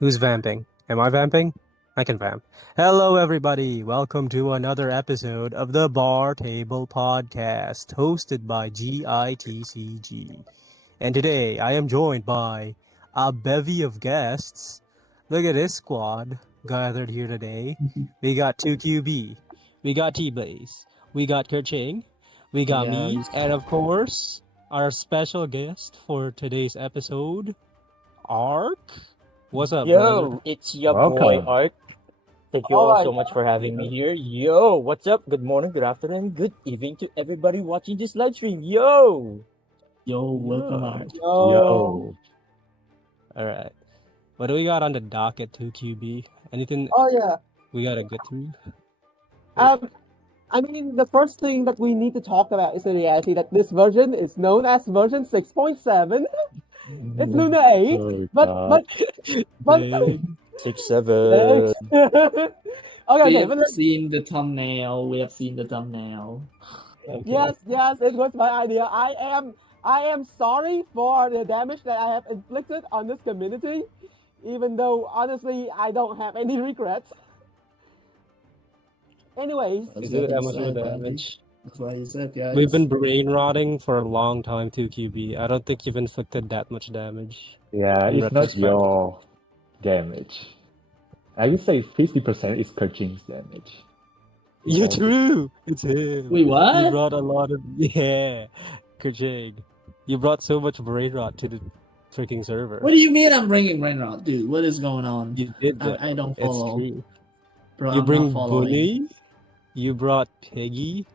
Who's vamping? Am I vamping? I can vamp. Hello, everybody. Welcome to another episode of the Bar Table Podcast, hosted by GITCG. And today, I am joined by a bevy of guests. Look at this squad gathered here today. We got 2QB, we got TBlaze, we got Kerching, we got me, and of course, our special guest for today's episode, Ark. What's up, Yo, it's your boy Ark. Thank you all so much for having me here. Yo, what's up? Good morning, good afternoon, good evening to everybody watching this live stream. Yo, welcome Ark. Yo. All right. What do we got on the docket, 2QB? Anything? Oh yeah. We gotta get through. I mean, the first thing that we need to talk about is the reality that this version is known as version 6.7. It's Luna VIII, but 6-7. okay, We have seen the thumbnail. Okay. Yes, it was my idea. I am sorry for the damage that I have inflicted on this community, even though honestly I don't have any regrets. Anyways, is it that much of a damage? That's what you said, guys. We've been brain rotting for a long time, 2QB. I don't think you've inflicted that much damage. Yeah, it's not your damage. I would say 50% is Kerching's damage. Yeah, true. It's him. Wait, what? You brought a lot of Kerching. You brought so much brain rot to the freaking server. What do you mean I'm bringing brain rot, dude? What is going on? You did that. I don't follow. It's true. Bro, You bring Bunny. You brought Piggy.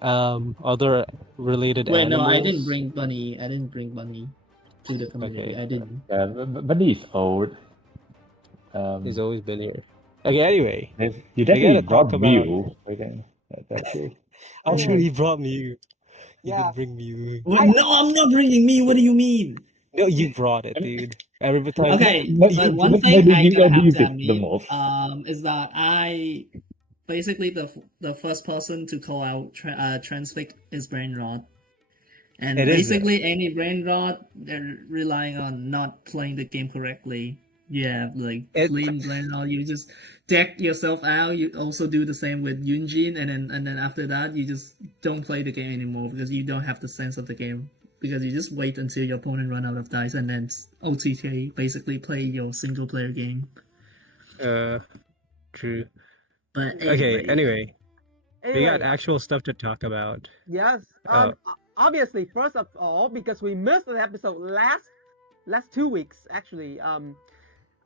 Other related Wait, animals. no, I didn't bring Bunny. To the community. Okay. I didn't. Bunny is old. He's always been here. Okay, anyway. You definitely brought talk Mew. That's it. I'm sure he brought Mew. You Yeah. did bring Mew. Wait, no, I'm not bringing me. What do you mean? No, you brought it, dude. Every time. Okay, But one thing I gotta have use to it the admit, most. is that I basically the first person to call out Transfig is brain rot, and It is basically any brain rot they're relying on not playing the game correctly. Yeah, like clean brain rot. You just deck yourself out. You also do the same with Yunjin, and then after that you just don't play the game anymore because you don't have the sense of the game. Because you just wait until your opponent run out of dice and then OTK, basically play your single player game. True. But anyway, we got actual stuff to talk about. Yes. Obviously, first of all, because we missed an episode last 2 weeks actually.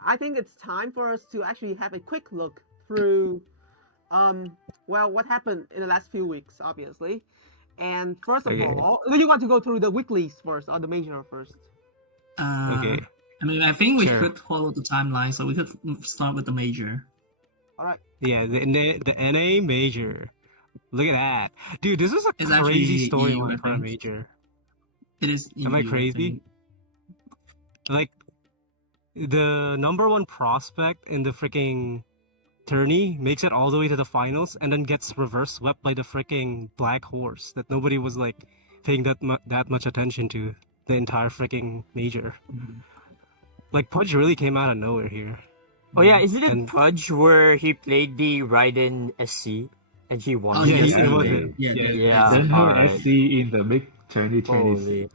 I think it's time for us to actually have a quick look through what happened in the last few weeks, obviously. And first of all, do you want to go through the weeklies first or the major first? Okay. I mean, I think we could follow the timeline, so we could start with the major. All right. Yeah, the NA major. Look at that, dude. This is a crazy storyline for a major. It is. Am I crazy? Like, the number one prospect in the freaking tourney makes it all the way to the finals and then gets reverse swept by the freaking black horse that nobody was like paying that much attention to the entire freaking major. Like, Pudge really came out of nowhere here. Oh yeah, isn't it Pudge where he played the Raiden SC and he won? Oh yeah, he won it. Yeah. There's no SC in the big 2020.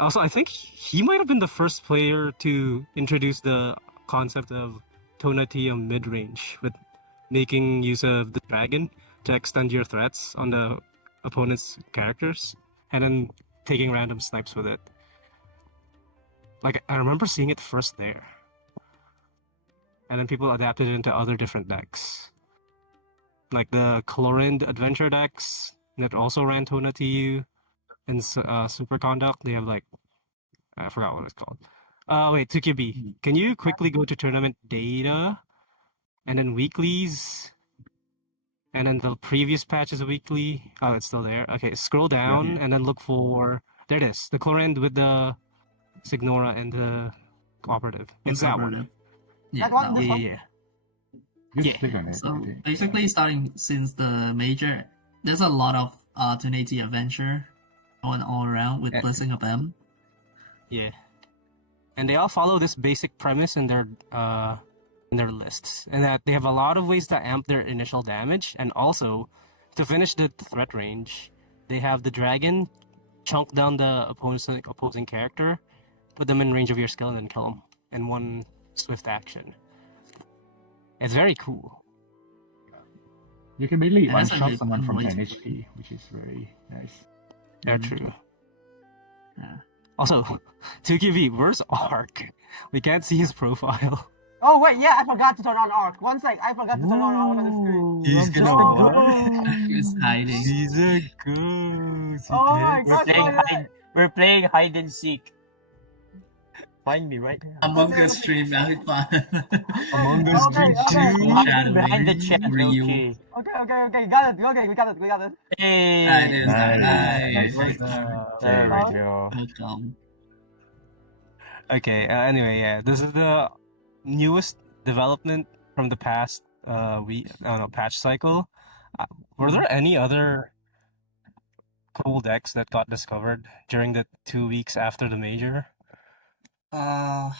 Also, I think he might have been the first player to introduce the concept of Tonatiuh mid-range with making use of the dragon to extend your threats on the opponent's characters and then taking random snipes with it. Like, I remember seeing it first there. And then people adapted it into other different decks. Like the Clorinde adventure decks that also ran Tonatiuh and Superconduct. They have like, I forgot what it's called. Wait, Tukibi, can you quickly go to tournament data and then weeklies and then the previous patch is a weekly? Oh, it's still there. Okay, scroll down and then look for, there it is, the Clorinde with the Signora and the cooperative. It's that one. Yeah, that one. Yeah. So basically, starting since the major, there's a lot of Tonatiuh adventure going all around with Blessing of M. Yeah, and they all follow this basic premise in their lists, and that they have a lot of ways to amp their initial damage, and also to finish the threat range, they have the dragon chunk down the opposing character, put them in range of your skill, and then kill them in one swift action. It's very cool. You can really one-shot someone from 10 HP, which is very nice. Yeah, true. Yeah. Also, 2QV, where's Ark? We can't see his profile. Oh wait, yeah, I forgot to turn on Ark. One sec, I forgot to turn on Ark on the screen. He's He's hiding. He's a ghost. Oh my god, we're playing hide and seek. Find me right now. Among Us stream, Among Us stream too. Behind the chat, okay. Okay, got it. Okay, we got it. Hey, nice. There we go. Welcome. Okay. Anyway, yeah, this is the newest development from the past patch cycle. Were there any other cool decks that got discovered during the 2 weeks after the major? I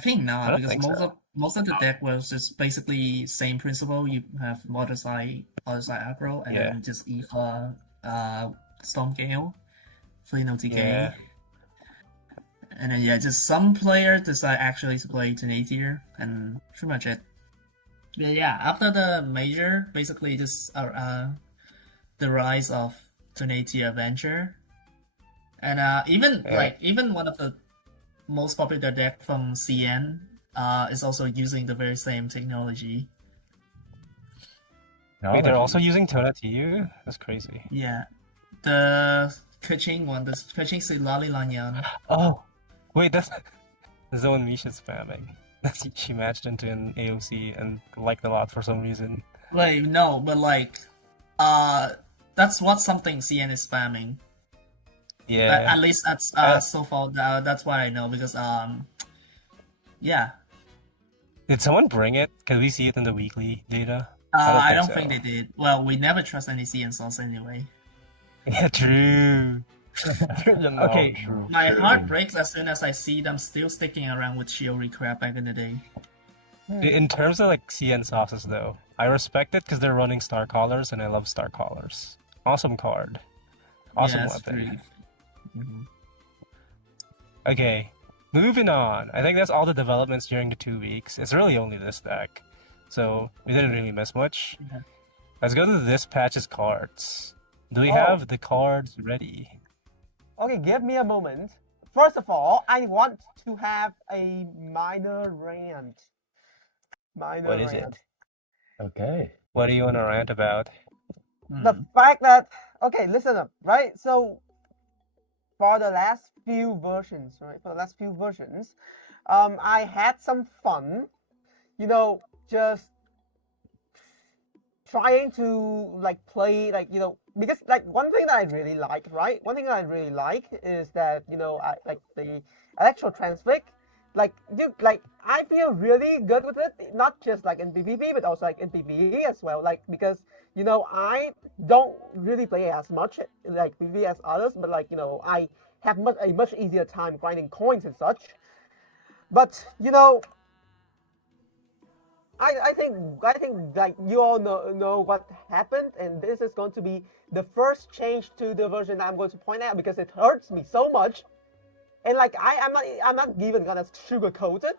think not, because most of the deck was just basically same principle. You have water side aggro, and then just Eva, Storm Gale, Flino TK, and then just some players decide actually to play Tonatiuh, and pretty much it. But yeah, after the major, basically just the rise of Tonatiuh Adventure, and even one of the most popular deck from CN is also using the very same technology. Wait, they're also using Tonatiuh? That's crazy. Yeah. The Keqing one, the Keqing Silali Lanyan. Oh, wait, that's the one Misha's spamming. She matched into an AOC and liked a lot for some reason. Wait, no, but that's what something CN is spamming. Yeah. At least that's so far. That's what I know, because yeah. Did someone bring it? Can we see it in the weekly data? I don't think they did. Well, we never trust any CN source anyway. Yeah, true. Okay, my heart breaks as soon as I see them still sticking around with Shiori crap back in the day. In terms of like CN sauces, though, I respect it because they're running Star Callers, and I love Star Callers. Awesome card. Awesome weapon. Okay, moving on. I think that's all the developments during the 2 weeks. It's really only this deck, so we didn't really miss much. Let's go to this patch's cards. Do we have the cards ready? Okay, give me a moment. first of all, I want to have a minor rant. What is it? Okay. What do you want to rant about? The fact that, okay, listen up, right? So, for the last few versions, I had some fun, just trying to play because one thing that I really like, right? One thing that I really like is that I like the electro transfig. I feel really good with it, not just in PvP but also in PvE as well. Because I don't really play as much PvP as others, but I have a much easier time grinding coins and such. But I think you all know what happened, and this is going to be the first change to the version that I'm going to point out because it hurts me so much. And I'm not even gonna sugarcoat it.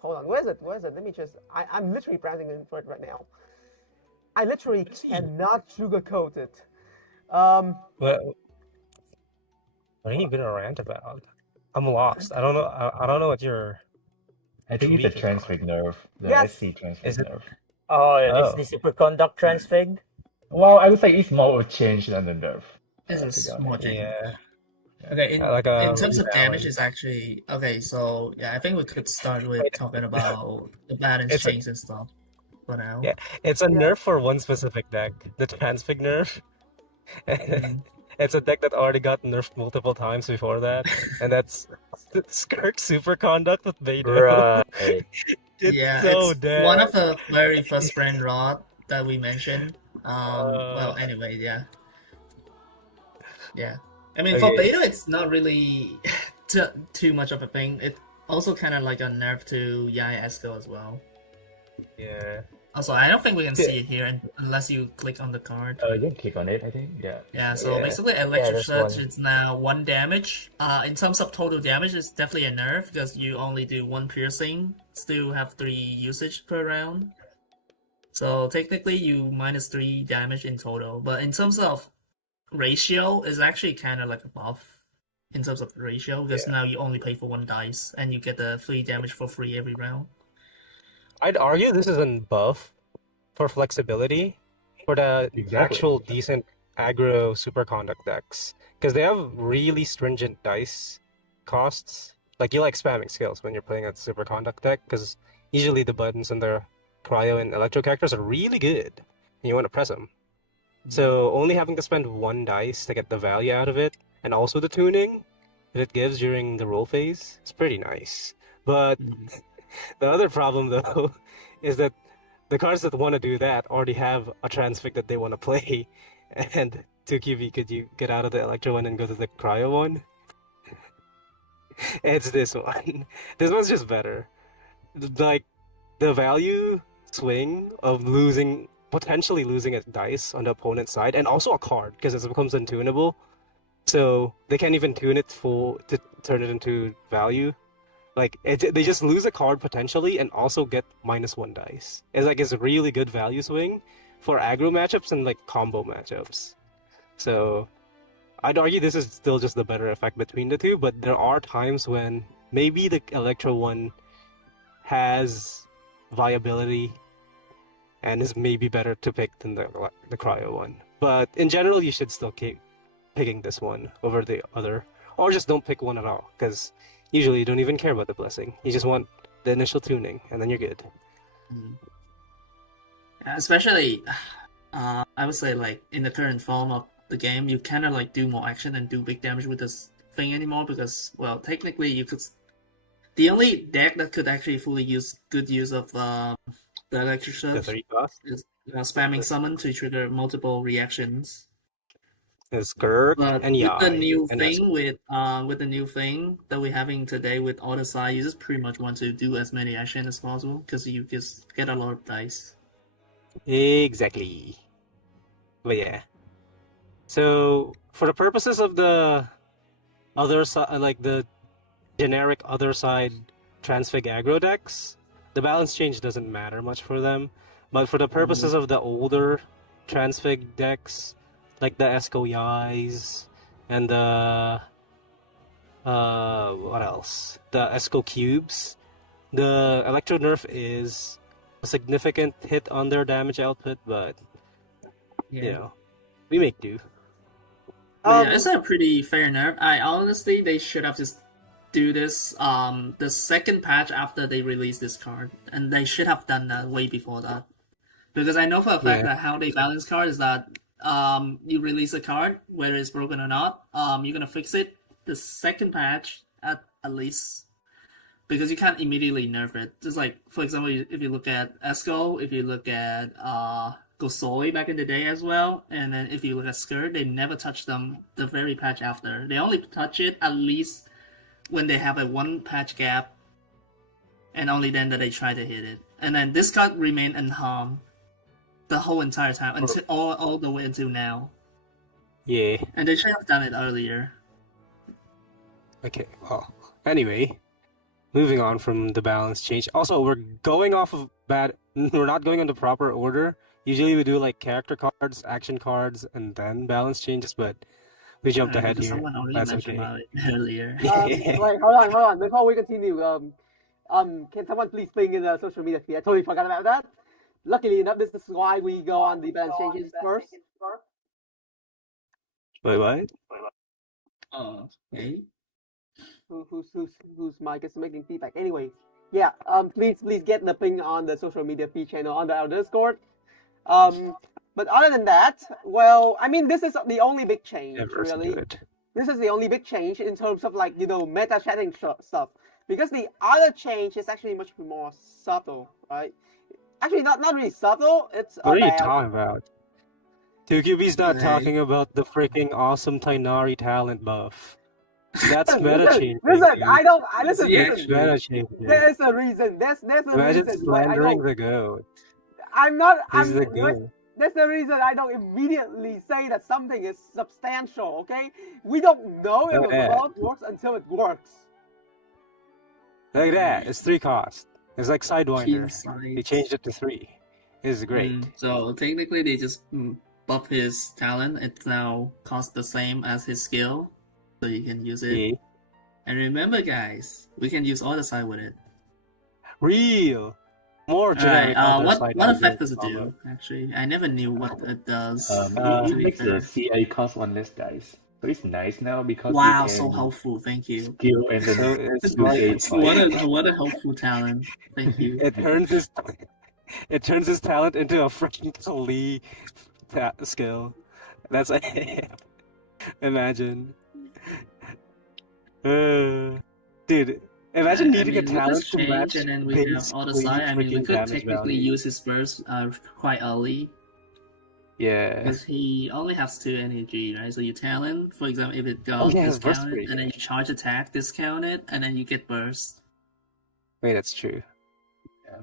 Hold on, where is it? Let me just. I'm literally browsing for it right now. I literally cannot sugarcoat it. What are you gonna rant about? I'm lost. I don't know. I don't know what you're. I think it's a transfig nerf. The Yes. SC transfig nerf. Oh, it's the Superconduct transfig? Well, I would say it's more of a change than a nerf. It's a more change. Yeah. Okay, in terms of rebalance. damage, it's actually okay. So yeah, I think we could start with talking about the balance change and stuff for now. Yeah, it's a nerf for one specific deck, the Transfig nerf. It's a deck that already got nerfed multiple times before that, and that's Skirk Superconduct with Beidou. Right. It's dead. one of the very first brand rod that we mentioned. Well, anyway, yeah. I mean, for Beidou, it's not really too much of a thing. It also kind of like a nerf to Yai Esco as well. Yeah. Also, I don't think we can see it here unless you click on the card. You can click on it, I think. Yeah. Yeah, so basically Electric Surge is now 1 damage. In terms of total damage, it's definitely a nerf because you only do 1 piercing, still have 3 usage per round. So technically you minus 3 damage in total. But in terms of ratio, it's actually kind of like a buff in terms of ratio because now you only pay for 1 dice and you get the 3 damage for free every round. I'd argue this is a buff for flexibility for the actual decent aggro Superconduct decks. Because they have really stringent dice costs. Like, you like spamming skills when you're playing a Superconduct deck, because usually the buttons and the cryo and electro characters are really good. And you want to press them. So only having to spend 1 dice to get the value out of it, and also the tuning that it gives during the roll phase, is pretty nice. But the other problem, though, is that the cards that want to do that already have a transfig that they want to play. And 2QV, could you get out of the Electro one and go to the Cryo one? It's this one. This one's just better. Like, the value swing of potentially losing a dice on the opponent's side, and also a card, because it becomes untunable. So they can't even tune it to turn it into value. Like, they just lose a card potentially and also get -1 dice. It's a really good value swing for aggro matchups and combo matchups. So I'd argue this is still just the better effect between the two, but there are times when maybe the Electro one has viability and is maybe better to pick than the Cryo one. But in general, you should still keep picking this one over the other, or just don't pick one at all, because usually you don't even care about the blessing. You just want the initial tuning, and then you're good. Especially, I would say in the current form of the game, you cannot do more action and do big damage with this thing anymore because, well, technically you could. The only deck that could actually fully use good use of the Electric Surge is spamming summon to trigger multiple reactions. It's Skirk and Yai. With the new thing that we're having today with Auto Side, you just pretty much want to do as many actions as possible because you just get a lot of dice. Exactly. But yeah. So for the purposes of the other side, the generic other side transfig aggro decks, the balance change doesn't matter much for them. But for the purposes of the older transfig decks, like the Esco Yais and the What else? The Esco cubes. The Electro nerf is a significant hit on their damage output, but you know, we make do. Yeah, it's a pretty fair nerf. They should have just do this the second patch after they release this card, and they should have done that way before that. Because I know for a fact that how they balance card is that you release a card, whether it's broken or not, you're gonna fix it the second patch at least. Because you can't immediately nerf it. Just like, for example, if you look at Esco, if you look at Gosoi back in the day as well, and then if you look at Skirt, they never touch them the very patch after. They only touch it at least when they have a one patch gap, and only then that they try to hit it. And then this card remained unharmed the whole entire time until all the way until now. Yeah. And they should have done it earlier. Okay, well, anyway, moving on from the balance change. Also, we're going off of we're not going in the proper order. Usually we do like character cards, action cards, and then balance changes, but we jumped ahead here. Someone already mentioned about it earlier. Wait, hold on. Before we continue, can someone please ping in the social media feed? I totally forgot about that. Luckily enough, this is why we go on the balance changes first. Wait, what? Okay. Whose mic is making feedback? Anyways, yeah. Please get the ping on the social media feed channel on our Discord. But other than that, well, I mean, this is the only big change, really. This is the only big change in terms of like meta chatting stuff. Because the other change is actually much more subtle, right? Actually, not really subtle. It's what are you talking about? 2QB's not talking about the freaking awesome Tighnari talent buff. That's meta change. Listen, listen. Meta change. There's a reason. There's a reason. Imagine slandering the goat. That's the reason I don't immediately say that something is substantial, okay? We don't know if a mod works until it works. Like that. It's 3 cost. It's like Sidewinder. They changed it to 3. It's great. So technically they just buff his talent. It now costs the same as his skill. So you can use it. Yeah. And remember guys, we can use all the side with it. Real! More generic. What effect does it do? Actually, I never knew what it does. It makes the CA cost 1 less dice. So it's nice now because wow, so helpful. Thank you. Skill and then what a helpful talent. Thank you. It turns his talent into a freaking Kali skill. That's imagine. Dude. Imagine needing a talent to match and then we have all the side. I mean, we could technically use his burst quite early. Yeah. Because he only has 2 energy, right? So your talent, for example, if it goes discounted, and then you charge attack, discount it, and then you get burst. Wait, that's true. Yeah.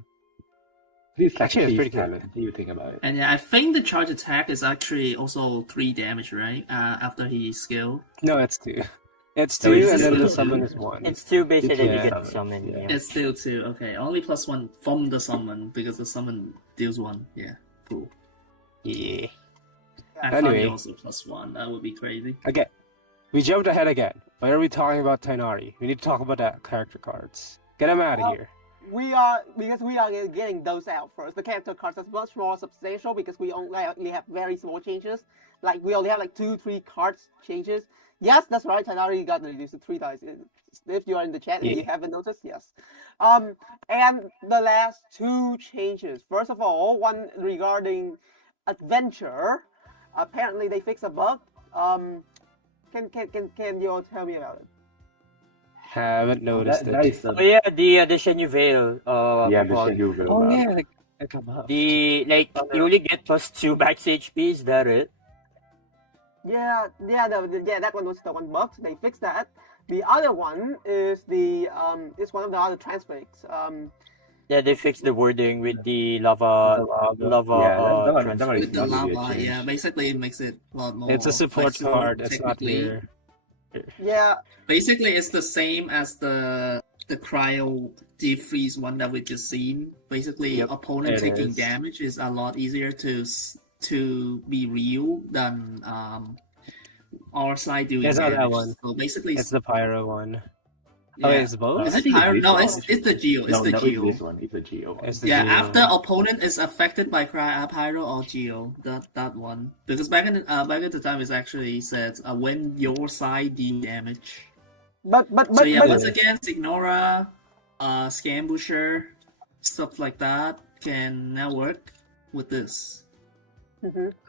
It's actually pretty talent. What do you think about it? And yeah, I think the charge attack is actually also 3 damage, right? After he skill. No, it's 2. It's 2, and then the summon is 1. It's 2 basically, then you get the summon. Yeah. It's still 2, okay. Only +1 from the summon, because the summon deals 1. Yeah, cool. Yeah. Anyway, also +1. That would be crazy. Okay, we jumped ahead again. Why are we talking about Tighnari? We need to talk about that character cards. Get them out of here. We are getting those out first. The character cards are much more substantial because we only have very small changes. Like we only have like 2-3 cards changes. Yes, that's right. Tighnari got reduced to 3 dice. If you are in the chat and you haven't noticed, yes. And the last 2 changes. First of all, one regarding adventure. Apparently they fixed a bug. Can you all tell me about it? Haven't noticed it. Oh yeah, the Shen Yu Veil. The Shen Yu Veil. Oh yeah, you only get +2 max HP. Is that it? Yeah, that one was the one bug. They fixed that. The other one is is one of the other transfigs. Yeah, they fixed the wording with the lava. With the lava, yeah. Basically, it makes it a lot more. It's a support card. It's not here. Yeah. Basically, it's the same as the cryo deep freeze one that we just seen. Basically, opponent taking damage is a lot easier to be real than our side doing It's not damage. that one. So basically, It's the Pyro one. yeah. Oh, it's both? Is it Pyro? No, it's the Geo. It's the Geo. It's this one. It's a Geo one. It's the Yeah, Geo. after opponent is affected by Pyro or Geo, that one. Because back at the time, it actually said when your side deal damage. But So yeah, once again, Signora, Scambusher, stuff like that can now work with this.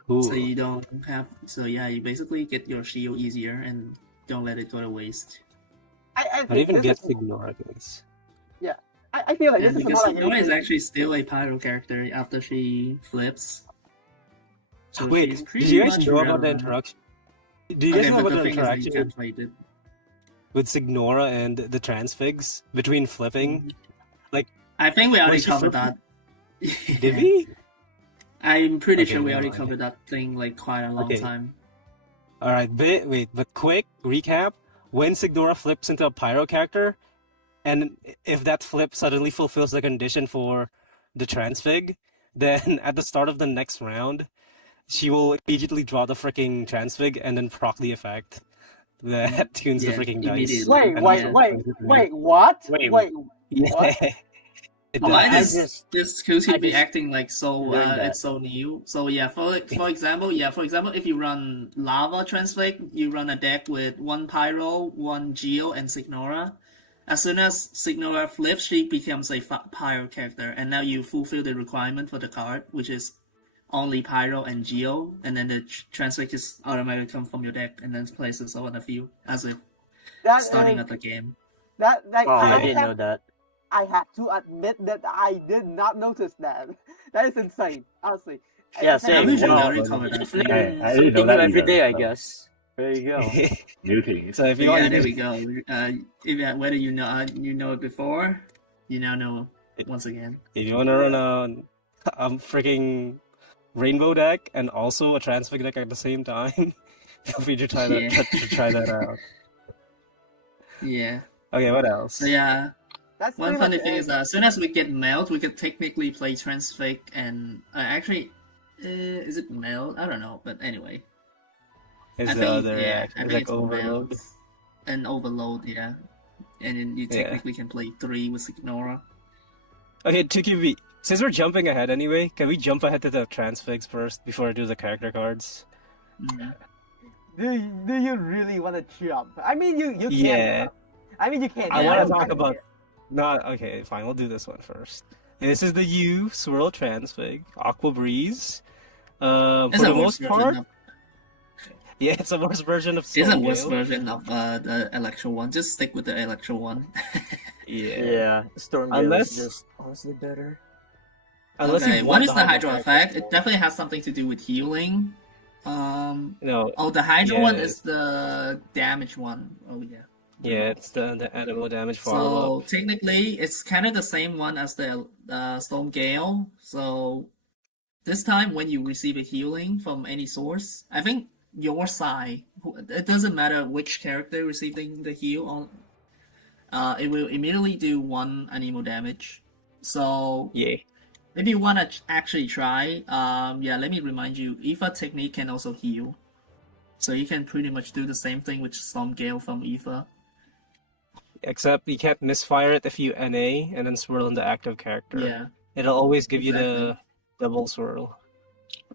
Cool. So you don't have. So yeah, you basically get your shield easier and don't let it go to waste. I Not even this get Ignore, guys. Yeah, I feel like And this is because not Signora like is actually still a Pyro character after she flips. So Wait, she's did pretty you guys much know about the relevant. interaction? Do you guys know but about the the thing is that you interaction can't fight it. with Signora and the Transfigs between flipping? I think we already she covered flipped- that. Did we? I'm pretty Okay, sure we never already mind. covered that thing like quite a long Okay. time. Alright, but quick recap. When Signora flips into a Pyro character, and if that flip suddenly fulfills the condition for the Transfig, then at the start of the next round, she will immediately draw the freaking Transfig and then proc the effect that tunes the Yeah, freaking dice. immediately. Wait, And wait, then- wait, what? Wait, Wait, Yeah. what? It Why does. does this Kusi I be just acting like so? learned that. It's so new. So yeah, for example, if you run Lava Transfig, you run a deck with one Pyro, one Geo, and Signora. As soon as Signora flips, she becomes a Pyro character, and now you fulfill the requirement for the card, which is only Pyro and Geo, and then the Transfig just automatically come from your deck and then places on the field as if That starting is, at the game. that like Oh, I I didn't have, know that. I have to admit that I did not notice that. That is insane, honestly. Yeah, It's same. I'm sure we Well, already covered that. Something Yeah, I didn't know something new that every either, day, I so. guess. There you go. New thing. So if you Yeah, want there to we go. Whether you know it before, you now know once again. if you want to run a freaking rainbow deck and also a Transfig deck at the same time, feel free to try that Yeah. to try that out. Yeah. Okay, what else? So yeah, That's one pretty funny much thing it. is as soon as we get melt, we could technically play Transfig and is it melt? I don't know, but anyway. It's I the think, other yeah, reaction. I It's think like it's overload. melt and overload, yeah. And then you Yeah. technically can play 3 with Signora. Okay, Tukibi, since we're jumping ahead anyway, can we jump ahead to the Transfigs first before I do the character cards? Mhm. Do you really want to jump? I mean, you can. Yeah. I mean, you can. I Yeah, want I to don't talk care. about. Not okay. Fine, we'll do this one first. This is the Swirl Transfig, Aquabreeze. For It's a the worse most part, version of yeah, it's a worse version of It's a Soul worse Gale. version of the Electro one. Just stick with the Electro one. Yeah. Yeah, Stormgale Unless- is just honestly better. Unless Okay, you what want is the Hydro effect? It definitely has something to do with healing. No, Oh, the Hydro one Yeah. is the damage one. Oh yeah. yeah, it's the animal damage So follow-up. technically, it's kind of the same one as the Storm Gale. So this time, when you receive a healing from any source, I think your side. It doesn't matter which character receiving the heal on. It will immediately do 1 animal damage. So Yeah. if you want to actually try, yeah, let me remind you, Aether technique can also heal. So you can pretty much do the same thing with Storm Gale from Aether. Except you can't misfire it if you NA and then swirl in the active character. Yeah. It'll always give you Exactly. the double swirl.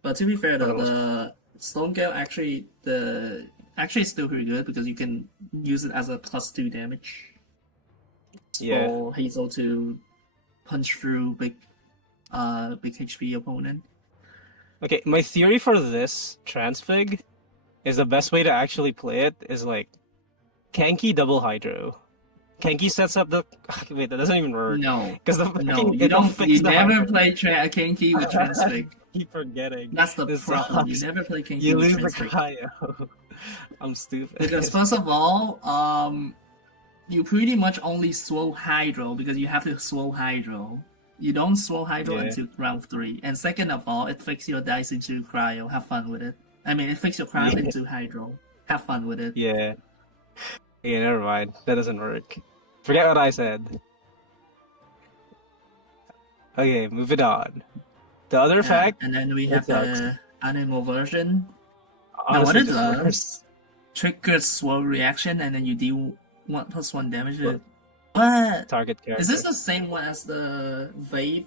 But to be fair though, For the most the Storm Gale actually is still pretty good because you can use it as a +2 damage. Yeah. For Hazel to punch through big HP opponent. Okay, my theory for this Transfig is the best way to actually play it is like Kanki double Hydro. Kanki sets up the wait, that doesn't even work. No. Because the No, freaking you it'll don't. fix You the never Hydro. play Kanki with Transfig. Keep forgetting. That's the This problem. You sucks. never play Kanki You with lose the Transfig. Cryo. I'm stupid. Because first of all, you pretty much only swirl Hydro because you have to swirl Hydro. You don't swirl Hydro Yeah. until round 3. And second of all, it fixes your dice into Cryo. Have fun with it. I mean, it fixes your Cryo Yeah. into Hydro. Have fun with it. Yeah. Yeah, never mind. That doesn't work. Forget what I said. Okay, moving on. The other Yeah, fact, and then we it have sucks. the animal version. honestly, what it just does- worse. triggers Swirl reaction, and then you deal 1+1 damage to it. What? Target character. Is this the same one as the Wave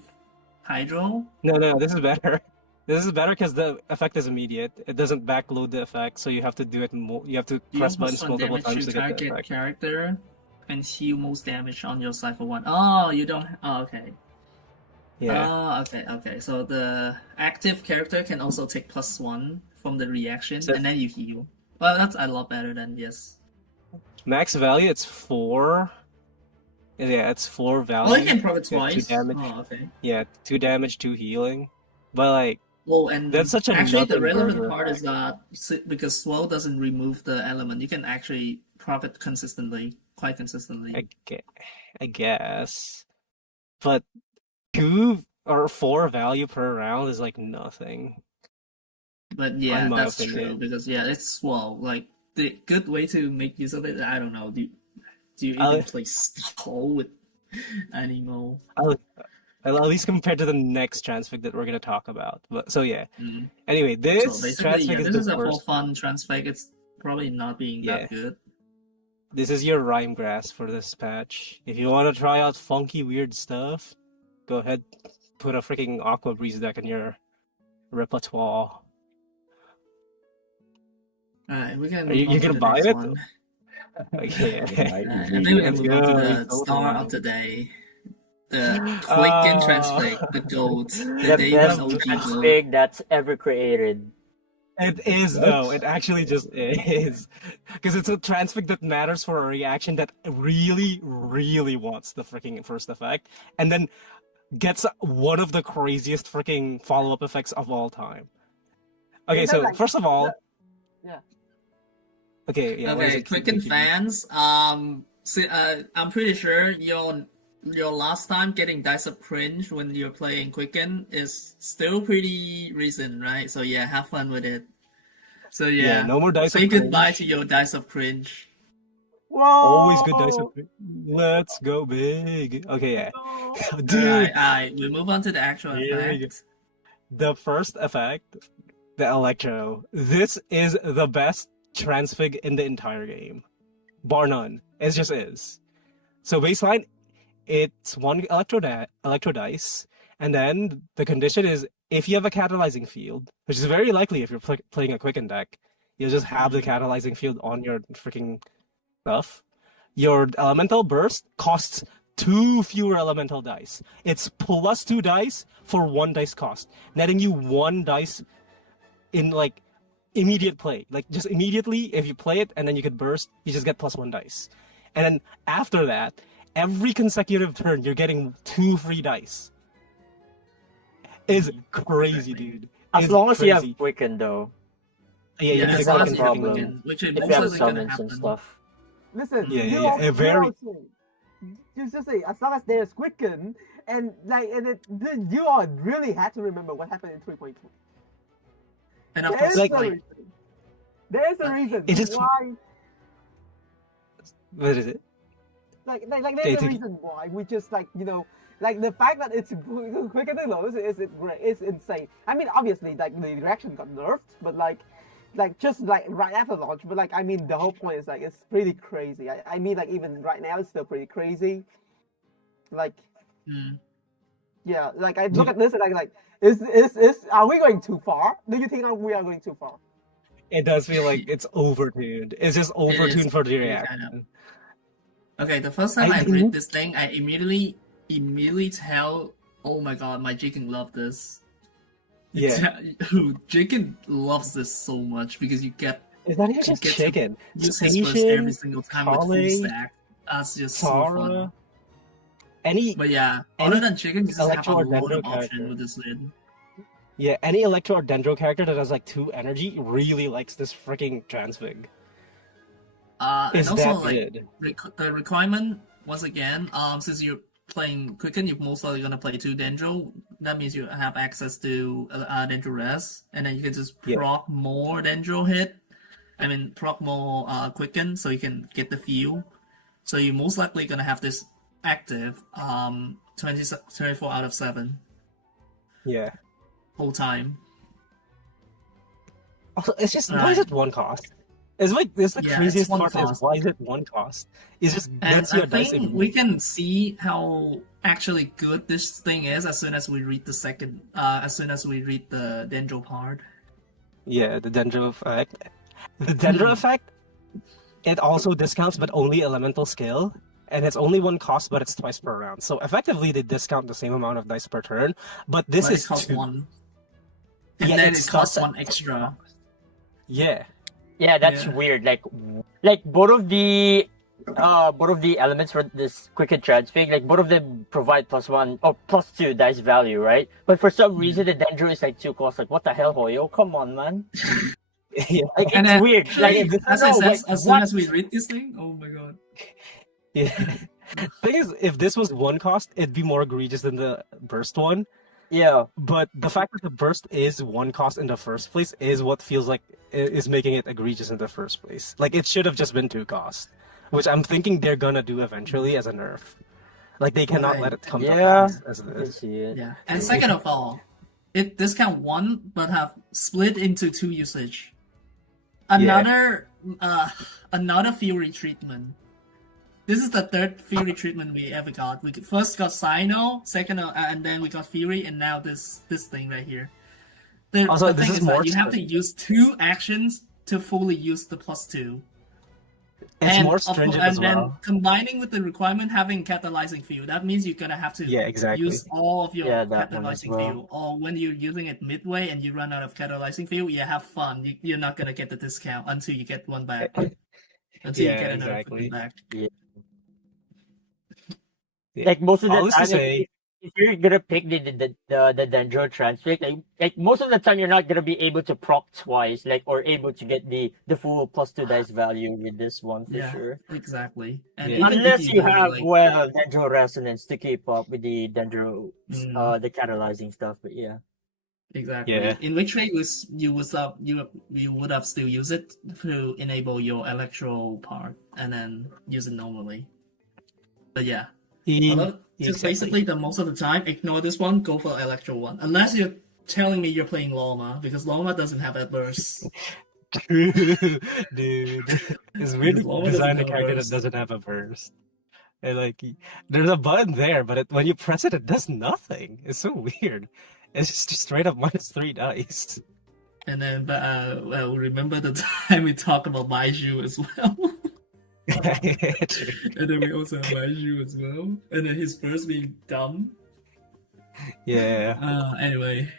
Hydro? No, this is better. This is better because the effect is immediate. It doesn't backload the effect, so you have to do it. You have to press buttons multiple times to get the effect. Character and heal most damage on your side for 1. Oh, you don't. Oh, okay. Yeah. Oh, okay. So the active character can also take +1 from the reaction, and then you heal. Well, that's a lot better than yes. Max value, it's 4. Yeah, it's 4 value. Oh, you can profit twice. 2 damage. Oh, okay. Yeah, 2 damage, 2 healing. But like, and that's such a actually the relevant part is that because Swirl doesn't remove the element, you can actually profit quite consistently. I guess, but 2 or 4 value per round is like nothing. But yeah, that's true because it's Swirl. Like the good way to make use of it, I don't know. Do you even play stall with animal? At least compared to the next Transfig that we're gonna talk about. But so yeah. Anyway, this Transfig this is a for fun Transfig. It's probably not being that good. This is your rhyme grass for this patch. If you want to try out funky weird stuff, go ahead, put a freaking Aquabreeze deck in your repertoire. Alright, we can. Are you gonna buy it? Okay. I think we can move on to the star of the day. The Quicken Transfig, the gold. The best Transfig that's ever created. It is though. It actually just is, because it's a Transfig that matters for a reaction that really, really wants the freaking first effect, and then gets one of the craziest freaking follow-up effects of all time. Okay, so first of all, Okay, Quicken fans. I'm pretty sure your last time getting dice of cringe when you're playing Quicken is still pretty recent, right? So yeah, have fun with it. So yeah, no more dice. Say goodbye to your dice of cringe. Whoa! Always good dice of cringe. Let's go big. Okay, yeah. Dude. Alright, we move on to the actual effect. The first effect, the Electro. This is the best Transfig in the entire game, bar none. It just is. So baseline, it's 1 electro dice, and then the condition is if you have a catalyzing field, which is very likely if you're playing a Quicken deck, you'll just have the catalyzing field on your freaking stuff. Your elemental burst costs 2 fewer elemental dice. It's +2 dice for 1 dice cost, netting you 1 dice in like immediate play. Like just immediately, if you play it and then you could burst, you just get +1 dice. And then after that, every consecutive turn, you're getting 2 free dice. It's crazy, dude. As long as you have Quicken, though. Yeah, you need a Quicken, which is if you have summons and stuff. Listen, just say as long as there's Quicken, and you all really had to remember what happened in 3.2. And of course, there's a reason why. What is it? There's a reason why we just the fact that it's Quicken to lose is insane. I mean, obviously, the reaction got nerfed, but just right after launch. But I mean, the whole point is it's pretty crazy. I mean, even right now, it's still pretty crazy. Yeah, I look at this and are we going too far? Do you think we are going too far? It does feel like it's overtuned. It's just overtuned for the reaction. Okay, the first time I read this thing, I immediately tell, oh my god, my Jiken loved this. Yeah. Jiken loves this so much because you get. It's not even just Chicken. Use his burst every single time with full stack. That's just so fun. But yeah, other than Chicken, you just have a lot of options with this lid. Yeah, any Electro or Dendro character that has 2 energy really likes this freaking Transfig. And also the requirement once again, since you're playing Quicken, you're most likely gonna play 2 Dendro. That means you have access to Dendro Res, and then you can just proc more Dendro hit. I mean, proc more Quicken, so you can get the feel. So you're most likely gonna have this active 24 out of 7. Yeah. Whole time. Also, it's just why is it 1 cost? It's the Yeah, it's craziest one part is cost. why is it one cost? It just And lets you I a dice think we can see how actually good this thing is as soon as we read the Dendro part. Yeah, the Dendro effect. The Dendro effect, it also discounts, but only elemental skill. And it's only one cost, but it's twice per round. So effectively, they discount the same amount of dice per turn. But this But is it costs 2. one. And Yeah, then it it costs starts at one extra. Yeah. Yeah, that's Yeah. weird. Like both of the elements for this Quicken Transfig, like both of them provide +1 or +2 dice value, right? But for some reason the Dendro is like 2 costs. Like what the hell, HoYo? Come on, man. Yeah. Like And it's then, weird. Like as I said, as soon as we read this thing, oh my god. Yeah. Thing is, if this was one cost, it'd be more egregious than the burst one. yeah. But the fact that the burst is one cost in the first place is what feels like is making it egregious in the first place. Like it should have just been 2 costs, which I'm thinking they're gonna do eventually as a nerf. Like they cannot Right. let it come Yeah. to pass as I it can is. see it. Yeah. And second of all, it discount 1 but have split into 2 usage. Another Fury treatment. This is the third Fury treatment we ever got. We first got Sino, second, and then we got Fury, and now this thing right here. Also, The this thing is is that more you have to use 2 actions to fully use the +2. It's more stringent as then well. combining with the requirement having catalyzing field, that means you're gonna have to use all of your that one as catalyzing well. field. Or when you're using it midway and you run out of catalyzing field, you have fun. You're not gonna get the discount until you get one back. Until you get another one back. Yeah. Like most of the All this to time, say, if you're gonna pick the Dendro Transfig, like most of the time you're not gonna be able to proc twice, like or able to get the full +2 dice value with this one for sure. Exactly. And Yeah. even Unless if you don't, have like, Dendro Resonance to keep up with the Dendro the catalyzing stuff, but yeah. Exactly. Yeah. In which case you would have still use it to enable your electro part and then use it normally. But yeah. Just basically the most of the time, ignore this one, go for electro one. Unless you're telling me you're playing Loma, because Loma doesn't have that burst. Dude, it's weird to Loma design a doesn't have a character that burst. doesn't have a burst. And like, there's a button there, but when you press it, it does nothing. It's so weird. It's just straight up -3 dice. And then, well, remember the time we talked about Baiju as well? And then we also have Baiju as well. And then his burst being dumb. Yeah. Anyway.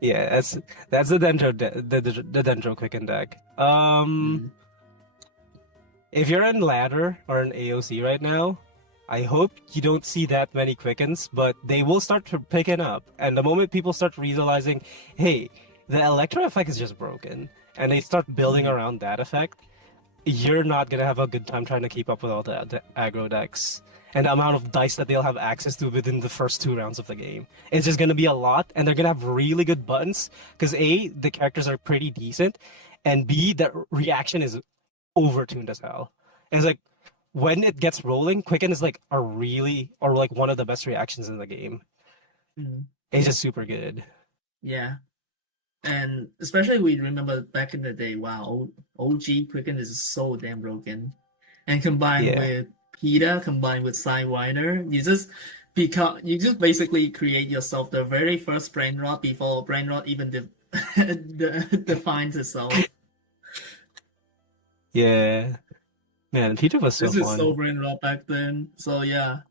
Yeah, that's the Dendro Quicken deck. If you're in ladder or in AOC right now, I hope you don't see that many Quickens, but they will start picking up. And the moment people start realizing, hey, the Electro effect is just broken, and they start building around that effect, you're not gonna have a good time trying to keep up with all the aggro decks and the amount of dice that they'll have access to within the first 2 rounds of the game. It's just gonna be a lot, and they're gonna have really good buttons because A, the characters are pretty decent, and B, the reaction is overtuned as hell. And it's like when it gets rolling, Quicken is like like one of the best reactions in the game. It's just super good. Yeah. And especially we remember back in the day, wow, OG Quicken is so damn broken. And combined with PETA, combined with Sidewinder, you just basically create yourself the very first brain rot before brain rot even defines itself. Yeah. Man, PETA was so this fun. Is so brain rot back then. So yeah.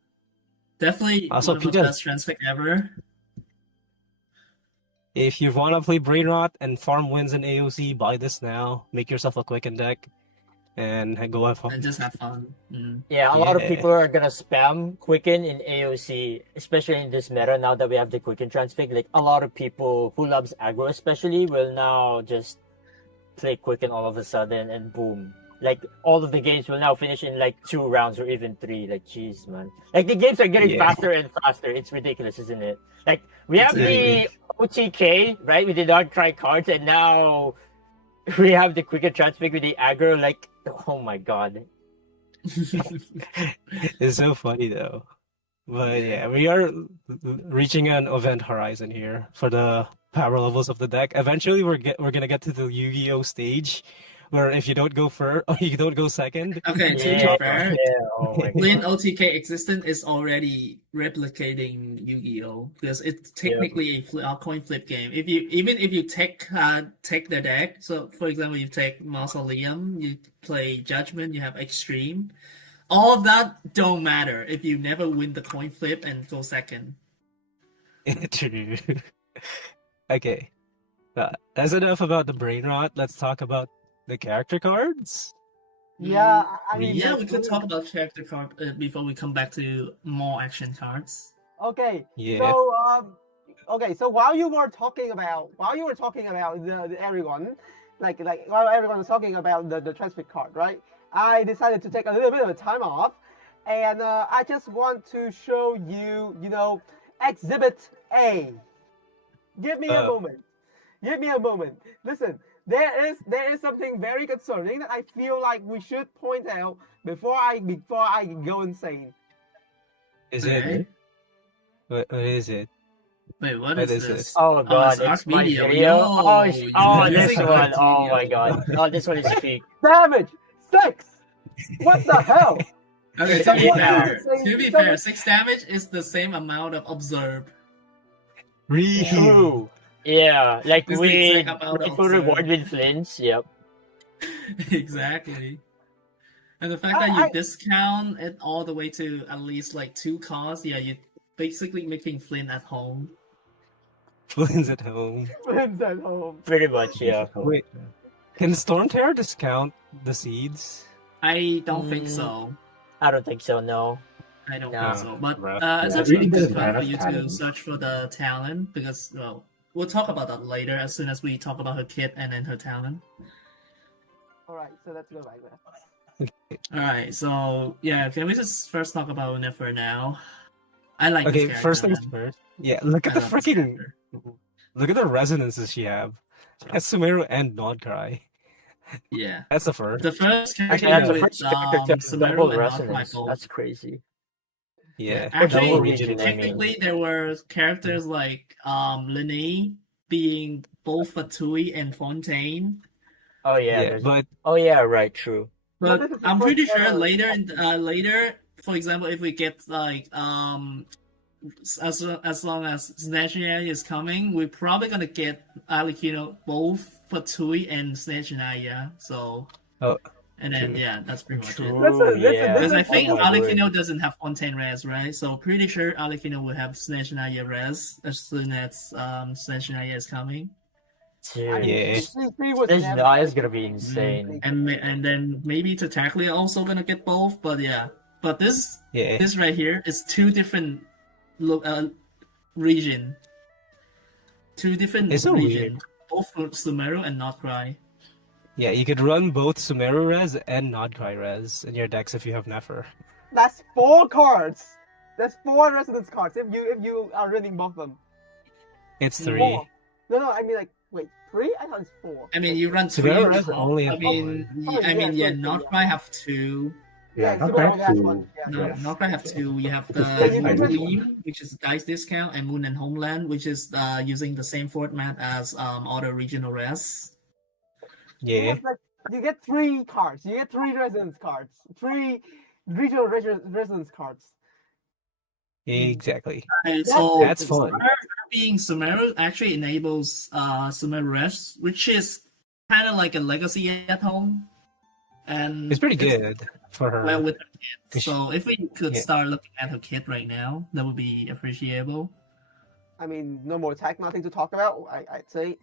Definitely also, one of the best transfig ever. If you want to play Brain Rot and farm wins in AOC, buy this now. Make yourself a Quicken deck and go have fun. And just have fun. Yeah, a lot of people are gonna spam Quicken in AOC, especially in this meta now that we have the Quicken Transfig. Like a lot of people who loves aggro especially will now just play Quicken all of a sudden and boom. Like all of the games will now finish in like 2 rounds or even 3. Like jeez, man. Like the games are getting faster and faster. It's ridiculous, isn't it? Like we have the OTK, right? We did not try cards, and now we have the Quicken Transfig with the aggro. Like, oh my god. It's so funny though. But yeah, we are reaching an event horizon here for the power levels of the deck. Eventually, we're gonna get to the Yu-Gi-Oh stage where if you don't go first or you don't go second, Okay, to Yeah, be fair, yeah. Oh my Lin god. OTK existence is already replicating Yu-Gi-Oh because it's technically a coin flip game. If you take the deck, so for example, you take Mausoleum, you play Judgment, you have Extreme, all of that don't matter if you never win the coin flip and go second. True. Okay. That's enough about the brain rot. Let's talk about the character cards. Yeah, I mean, Yeah, there's we could really- talk about character card before we come back to more action cards. Okay. Yeah. So while you were talking about the everyone, like while everyone was talking about the Transfig card, right? I decided to take a little bit of a time off, and I just want to show you, Exhibit A. Give me a moment. Give me a moment. Listen, there is something very concerning that I feel like we should point out before I go insane. Is Okay. it? What is it? Wait, what What is is this? this? Oh god, it's it's my video. video. Yo, Oh, you're this using one. art Oh video. my god. Oh, this one is peak. Damage 6. What the hell? Okay, to Someone be else fair, say- to be someone- fair, 6 damage is the same amount of observe. Really? True. Yeah, like It's the we exact amount of full reward observe. with Flints. Yep. Exactly. And the fact that you discount it all the way to at least like 2 costs, yeah, you're basically making Flynn at home. Flynn's at home. Friends at home. Pretty much. Yeah. Wait. Can Storm Terror discount the seeds? I don't think Mm. so. I don't think so. No. I don't No. think so. But Rough. it's Yeah, actually really good doesn't fun have for you to talent. search for the talent because, well, we'll talk about that later as soon as we talk about her kit and then her talent. Alright, so let's go back there. Alright, so yeah, can we just first talk about Nefer now? I like Okay, this first character, things man. first. Yeah, look at I the love this freaking. character. Look at the resonances she have. She has Sumeru and Nodcry. Yeah. That's the first. The first character Actually, that's the with first character to have Sumeru double and resonance. Nodcry That's crazy. Yeah. Actually, double region, I mean. technically, there were characters like Linne being both Fatui and Fontaine. Oh yeah. Yeah, but Oh yeah. Right. True. But this is the I'm pretty first sure ever. later, for example, if we get like as long as Snatchnaya is coming, we're probably gonna get both Fatui and Snatchnaya. So Oh, and then true. yeah, that's pretty much it. True. Listen, yeah. Because I think Oh my Alikino word. doesn't have Fontaine Res, right? So pretty sure Alikino will have Snatchnaya Res as soon as Snatchnaya is coming. Dude. Yeah. CP was This never- guy is gonna be insane. And then maybe Tataclia also gonna get both, but yeah. But this Yeah. right here is 2 different region. 2 different It's so region. Both for Sumeru and Nodcry. Yeah, you could run both Sumeru Res and Nodcry Res in your decks if you have Nefer. That's 4 cards. That's 4 resonance cards if you are running both of them. It's 3. 4. No, I mean like wait, 3? I thought it's 4. I mean you run Sumeru 3 Res only I have mean one. I mean yeah, Sorry, Nodcry have 2. Yeah, Yeah, not Sumeru bad has to. one, yeah. No, Yes. Nodcry have 2. You have the Yeah, Gleam, which is dice discount, and Moon and Homeland, which is using the same format as other regional res. Yeah. You get 3 cards. You get 3 resonance cards. 3 regional resonance cards. Exactly. And so That's fun. being Sumeru actually enables Sumeru Res, which is kind of like a legacy at home. And It's pretty good for her. well with her kit. Cause So if we could yeah. start looking at her kit right now, that would be appreciable. I mean, no more tech, nothing to talk about. I'd say.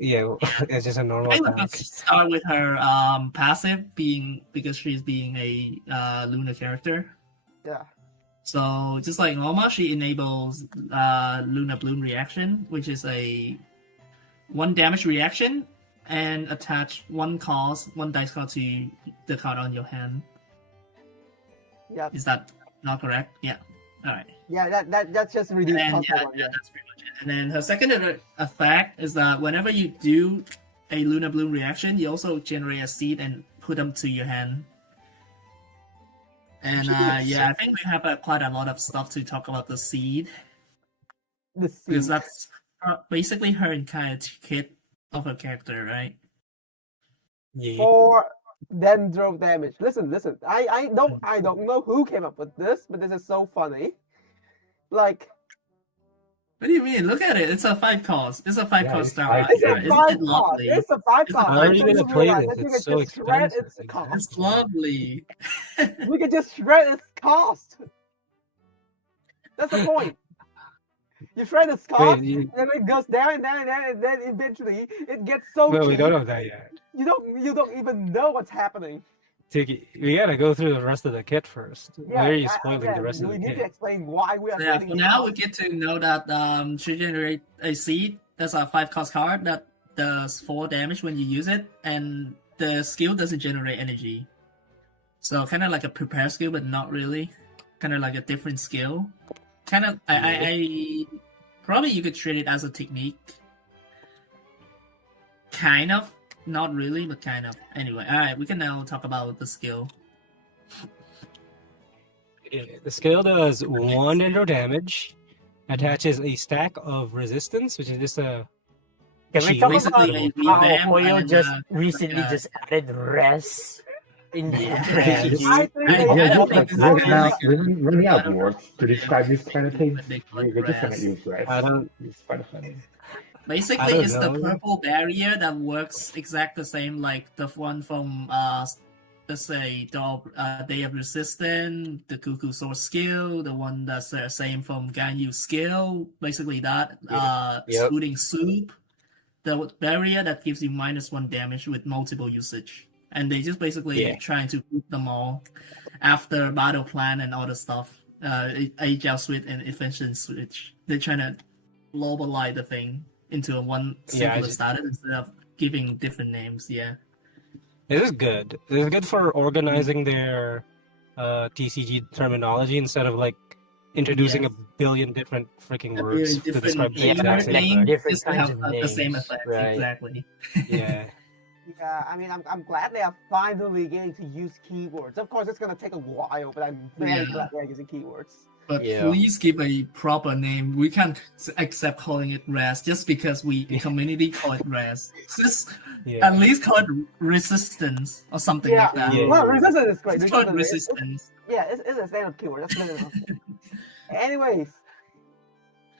Yeah, it's just a normal I think pack. let's start with her passive being because she's being a Luna character. Yeah. So just like normal, she enables Luna Bloom reaction, which is a 1 damage reaction, and attach 1 dice card to the card on your hand. Yeah. Is that not correct? Yeah. All right. Yeah. That's just And reduced then, cost yeah, for one. yeah, that's pretty much it. And then her second effect is that whenever you do a Luna Bloom reaction, you also generate a seed and put them to your hand. And yeah, I think we have quite a lot of stuff to talk about the seed The because seed. that's basically her entire kit of her character, right? Yeah. for Dendro damage. Listen. I don't know who came up with this, but this is so funny. Like, What do you mean? Look at it. It's a 5 cost. It's a 5 Yeah, cost it's star. five Right? it's a damage. Isn't five it cost. lovely? It's a 5 It's a cost. How are five you Until gonna you play realize this? that you It's can so just shred expensive. its Like, cost. It's lovely. We can just shred its cost. That's the point. You shred its cost, Wait, you, and then it goes down and down, and then eventually it gets so well, cheap. we don't know that yet. You don't even know what's happening. We gotta go through the rest of the kit first. Why are you spoiling the rest of we the need to kit? explain why we are So yeah, trading for these now we cards. get to know that she generate a seed. That's a 5 cost card that does 4 damage when you use it, and the skill doesn't generate energy. So kind of like a prepare skill, but not really. Kind of like a different skill. Kind of, I probably you could treat it as a technique. Kind of, not really, but kind of. Anyway, all right, we can now talk about the skill. The skill does 1 ender damage, attaches a stack of resistance, which is just a Can we shield. talk Basically, about a how revamp HoYo and, just like recently a- just added res in the Yeah, TCG? I think I they don't We're think just this like is running out I don't of words to describe this kind of things. They call it We're just gonna res. use rest. I don't- It's kind of funny. I Basically, don't it's the know. purple barrier that works exact the same like the one from let's say the Day of Resistance, the Cuckoo Source skill, the one that's the same from Ganyu skill. Basically that Yep. Scooting Soup, the barrier that gives you -1 damage with multiple usage, and they just basically Yeah. trying to group them all after battle plan and all the stuff. Agile switch and efficient switch. They're trying to globalize the thing into a one Yeah, singular status instead of giving different names. Yeah. This is good. This is good for organizing their TCG terminology instead of like introducing Yes. a billion different freaking A words billion to describe the Yeah, exact same like thing. different just to kinds have of the same names, effect. right. Exactly. Yeah. Yeah, I mean, I'm glad they are finally getting to use keywords. Of course, it's gonna take a while, but I'm very Yeah. glad they're using keywords. But Yeah. please give a proper name. We can't accept calling it RAS just because we the community call it RAS. Just Yeah. at least call it resistance or something Yeah, like that. Yeah. well, resistance is great. Just call it Resistance resistance. it's a standard keyword. That's good enough. Anyways,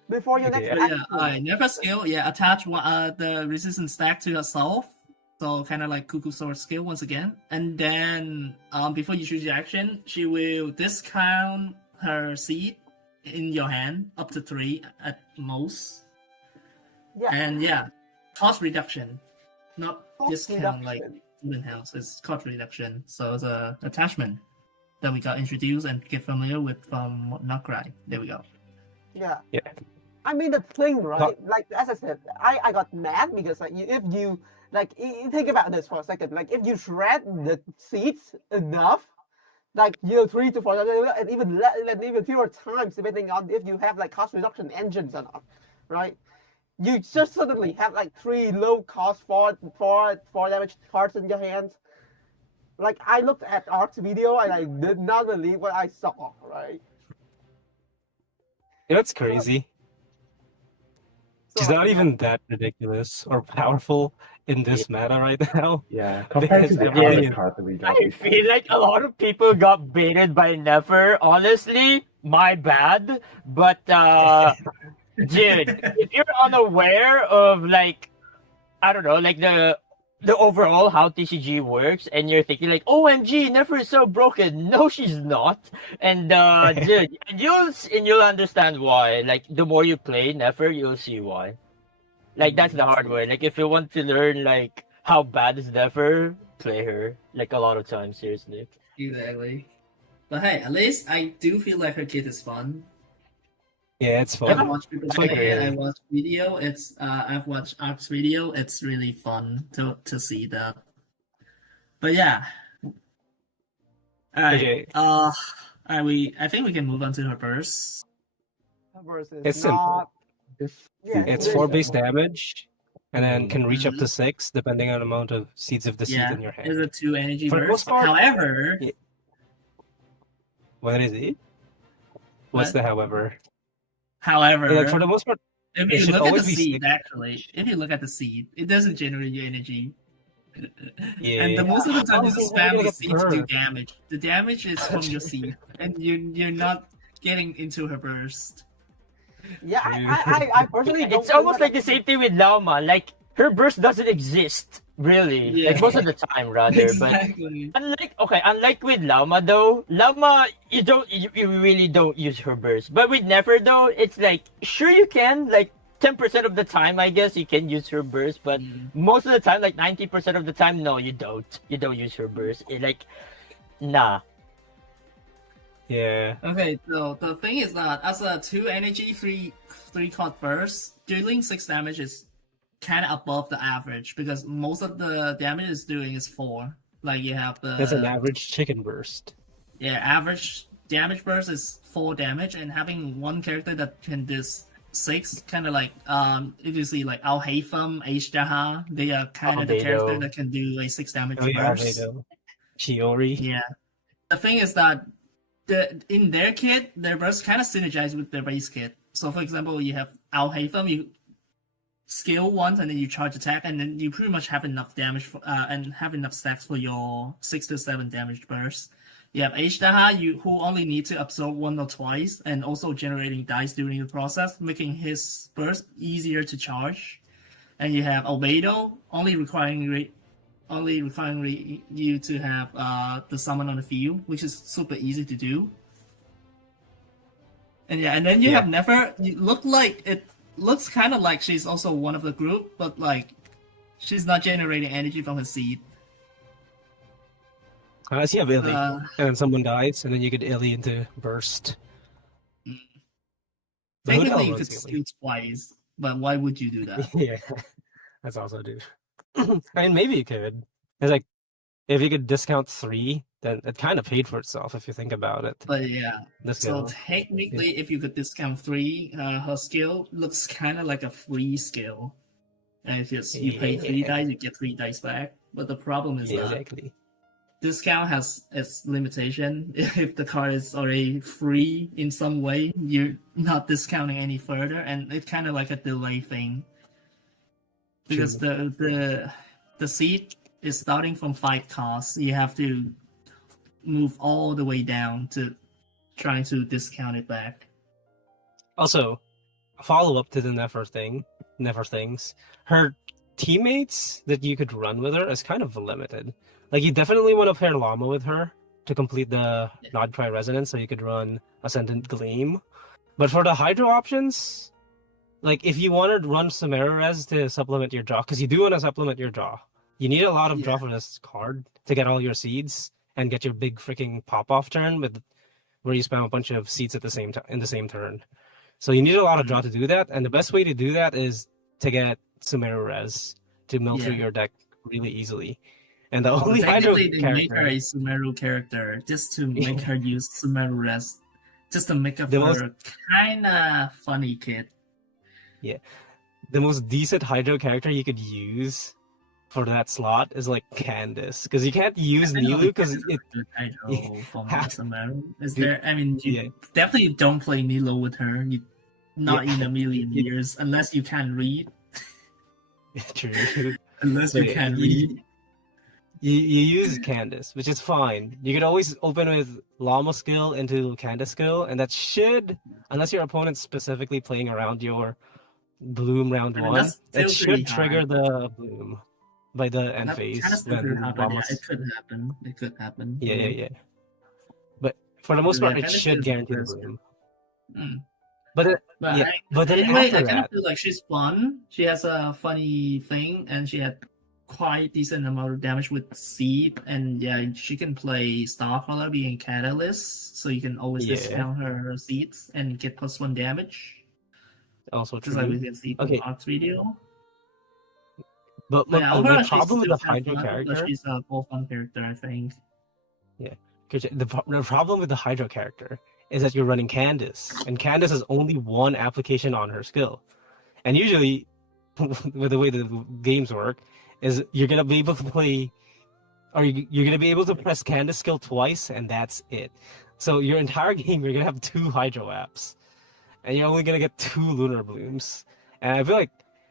before your Okay, next So yeah, action, Nefer skill, yeah, attach the resistance stack to yourself. So kind of like Cuckoo Sword skill once again. And then before you choose your action, she will discount her seed in your hand up to 3 at most. yeah, And yeah, cost reduction. Not Cost discount like reduction. student house, it's cost reduction. So it's a attachment that we got introduced and get familiar with from Nokrai. There we go. yeah. Yeah. I mean the thing, right? Like as I said, I got mad because like if you like think about this for a second, like if you shred the seeds enough, like 3 to 4, and even fewer times depending on if you have like cost reduction engines or not, right? You just suddenly have like 3 low cost for damage cards in your hands. Like I looked at Ark's video and I did not believe what I saw, right? Yeah, that's crazy. She's So, not even that ridiculous or powerful in this meta right now. Yeah, compared to the Yeah. other cards that we got. I feel like a lot of people got baited by Nefer. Honestly, my bad. But dude, if you're unaware of like, I don't know, like the overall how TCG works, and you're thinking like, OMG, Nefer is so broken. No, she's not. And dude, and you'll understand why. Like the more you play Nefer, you'll see why. Like that's the hard way. Like if you want to learn like how bad is Nefer, play her. Like a lot of times, seriously. Exactly. But hey, at least I do feel like her kit is fun. Yeah, it's I've fun. watched people It's fun, play it. I really. watched video. I've watched Ark's video. It's really fun to see that. But yeah. Alright. Okay. I think we can move on to her burst. versus It's not. This- Yeah, It's it is 4 base simple. damage, and then can reach up Mhm. to 6 depending on the amount of seeds of the seed Yeah, in your it's hand. a 2 energy For the most burst. part- However, Yeah. What is it? What's What? the however? however, Like for the most part, if it you should look at the always be seed, six. actually, if you look at the seed, it doesn't generate your energy. And the most of the time, you Honestly, just you're gonna spam the get seed to do burned. damage. The damage is from your seed, and you're not getting into her burst. Yeah, I personally don't. It's almost like the same thing with Llama. Like her burst doesn't exist really. Yeah. Like most of the time, rather. Exactly. But unlike with Llama though, Llama you really don't use her burst. But with Nefer though, it's like sure you can 10% of the time, I guess you can use her burst, but most of the time, 90% of the time, no, you don't. You don't use her burst. Nah. Yeah. Okay, so the thing is that as a 2 energy, 3 card burst, dealing 6 damage is kind of above the average because most of the damage it's doing is 4. Like you have the. That's an average chicken burst. Yeah, average damage burst is 4 damage, and having one character that can do 6, kind of like if you see like Al Haytham, Ashtaha, they are kind of the character that can do a 6 damage burst. Shiori. Yeah. The thing is that in their kit, their burst kind of synergize with their base kit. So, for example, you have Al Haytham, you skill once, and then you charge attack, and then you pretty much have enough damage and have enough stacks for your 6 to 7 damage burst. You have Ashtaha, who only need to absorb 1 or twice, and also generating dice during the process, making his burst easier to charge. And you have Albedo, only requiring you to have the summon on the field, which is super easy to do. And then you have Nefer. It looks kind of like she's also one of the group, but she's not generating energy from her seed. I see a Illy, and then someone dies, and then you get Illy into burst. Technically, you could steal twice, but why would you do that? Yeah, that's also dude. I mean, maybe you could. It's if you could discount 3, then it kind of paid for itself if you think about it. But yeah, so technically, if you could discount 3, her skill looks kind of like a free skill. And if you pay 3 dice, you get 3 dice back. But the problem is that discount has its limitation. If the card is already free in some way, you're not discounting any further, and it's kind of like a delay thing. Because the seed is starting from 5 costs. You have to move all the way down to trying to discount it back. Also, a follow-up to the Nefer things. Her teammates that you could run with her is kind of limited. You definitely want to pair Llama with her to complete the Nodcry Resonance, so you could run Ascendant Gleam. But for the Hydro options, if you want to run Sumeru to supplement your draw, because you do want to supplement your draw, you need a lot of draw for this card to get all your seeds and get your big freaking pop-off turn where you spam a bunch of seeds at the same time in the same turn. So you need a lot of draw to do that, and the best way to do that is to get Sumeru to mill through your deck really easily. And the only Hydro they character... make her a Sumeru character just to make her use Sumeru just to make up her kind of funny kid. Yeah. The most decent Hydro character you could use for that slot is Candace, because you can't use Nilu because Hydro from Sumeru. Is there? I mean, you definitely don't play Nilo with her. Not in a million years, unless you can read. True. Unless you can read. You use Candace, which is fine. You could always open with Llama skill into Candace skill, and that should, unless your opponent's specifically playing around your Bloom round 1, it should trigger the Bloom by the end phase. It could happen. Yeah. But for the most part, it should guarantee the Bloom. But anyway, I kind of feel like she's fun. She has a funny thing, and she had quite decent amount of damage with Seed, and she can play Starcaller being Catalyst, so you can always discount her Seeds and get +1 damage. Also true. Just like we can see from Art's video. But my problem with the Hydro character... She's a more fun character, I think. Yeah. The problem with the Hydro character is that you're running Candace, and Candace has only 1 application on her skill. And usually, with the way the games work, is you're going to be able to play... Or you're going to be able to press Candace skill twice, and that's it. So your entire game, you're going to have 2 Hydro apps. And you're only going to get 2 Lunar Blooms. And I feel like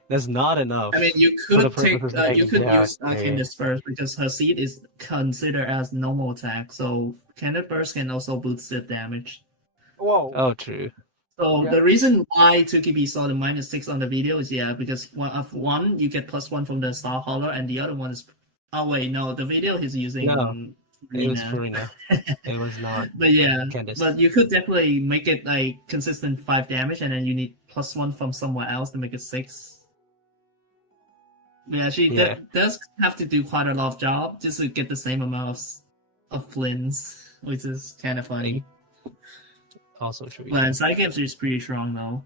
That's not enough. I mean, you for the could take, purposes of you could use Exactly. Candace Burst because her seed is considered as normal attack, so Candace Burst can also boost the damage. Whoa. Oh, true. So Yeah. the reason why 2KB saw the -6 on the video is because one you get +1 from the Star Color, and the other one is the video he's using. No, it was Rina. Farina. It was not. But yeah, Candace. but you could definitely make it like consistent 5 damage, and then you need +1 from somewhere else to make it 6. Yeah, she does have to do quite a lot of job just to get the same amount of flints, which is kind of funny. Also true. But Psycaps is pretty strong though.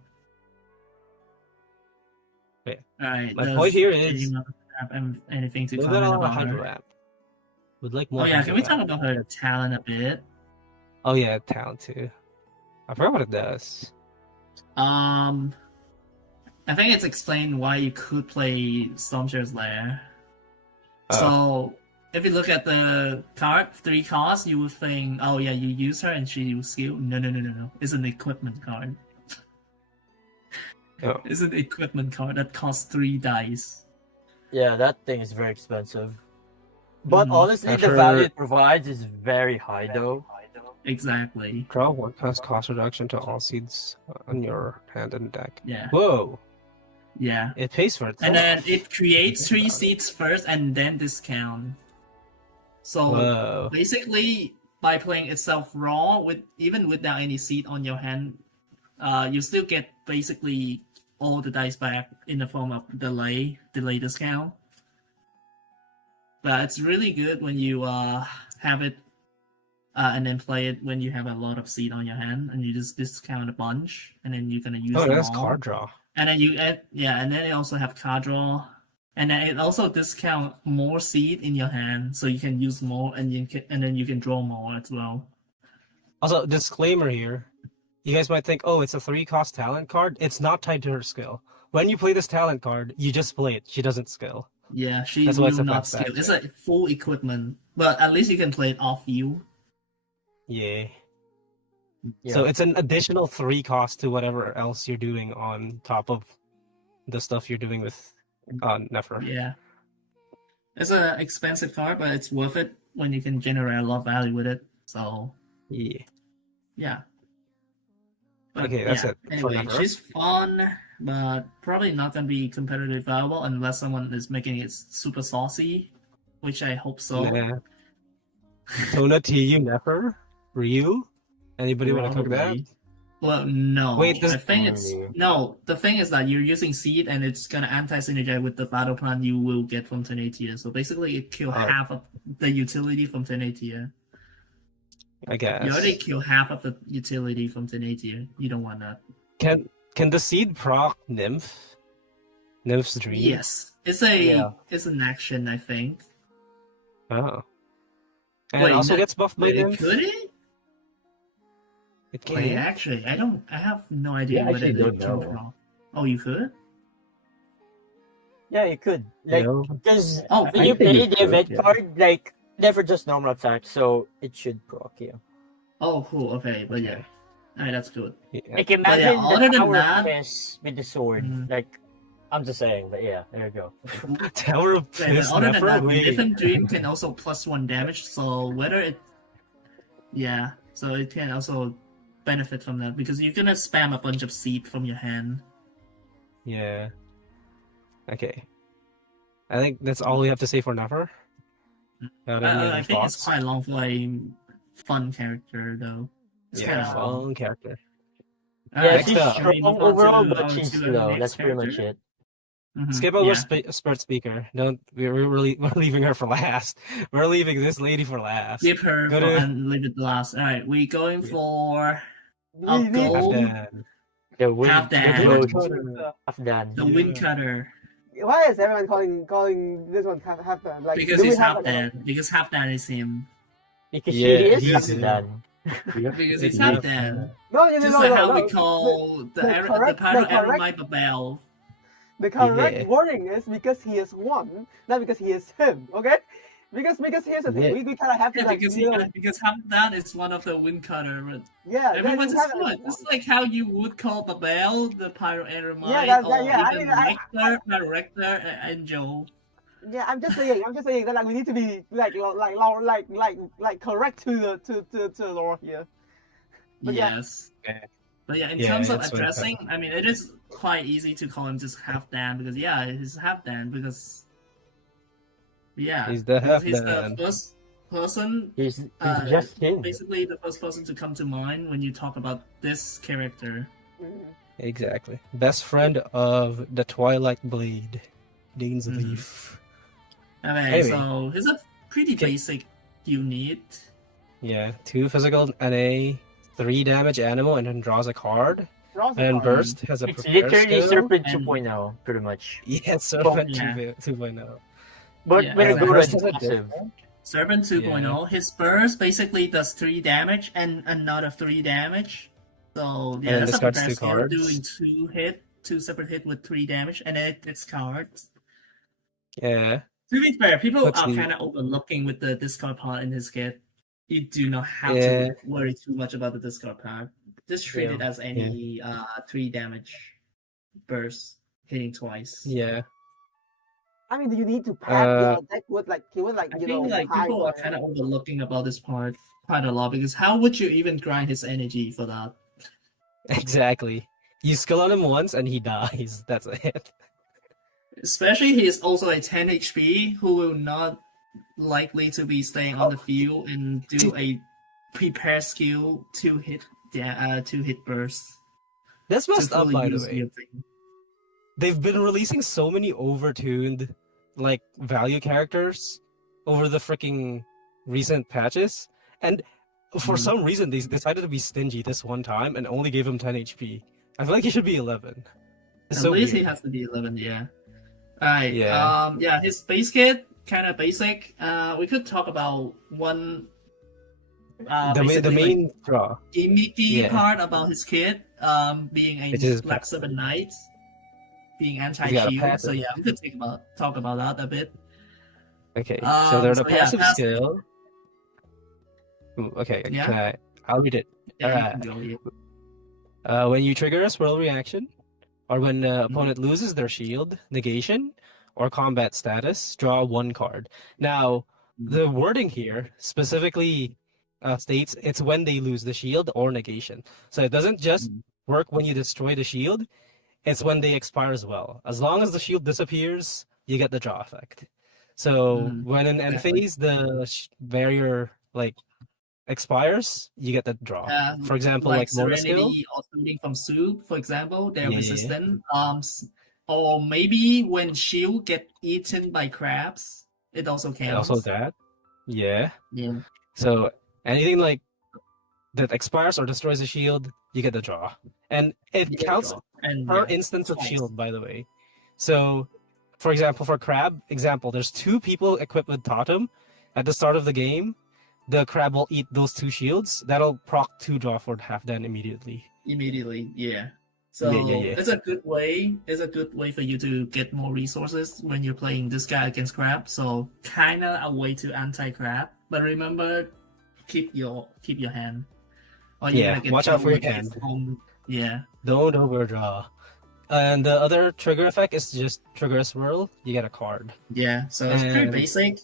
Yeah. Alright. My point here is anyone have anything to Look comment at all the about Hydro her? Wrap. Would like more. Oh yeah, Hydro can we Wrap. talk about her talent a bit? Oh yeah, talent too. I forgot what it does. I think it's explained why you could play Stormshare's Lair. Oh. So if you look at the card, 3 costs, you would think, oh yeah, you use her and she will skill. No. It's an equipment card. Oh. It's an equipment card that costs 3 dice. Yeah, that thing is very expensive. But Mhm. honestly, After- the value it provides is very high, though. Exactly. Draw 1 cost reduction to all seeds on your hand and deck. Yeah. Whoa! Yeah. It pays for itself. And then it creates 3 seeds first and then discount. So Whoa. basically, by playing itself raw, even without any seed on your hand, you still get basically all the dice back in the form of delay discount. But it's really good when you have it and then play it when you have a lot of seed on your hand, and you just discount a bunch, and then you're gonna use Oh, them that's all. card draw. And then and then it also have card draw, and then it also discount more seed in your hand, so you can use more, and then you can draw more as well. Also, disclaimer here. You guys might think, oh, it's a 3-cost talent card. It's not tied to her skill. When you play this talent card, you just play it. She doesn't skill. Yeah, she That's why it's will a not fast skill. It's a full equipment, but at least you can play it off you. Yeah. Yeah. So it's an additional 3 cost to whatever else you're doing on top of the stuff you're doing with Nefer. Yeah. It's an expensive card, but it's worth it when you can generate a lot of value with it. So, Yeah. yeah. Okay, that's it for Anyway, Nefer. she's fun, but probably not going to be competitively viable unless someone is making it super saucy, which I hope so. Yeah. Tonatiuh, Nefer, Ryu. Anybody want to cook that? Probably. Well, no. Wait, the thing is that you're using seed and it's gonna anti-synergize with the battle plan you will get from Tonatiuh. So basically, it kills half of the utility from Tonatiuh. I guess. You already kill half of the utility from Tonatiuh. You don't want that. Can the seed proc Nymph? Nymph's Dream? Yes, it's an action, I think. Oh. And Wait, it also no- gets buffed by Wait, Nymph? could it? It can. Wait, actually, I have no idea Yeah, whether actually it don't can know. proc. Oh, you could? Yeah, you could. Like, No. because Oh, when I you think play you the could, event yeah. card, like, never just normal attack, so it should proc you. Oh, cool. Okay, but yeah. Alright, that's good. Yeah. Like, imagine other the than Tower that- of Fist with the sword. Mhm. Like, I'm just saying, but yeah, there you go. Tower of Yeah, Piss, other than Nefer? that, Wait. Rhythm Dream can also +1 damage, so whether it... Yeah, so it can also benefit from that, because you're gonna spam a bunch of seed from your hand. Yeah. Okay. I think that's all we have to say for Nefer. Got any I other think thoughts? it's quite long for a fun character, though. It's Yeah, kind of fun character. Yeah, Alright, she's up. shall we strong move on to overall, our but she's to the slow. next That's pretty much character? it. Mhm, Skip over yeah. Spiritspeaker. Don't we're leaving her for last. We're leaving this lady for last. Skip her Go for, to- and leave it last. Alright, we going for We- gold. Half Oh. done. The wind, Half the done. road, Uh, half done. the Yeah. Windcutter. Why is everyone calling this one half done? Like, Because do we he's have half dead. Because half dead is him. Because Yeah, she is he's half in. done. Because he's Yeah. half dead. No, Just no, like no, how no. we call the correct- part of the correct- Eremite Babel. The correct Yeah. wording is because he is one, not because he is him. Okay? because here's the thing, Yeah. we kind of have to like because that is one of the Windcutter. But yeah. everyone's that's just fun. It's like how you would call Babel, the Pyro Eremite, Yeah, or yeah. even Rector, and Angel. Yeah, I'm just saying that like we need to be like correct to the lore here. But yes. Yeah. But yeah, in Yeah, terms of it's addressing, I mean, it is quite easy to call him just half Dan because he's half Dan because He's the half he's Dan. the first person. He's just him. Basically, the first person to come to mind when you talk about this character. Exactly. Best friend of the Twilight Blade, Dean's Mhm. Leaf. Okay, Anyway. so he's a pretty basic unit. Yeah, 2 physical NA, 3 damage animal, and then draws a card. And Burst has a It's prepare literally skill. Serpent and- 2.0, pretty much. Yeah, Serpent yeah. 2.0. But Yeah, when and it goes Burst to has a passive, Serpent 2.0, his burst basically does 3 damage and another 3 damage. So yeah, And that's a discards prepare 2 skill cards. doing 2 separate hit with 3 damage, and it's cards. Yeah. To be fair, people Let's are see. kind of overlooking with the discard part in his kit. You do not have Yeah. to worry too much about the discard part. Just treat it as any 3 damage burst hitting twice. Yeah. I mean, you need to pad your deck with like I think like people are kind of overlooking about this part quite a lot because how would you even grind his energy for that? Exactly. You skill on him once and he dies. That's it. Especially he is also a 10 HP who will not likely to be staying on the field and do a prepare skill to hit burst. That's messed up, fully by the use way. your thing. They've been releasing so many overtuned, like, value characters over the freaking recent patches, and for some reason they decided to be stingy this one time and only gave him 10 HP. I feel like he should be 11. It's At so least weird. he has to be 11, yeah. Alright, Yeah. his base kit, kind of basic. We could talk about one the basically, main draw. gimmicky part about his kit, being a Which is Black 7 Knight, being got a anti-shield. So passive. yeah, we could talk about that a bit. Okay, so they're the so yeah, passive passive. skill. Ooh, okay, Yeah. I'll read it. Yeah, you Alright. can go, yeah. When you trigger a swirl reaction, or when the opponent loses their shield, negation, or combat status, draw 1 card. Now, the wording here specifically states it's when they lose the shield or negation. So it doesn't just work when you destroy the shield, it's when they expire as well. As long as the shield disappears, you get the draw effect. So when in end phase the barrier like expires, you get the draw. For example, like Mona skill. Serenity or something from Soup, for example, they're Yeah. resistant. Or maybe when shield get eaten by crabs, it also And counts. also that. Yeah. Yeah. So anything like that expires or destroys a shield, you get the draw. And it You get a counts draw. And per yeah, instance of twice. shield, by the way. So, for example, for crab, there's 2 people equipped with totem. At the start of the game, the crab will eat those 2 shields. That'll proc 2 draw for half dan immediately. Immediately, yeah. So Yeah. it's a good way. It's a good way for you to get more resources when you're playing this guy against crab. So kind of a way to anti-crab. But remember, keep your hand. Or you're Yeah, gonna get watch out for your killed hand. home. Yeah. Don't overdraw. And the other trigger effect is just trigger a swirl, you get a card. Yeah, so it's pretty And- basic.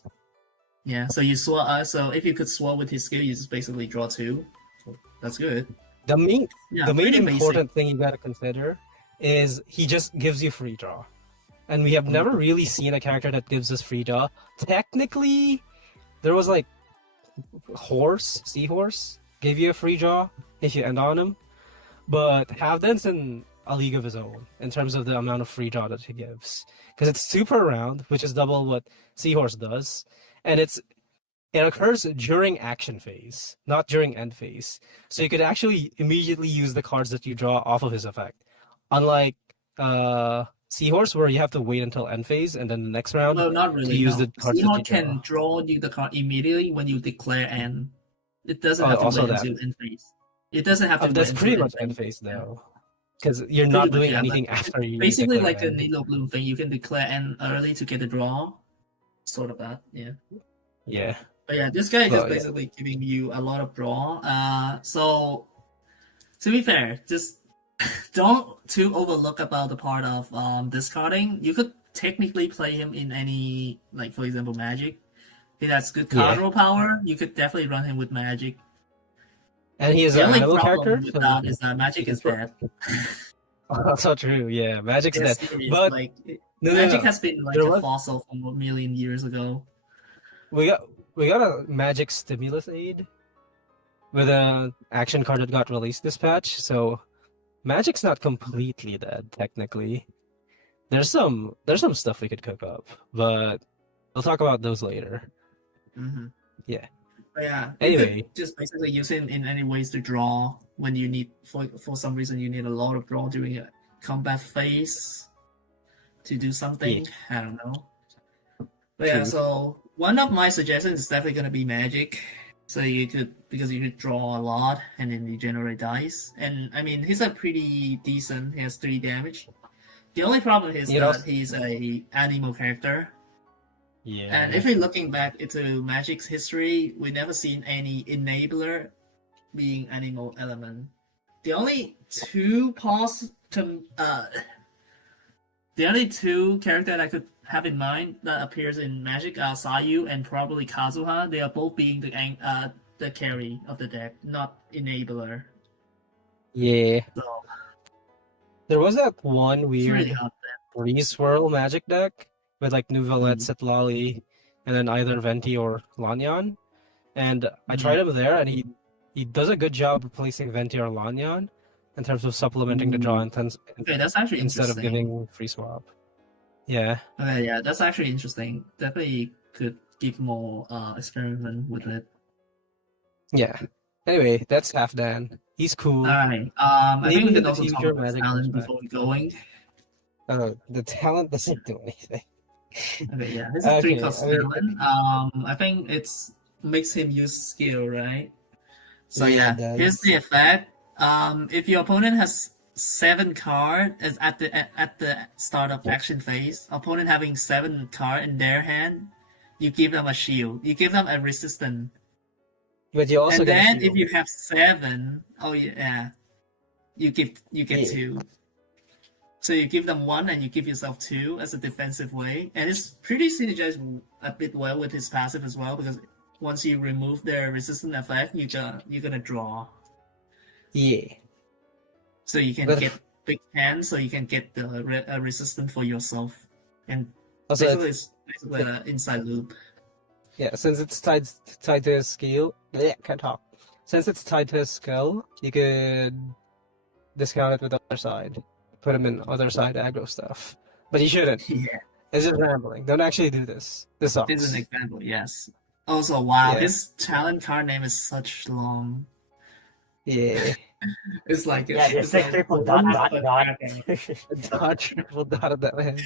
Yeah, so you swirl. So if you could swirl with his skill, you just basically draw 2. So that's good. The main Yeah, the main pretty basic. important thing you gotta consider is he just gives you free draw. And we have never really seen a character that gives us free draw. Technically, there was like Seahorse gave you a free draw if you end on him. But Havdan's in a league of his own in terms of the amount of free draw that he gives. Because it's super round, which is double what Seahorse does. And it occurs during action phase, not during end phase. So you could actually immediately use the cards that you draw off of his effect. Unlike Seahorse, where you have to wait until end phase and then the next round No, not really. to use no. the cards that you Seahawk draw. can draw you the card immediately when you declare end. It doesn't Oh, have to also wait that. until end phase. It doesn't have to wait That's until pretty much end end phase. phase though. Because you're Pretty not much, doing yeah, anything but after you Basically declare like a end. Nilo Bloom thing. You can declare end early to get a draw. Sort of that, yeah. Yeah. But yeah, this guy is just Well, yeah. basically giving you a lot of draw. So to be fair, just don't too overlook about the part of discarding. You could technically play him in any, like for example, Magic. If that's good card draw power, you could definitely run him with Magic. And he is The an only animal problem character. with that is that Magic is dead. That's not true. Yeah, Magic's Yes, dead. it is. But Like no, Magic has been like There a was- fossil from a million years ago. we got a Magic Stimulus aid with an action card that got released this patch. So Magic's not completely dead technically. There's some stuff we could cook up, but we'll talk about those later. Mm-hmm. Yeah. But yeah. Anyway. You could just basically use him in any ways to draw when you need, for some reason, you need a lot of draw during a combat phase to do something. I don't know. But yeah, True. so one of my suggestions is definitely going to be Magic. So because you could draw a lot and then you generate dice. And I mean, he's a pretty decent, he has 3 damage. The only problem is that he's a animal character. Yeah. And if we're looking back into Magic's history, we never seen any enabler being animal element. The only two characters I could have in mind that appears in Magic are Sayu and probably Kazuha. They are both being the carry of the deck, not enabler. Yeah. So There was that one it's weird really hard. Swirl Magic deck with like Nuvalet, Mhm. Setlali, and then either Venti or Lanyan. And I tried him there, and he does a good job replacing Venti or Lanyan in terms of supplementing the draw Okay, that's actually instead of interesting. giving free swap. Yeah. Okay, yeah, that's actually interesting. Definitely could give more experiment with it. Yeah. Anyway, that's Halfdan. He's cool. Alright. I Maybe think we in can the also talk future, about Magic talent comes back. before going. The talent doesn't do anything. Okay, yeah, this is 3 Okay, cost I mean- talent. I think it's makes him use skill, right? So Yeah, yeah, it does. here's the effect. If your opponent has 7 cards as at the start of action phase, opponent having 7 cards in their hand, you give them a shield. You give them a resistance. But you also And get a then if shield. you have 7, you get Yeah. 2. So you give them 1 and you give yourself 2 as a defensive way, and it's pretty synergized a bit well with his passive as well, because once you remove their resistant effect, you're gonna draw. Yeah. So you can But- get big hands, so you can get the resistant for yourself, and Also, basically it's basically an inside loop. yeah, since it's tied to his skill, can't talk. Since it's tied to his skill, you could discount it with the other side. Put him in other side aggro stuff. But you shouldn't. Yeah, It's just rambling. Don't actually do this. This sucks. this is an example. Yes. Also, wow, Yeah. his talent card name is such long. Yeah. It's like Yeah, it's it's like triple dot dot dot. Dot triple dot of that man.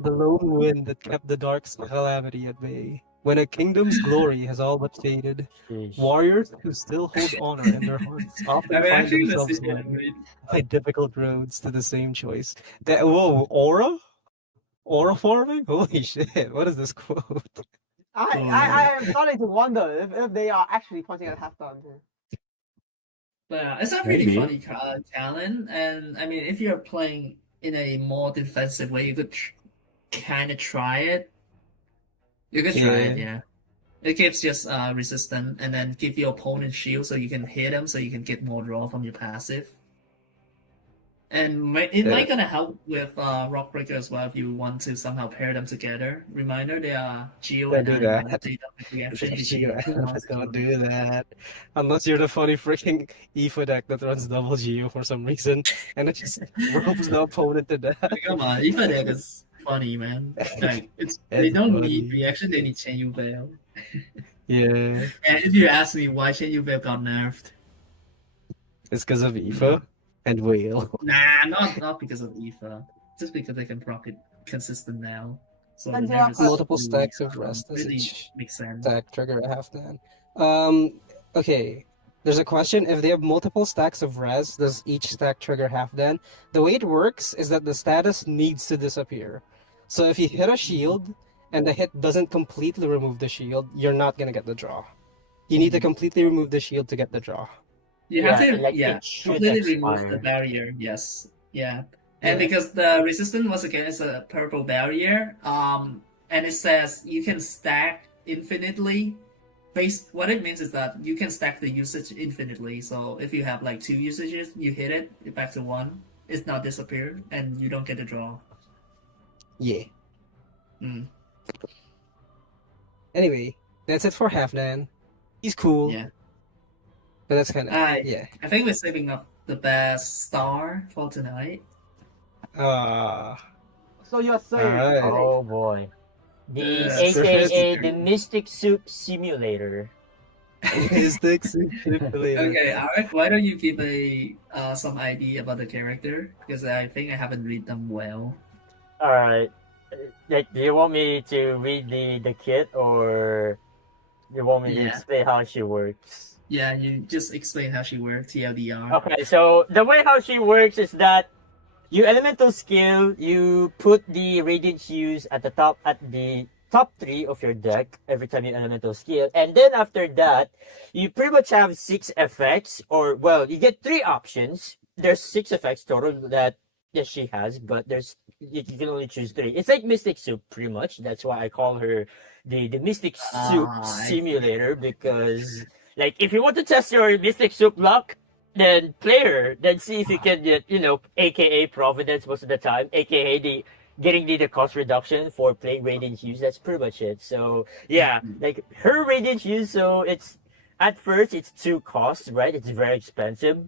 The lone wind that kept the dark calamity at bay. When a kingdom's glory has all but faded, warriors who still hold honor in their hearts often I mean, find actually, themselves that's led by difficult roads to the same choice. Whoa, aura? Aura farming? Holy shit, what is this quote? I am starting to wonder if they are actually pointing at Halfdan too. But it's a pretty Maybe. funny talent, and I mean, if you're playing in a more defensive way, you could kind of try it. You could try it, yeah. It gives just resistance, and then give your opponent shield so you can hit them, so you can get more draw from your passive. And it might gonna help with Rockbreaker as well if you want to somehow pair them together. Reminder, they are Geo Don't and do Animal. that. They don't reaction. Don't do that. Unless you're the funny freaking Aoife deck that runs double Geo for some reason, and it just ropes the opponent to death. Come on, Aoife deck is funny, man. Like they don't need reaction, they need Chen Yu Veil. Yeah. And if you ask me why Chen Yu Veil got nerfed, It's because of Aoife and Whale. nah, not because of Aoife. Just because they can proc it consistent now. So the And nerf is multiple really, stacks of rest as really each makes sense. stack trigger a half then. Okay. There's a question. If they have multiple stacks of res, does each stack trigger half then? The way it works is that the status needs to disappear. So if you hit a shield and the hit doesn't completely remove the shield, you're not gonna get the draw. You need to completely remove the shield to get the draw. You have to, like it should completely remove the expire. barrier. Yes, yeah, and Yeah. because the resistance was against a purple barrier, and it says you can stack infinitely. What it means is that you can stack the usage infinitely. So if you have like 2 usages, you hit it back to 1, it's not disappear, and you don't get the draw. Yeah. Mm. Anyway, that's it for Halfdan. He's cool. Yeah. But that's kind of yeah. I think we're saving up the best star for tonight. So you're saying, Alright. Oh boy. The Yes. AKA the Mystic Soup Simulator. Mystic Simulator. Okay, Alec, why don't you give some idea about the character? Because I think I haven't read them well. Alright. Do you want me to read the kit, or you want me to Yeah. explain how she works? Yeah, you just explain how she works, TLDR. Okay, so the way how she works is that you elemental skill, you put the radiant hues at the top 3 of your deck every time you elemental skill, and then after that, you pretty much have 6 effects, or well, you get 3 options. There's 6 effects total that she has, but you can only choose 3. It's like Mystic Soup, pretty much. That's why I call her the Mystic Soup Simulator, because like if you want to test your Mystic Soup luck, then play her, then see if you can get, AKA Providence most of the time, AKA getting the cost reduction for playing Radiant Hues. That's pretty much it. So yeah, like her Radiant Hues, so at first it's 2 costs, right? It's very expensive.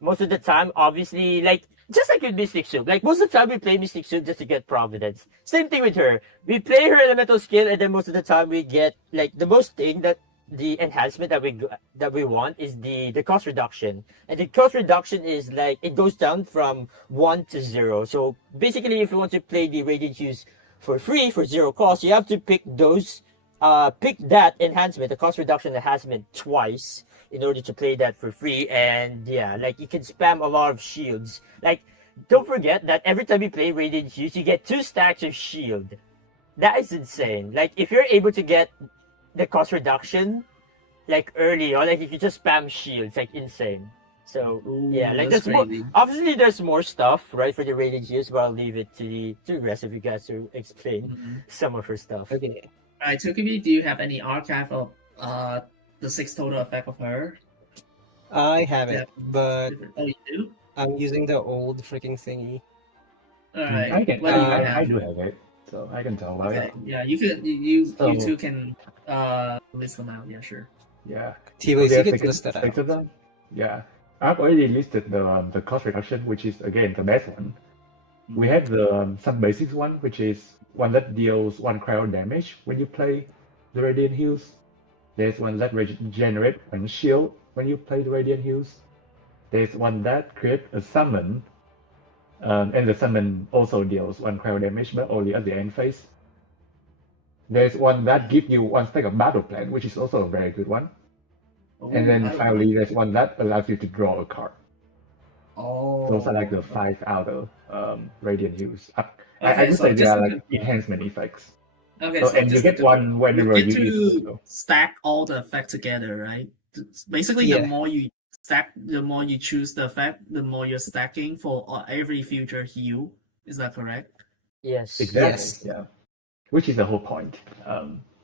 Most of the time, obviously, like just like with Mystic Soup, like most of the time we play Mystic Soup just to get Providence. Same thing with her. We play her elemental skill, and then most of the time we get like the most thing that the enhancement that we want is the cost reduction, and the cost reduction is like it goes down from 1 to 0. So basically, if you want to play the Radiant Hues for free for 0 cost, you have to pick that enhancement, the cost reduction enhancement, twice in order to play that for free. And yeah, like you can spam a lot of shields. Like don't forget that every time you play Radiant Hues, you get 2 stacks of shield. That is insane. Like if you're able to get the cost reduction like early, or like if you just spam shields, like insane. So yeah, like there's more, obviously there's more stuff, right, for the Radiant Hues, but I'll leave it to the rest of you guys to explain some of her stuff. Okay. Alright, Tokubi, do you have any archive of the 6 total effect of her? I have it, Yeah. but Oh, you do? I'm using the old freaking thingy. Alright. I do have it, so I can tell. Okay. Yeah, you So- two can list them out. Yeah, sure. Yeah. TBlaze, There you are can list that six out. of them. Yeah. I've already listed the cost reduction, which is again the best one. We have the some basics one, which is one that deals 1 cryo damage when you play the Radiant Hues. There's one that regenerates 1 shield when you play the Radiant Hues. There's one that creates a summon, and the summon also deals 1 cryo damage, but only at the end phase. There's one that gives you 1 stack of battle plan, which is also a very good one. And then finally, there's one that allows you to draw a card. Oh. Those are like the 5 outer Radiant Hues. I Okay, would so say they just are to like enhancement effects. Okay, So, so and you just get to- one whenever you you get use it. to So. stack all the effects together, right? Basically, Yeah. the more you stack, the more you choose the effect, the more you're stacking for every future heal. Is that correct? Yes. Exactly. Yes. Yeah. Which is the whole point.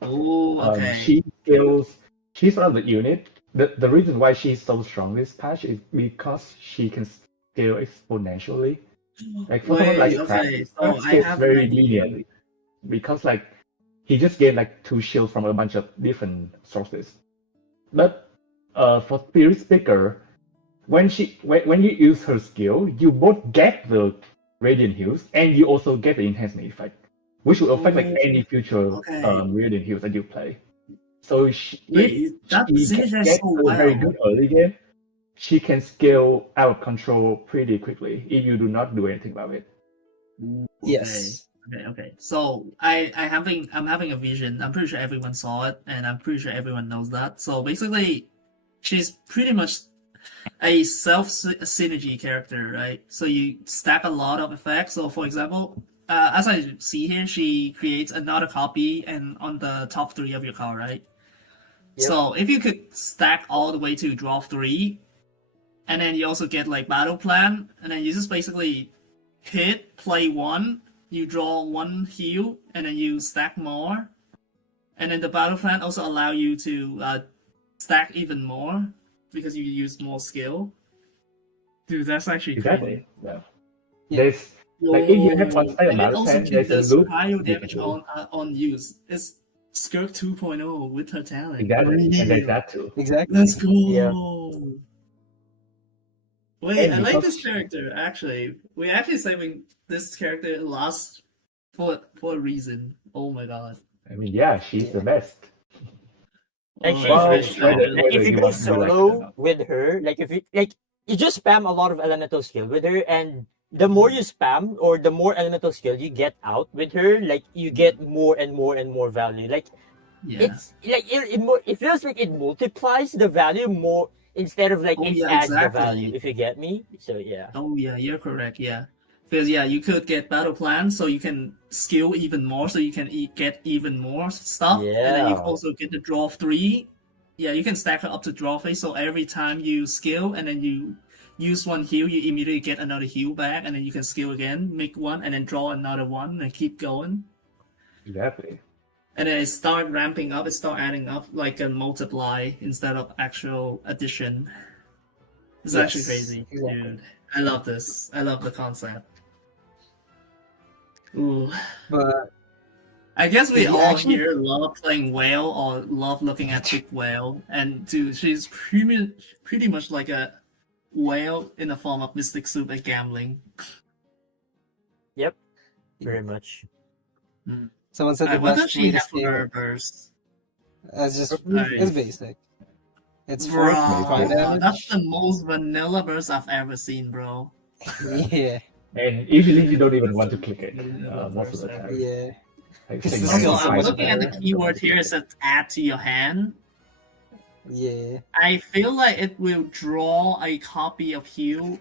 Oh, okay. She's one of the unit. The reason why she's so strong this patch is because she can scale exponentially. Like for someone like okay. Kraft, So I scales have very an idea. linearly. Because like he just gained like 2 shields from a bunch of different sources. But for Spiritspeaker, when you use her skill, you both get the Radiant Hues and you also get the enhancement effect, which will affect like any future Okay. Radiant Hues that you play. So if she that can synergizes get so to a very well. good early game, she can scale out of control pretty quickly if you do not do anything about it. Yes. Okay. So I'm having a vision. I'm pretty sure everyone saw it, and I'm pretty sure everyone knows that. So basically, she's pretty much a self synergy character, right? So you stack a lot of effects. So for example, as I see here, she creates another copy and on the top 3 of your card, right? Yep. So if you could stack all the way to draw 3, and then you also get like battle plan, and then you just basically hit, play 1, you draw 1 heal, and then you stack more. And then the battle plan also allow you to stack even more because you use more skill. Dude, that's actually Exactly. crazy. Yeah. There's like if you have one side and it battle also plan, can there's a does loop. cryo damage on use. It's Skirk 2.0 with her talent. Exactly, and there's that too. Exactly. Let's go. Yeah. Wait, And I like because- this character. Actually, we're actually saving this character last for a reason. Oh my god. I mean, yeah, she's the best. Like Oh, she's Well, really shit. strong. whether- Like whether if you you go want to be like it or solo not. with her, like if you just spam a lot of elemental skill with her, and the more you spam or the more elemental skill you get out with her, like you get more and more and more value. Like Yeah. it's like it feels like it multiplies the value more instead of like Oh, it yeah, adds the exactly. value. If you get me, so yeah. Oh yeah, you're correct. Yeah, because yeah, you could get battle plan, so you can skill even more, so you can get even more stuff, and then you Yeah. also get the draw 3. Yeah, you can stack her up to draw 3. So every time you skill and then you use 1 heal, you immediately get another heal back, and then you can skill again, make 1, and then draw another 1, and keep going. Exactly. And then it start ramping up, it start adding up like a multiply instead of actual addition. It's actually Yes, crazy, exactly. dude. I love this. I love the concept. Ooh. But I guess we Yeah, all actually- here love playing whale or love looking at big whale, and dude, she's pretty much like a whale in the form of Mystic Soup and gambling. Yep. Very much. someone said the What does best she way to have for scale her burst? it's just Nice. it's basic. It's Bro, 4 damage. that's the most vanilla burst I've ever seen, bro. Yeah, And usually you don't even want to click it most of the time. yeah. I Because think the Also, skill's so I'm much looking at the better. keyword here. It says add to your hand. Yeah. I feel like it will draw a copy of heal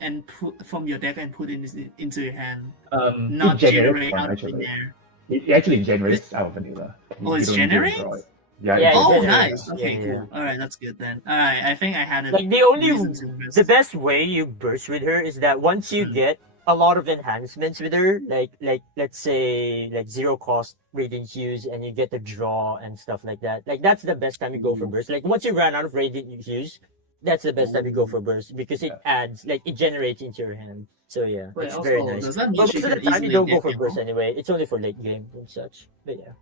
and put from your deck and put it into your hand, not it generates generate one out of thin actually. air. It actually generates out of vanilla. Oh, You it don't need to generates? draw it. Yeah, Yeah, it it Oh, generates. nice. Yeah, Okay, yeah. cool. All right, that's good then. All right, I think I had it. Like the only reason to the best way you burst with her is that once you Hmm. get a lot of enhancements with her, like let's say like 0 cost radiant hues, and you get the draw and stuff like that. Like that's the best time you go for burst. Like once you run out of radiant hues, that's the best time you go for burst because it adds like it generates into your hand. So yeah, Wait, it's also, very nice. does that mean But she most of can the time you easily don't go deck for it burst out? anyway. It's only for late game and such. But yeah.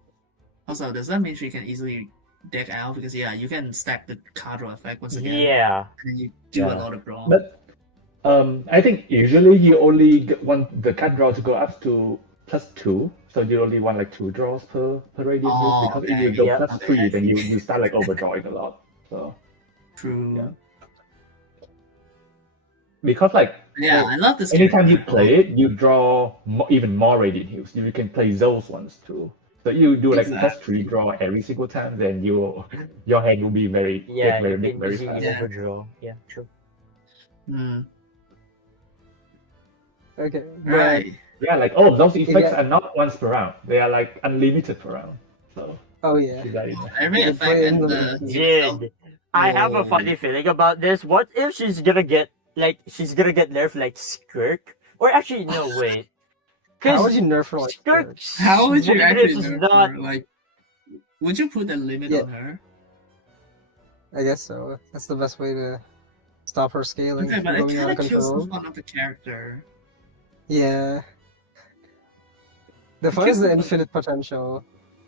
Also, does that mean she can easily deck out? Because yeah, you can stack the card draw effect once again. Yeah. And then you do a Yeah. lot of draw. But I think usually you only want the card draw to go up to +2, so you only want like 2 draws per radiant use, Oh, because if okay. you go Yeah. +3, Okay, I then you see. start like overdrawing a lot. So True. Yeah. because like Yeah, I love this. anytime you character. play it, you draw even more radiant heals. You can play those ones too. So you do like Exactly. +3 draw every single time, then your hand will be very Yeah, very you big can very easily fast. Yeah. overdraw. Yeah, true. Hmm. Okay. But Right. Yeah, like those effects Yeah. are not once per round. They are like unlimited per round. So oh yeah. keep that in mind. Every You effect play and in the Dude, I have a Yeah. funny feeling about this. What if she's gonna get nerfed like Skirk? Or actually, no, wait. How would you nerf her like Skirk? Skirk? How would you actually is nerf not? her? Like, would you put a limit Yeah. on her? I guess so. That's the best way to stop her scaling Okay, from but it going out kind of of kills the control. fun of the character. Yeah. The fun is the infinite potential,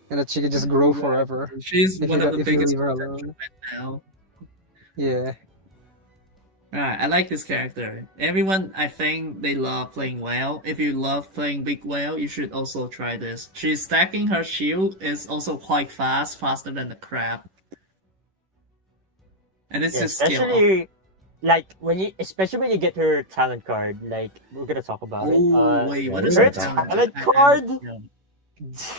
and that she can just grow forever. She's If one you of the if you biggest leave her potential alone. right now. Yeah. Alright, I like this character. Everyone, I think they love playing whale. If you love playing big whale, you should also try this. She's stacking her shield is also quite fast, faster than the crab. And it's Yeah, just skill. especially like especially when you get her talent card. Like we're gonna talk about it. Oh, wait, what is her her talent card?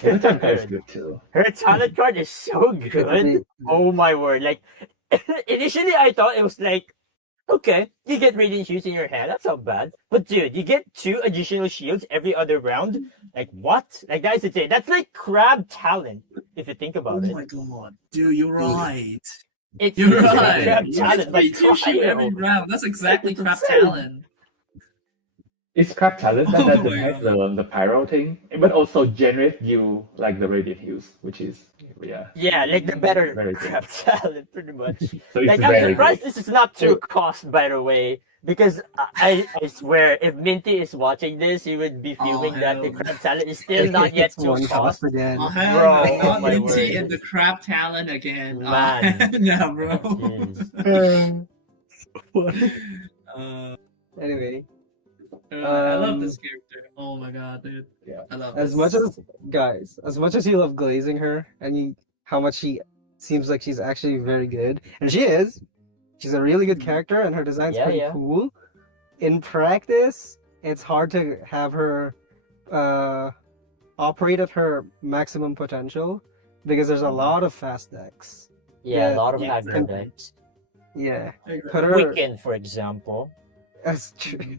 The time card is Dude, good too. her talent card is so good. Oh my word! Like initially, I thought it was like Okay, you get Radiant Shields in your hand. That's not bad. But dude, you get 2 additional shields every other round. Like what? Like that is insane. That's like crab talent if you think about Oh it. my god, dude, you're right. It's You're like right. crab You talent, get but 3 shield every cryo. round. That's exactly It's crap insane. talent. It's crap talent that Oh doesn't my have the pyro thing, but also generate you like the radiant hues, which is Yeah, like the better Very good. crab talent, pretty much. So it's Like I'm very surprised good. this is not too cost, by the way, because I swear if Minty is watching this, he would be fuming that the hell. crab talent is still not yet It's too one cost. cost again. Oh hell Bro, no, oh not my Minty word. and the crab talent again. Man. No, bro. Jeez. Anyway, I love this character. Oh my god, dude. Yeah. I love as this. much as you love glazing her, and how much she seems like she's actually very good, and she is. She's a really good character, and her design's Yeah, pretty yeah. cool. In practice, it's hard to have her operate at her maximum potential because there's a lot of fast decks. Yeah, a lot of Yeah, aggro exactly. decks. Yeah, Exactly. put her. Quicken, for example. That's true.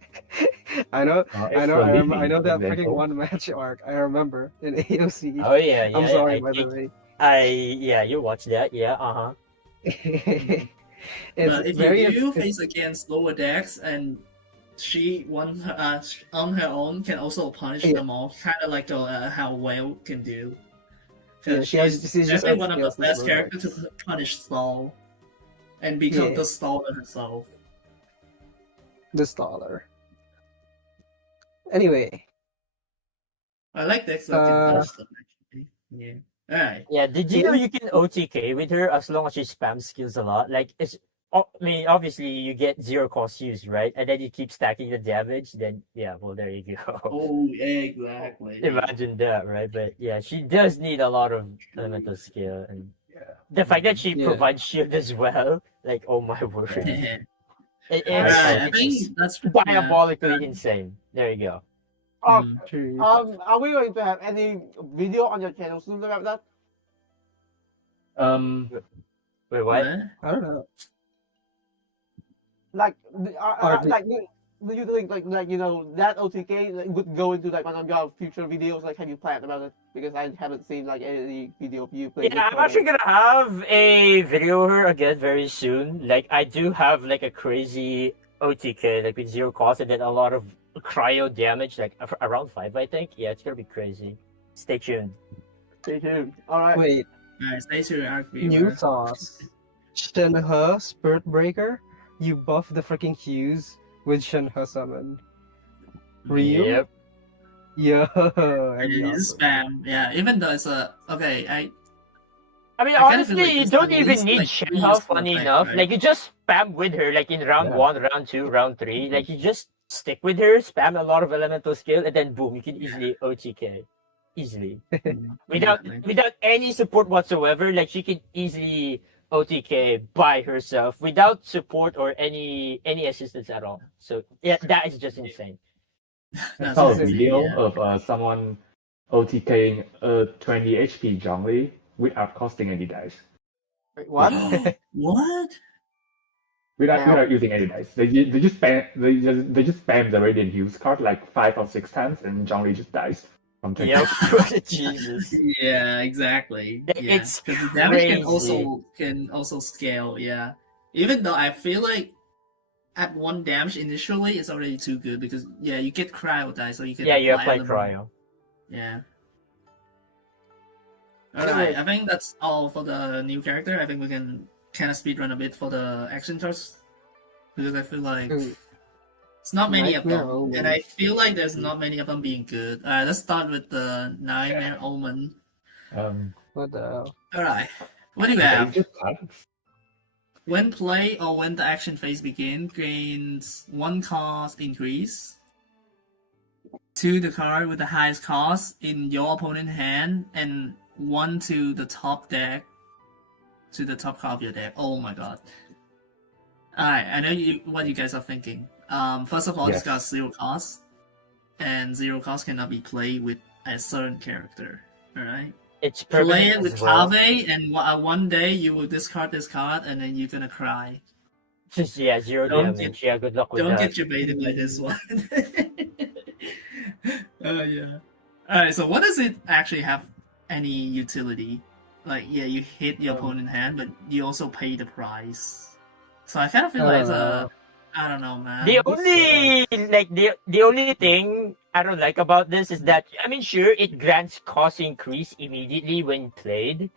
I know that freaking example. one match arc. I remember in AOC. Oh yeah, yeah. I'm sorry, I by the think way. yeah, you watched that. Yeah, It's But if very. you do face against lower decks and she on her own can also punish them all, kind of like how Whale can do. Yeah, Because she's just definitely one of skills the to best slow characters decks. to punish stall and become Yeah. the staller herself. The staller. Anyway, I like decks that can punish them actually. Yeah. Alright. Yeah, did you know you can OTK with her as long as she spams skills a lot? Like, I mean, obviously you get 0 cost use, right? And then you keep stacking the damage. Then yeah, well there you go. Oh, exactly. Imagine that, right? But yeah, she does need a lot of elemental skill, and the fact that she Yeah. provides shield as well, like oh my word, Yeah. it's I think that's diabolically insane. There you go. true. Are we going to have any video on your channel soon about that? Wait, what? I don't know. Like, Or- like, do you think like you know that OTK would go into like one of your future videos? Like, have you planned about it? Because I haven't seen like any video of you playing. Yeah, I'm actually gonna have a video of her again very soon. Like, I do have like a crazy OTK, like with 0 cost, and then a lot of cryo damage, like around 5, I think. Yeah, it's gonna be crazy. Stay tuned. Stay tuned. All right. Wait, Alright, stay tuned, Arc new Viewer. sauce. Shenhe Spirit Breaker. You buff the freaking Qs with Shenhe summon. Real? Yep. Yo. And you just spam. Yeah, even though it's a okay, I mean, I kinda feel honestly, like you it's don't at even least, need like, Shenhe, 3 funny effect, enough. right? Like, you just spam with her, like in round Yeah. 1, round 2, round 3. Like, you just stick with her, spam a lot of elemental skill, and then boom, you can easily OTK. Easily. Without any support whatsoever, like, she can easily OTK by herself without support or any assistance at all. So, yeah, that is just insane. I That's saw a insane, video yeah. of someone OTKing a 20 HP Zhongli without costing any dice. Wait, what? What? Without using any dice. They just spam the Radiant Hues card like 5 or 6 times, and Zhongli just dies from 20. Yep. Jesus. Yeah, exactly. Yeah. It's 'Cause the damage crazy. can also scale. Yeah, even though I feel like at 1 damage initially it's already too good because you get cryo die, so you can Yeah, you apply element. cryo. Yeah. Alright, I think that's all for the new character. I think we can kind of speedrun a bit for the action charts because I feel like it's not many of Nightmare them, Omen. and I feel like there's not many of them being good. Alright, let's start with the Nightmare Omen. What the hell? Alright, what do you have? Danger cards. When play or when the action phase begins, gains 1 cost increase to the card with the highest cost in your opponent's hand, and 1 to the top deck, to the top card of your deck. Oh my god. Alright, I know what you guys are thinking. First of all, Yes. it's got 0 cost, and 0 cost cannot be played with a certain character. Alright? It's Play permanent it with as well. Kave, and one day you will discard this card, and then you're gonna cry. Just yeah, 0 Don't damage. Yeah, good luck with Don't that. get baited by this one. Yeah. Alright, so what does it actually have any utility? Like, yeah, you hit your opponent hand, but you also pay the price. So I kind of feel like it's a... I don't know, man. The only the only thing I don't like about this is that I mean, sure, it grants cost increase immediately when played,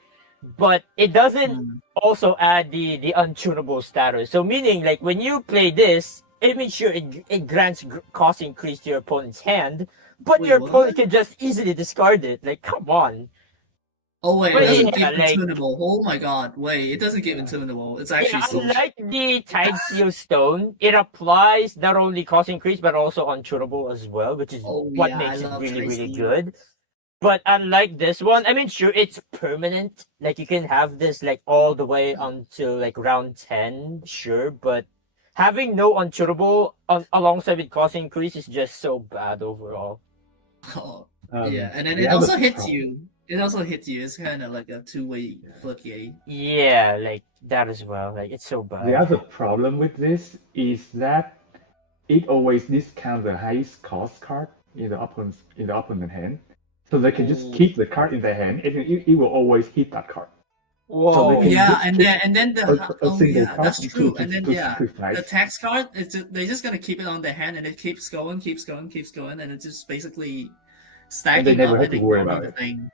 but it doesn't also add the untunable status. So meaning, like when you play this, I mean, sure, it grants cost increase to your opponent's hand, but Wait, your what? opponent can just easily discard it. Like, come on. Oh wait, But it doesn't yeah, give like- intunable. Oh my god, wait, it doesn't give intunable. It's actually so... Unlike the Tide Seal Stone, it applies not only cost increase but also untunable as well, which is Oh, what yeah, makes I it love really, Tide really Seal. good. But unlike this one, I mean, sure, it's permanent. Like, you can have this, like, all the way until, like, round 10, sure. But having no untunable alongside with cost increase is just so bad overall. Oh, Um, yeah, and then we it have a also hits problem. you. It also hits you. It's kind of like a two-way floodgate. Yeah, like, that as well. Like, it's so bad. The other problem with this is that it always discounts the highest cost card in the opponent hand, so they can just Oh. keep the card in their hand, and it will always hit that card. Whoa. So they can Yeah, just and pick then the a single yeah, card that's to- true. to- And then to yeah, sacrifice. the tax card, they're just gonna keep it on their hand, and it keeps going, and it's just basically stacking never up have and to worry ignoring about the thing.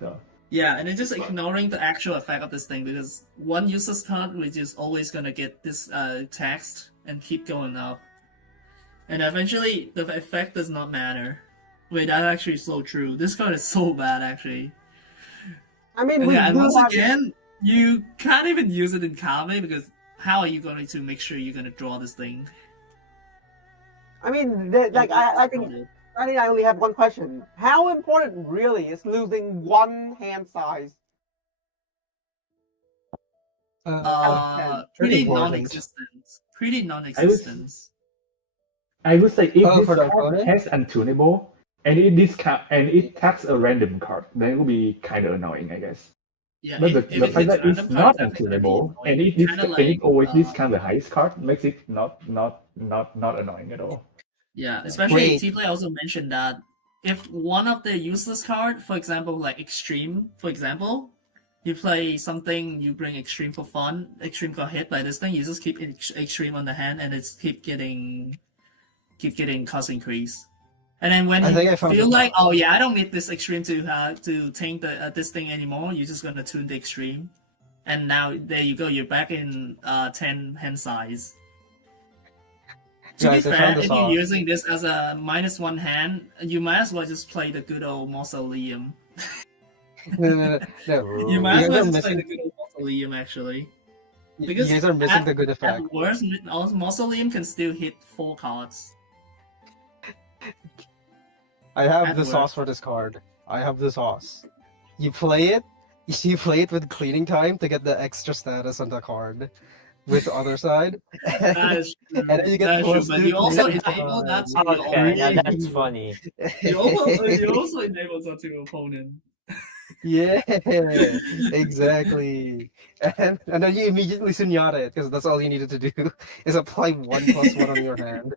So Yeah, and it's just ignoring the actual effect of this thing because one useless card which is always gonna get this taxed and keep going up, and eventually the effect does not matter. Wait, that's actually so true. This card is so bad actually. I mean, And, we yeah, and do once have- again, you can't even use it in Kame because how are you going to make sure you're gonna draw this thing? I mean, I think I only have one question. How important really is losing one hand size? Pretty important. non-existent. Pretty non-existent. I would say if Oh, this for the card opponent? has untunable and it taps a random card, then it will be kind of annoying, I guess. Yeah, But if the it fact hits that it's random not cards, then it's gonna be untunable and annoying. it always Kinda like, discounts the highest card makes it not annoying at all. Yeah, especially Wait. T-Play also mentioned that if one of the useless card, for example, like Extreme, for example, you play something, you bring Extreme for fun, Extreme got hit by this thing, you just keep Extreme on the hand, and it's keep getting cost increase. And then when I think I you found feel it. like, oh yeah, I don't need this Extreme to tank this thing anymore, you're just gonna tune the Extreme, and now there you go, you're back in 10 hand size. To Guys, be I fair, found this if you're off. using this as a -1 hand, you might as well just play the good old Mausoleum. No. You might as You guys well are just play missing. the good old Mausoleum, actually. You Because guys are missing the good At effect. worst, Mausoleum can still hit 4 cards. I have At the work. sauce for this card. I have the sauce. You play it. You play it with cleaning time to get the extra status on the card. With the other side. That is true. And then you get That is true, plus but 2 you also cleaning enable time. that to your Okay, now opponent. that's funny. You also enable that to your opponent. Yeah, exactly. And then you immediately sunyata it because that's all you needed to do is apply 1+1 on your hand.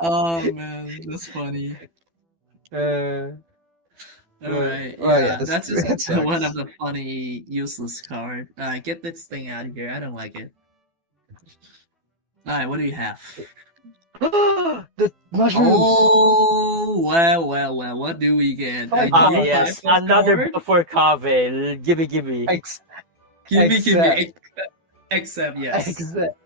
Oh man, that's funny. Alright, well, yeah, yeah, that's that just sucks. one of the funny useless card. Get this thing out of here. I don't like it. Alright, what do you have? The mushrooms. Oh, well, what do we get? Five Ah, Five yes, plus another card? buff for Kave. Gimme. Ex- Give except- me. Except, yes. Except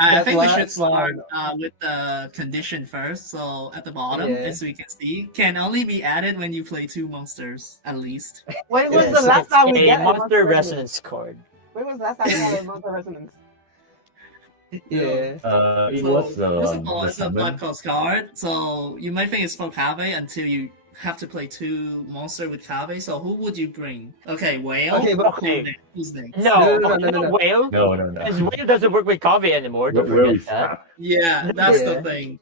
I that think we should last start one. with the condition first. So at the bottom, Yeah. as we can see, can only be added when you play 2 monsters at least. When was Yeah, the so last time we A get a Monster resonance? Resonance card. When was the last time we had a monster resonance? yeah. It So, was first of all, the it's a summon. 5-cost card, so you might think it's for Kave until you have to play 2 monster with Kave. So who would you bring? Okay, Whale. Okay, but- Okay. Who's next? No, No. Whale. No. Because Whale doesn't work with Kave anymore. Don't Where we forget that. start. Yeah, that's Yeah. the thing.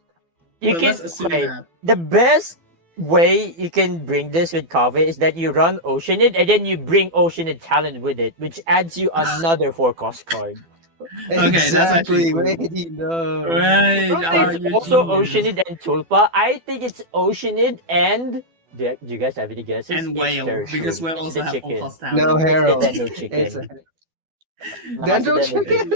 You But can let's assume okay, that. the best way you can bring this with Kave is that you run Oceanid and then you bring Oceanid Talent with it, which adds you another 4-cost card. Okay, that's exactly. actually cool. Wait, no. Right. I think it's also Oceanid and Tulpa. I think it's Oceanid and... Do you guys have any guesses? And whale, because we also have chicken. full cost No, talent. Harold. It's the Dendro chicken. It's It's Dendro the chicken?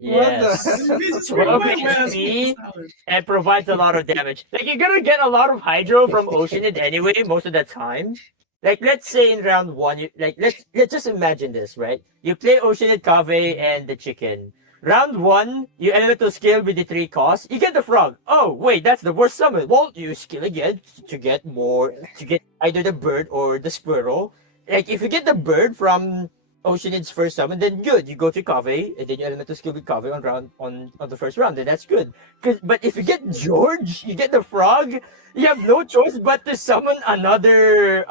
Yes. It's 12 really well, HP full talent. and provides a lot of damage. Like, you're gonna get a lot of Hydro from Oceanid anyway, most of the time. Like, let's say in round 1, let's just imagine this, right? You play Oceanid, Cave, and the chicken. Round 1, you elemental skill with the 3 costs, you get the frog. Oh, wait, that's the worst summon. Well, you skill again to get either the bird or the squirrel. Like, if you get the bird from Oceanid's first summon, then good. You go to Cave, and then you elemental skill with Cave on the first round, then that's good. But if you get George, you get the frog, you have no choice but to summon another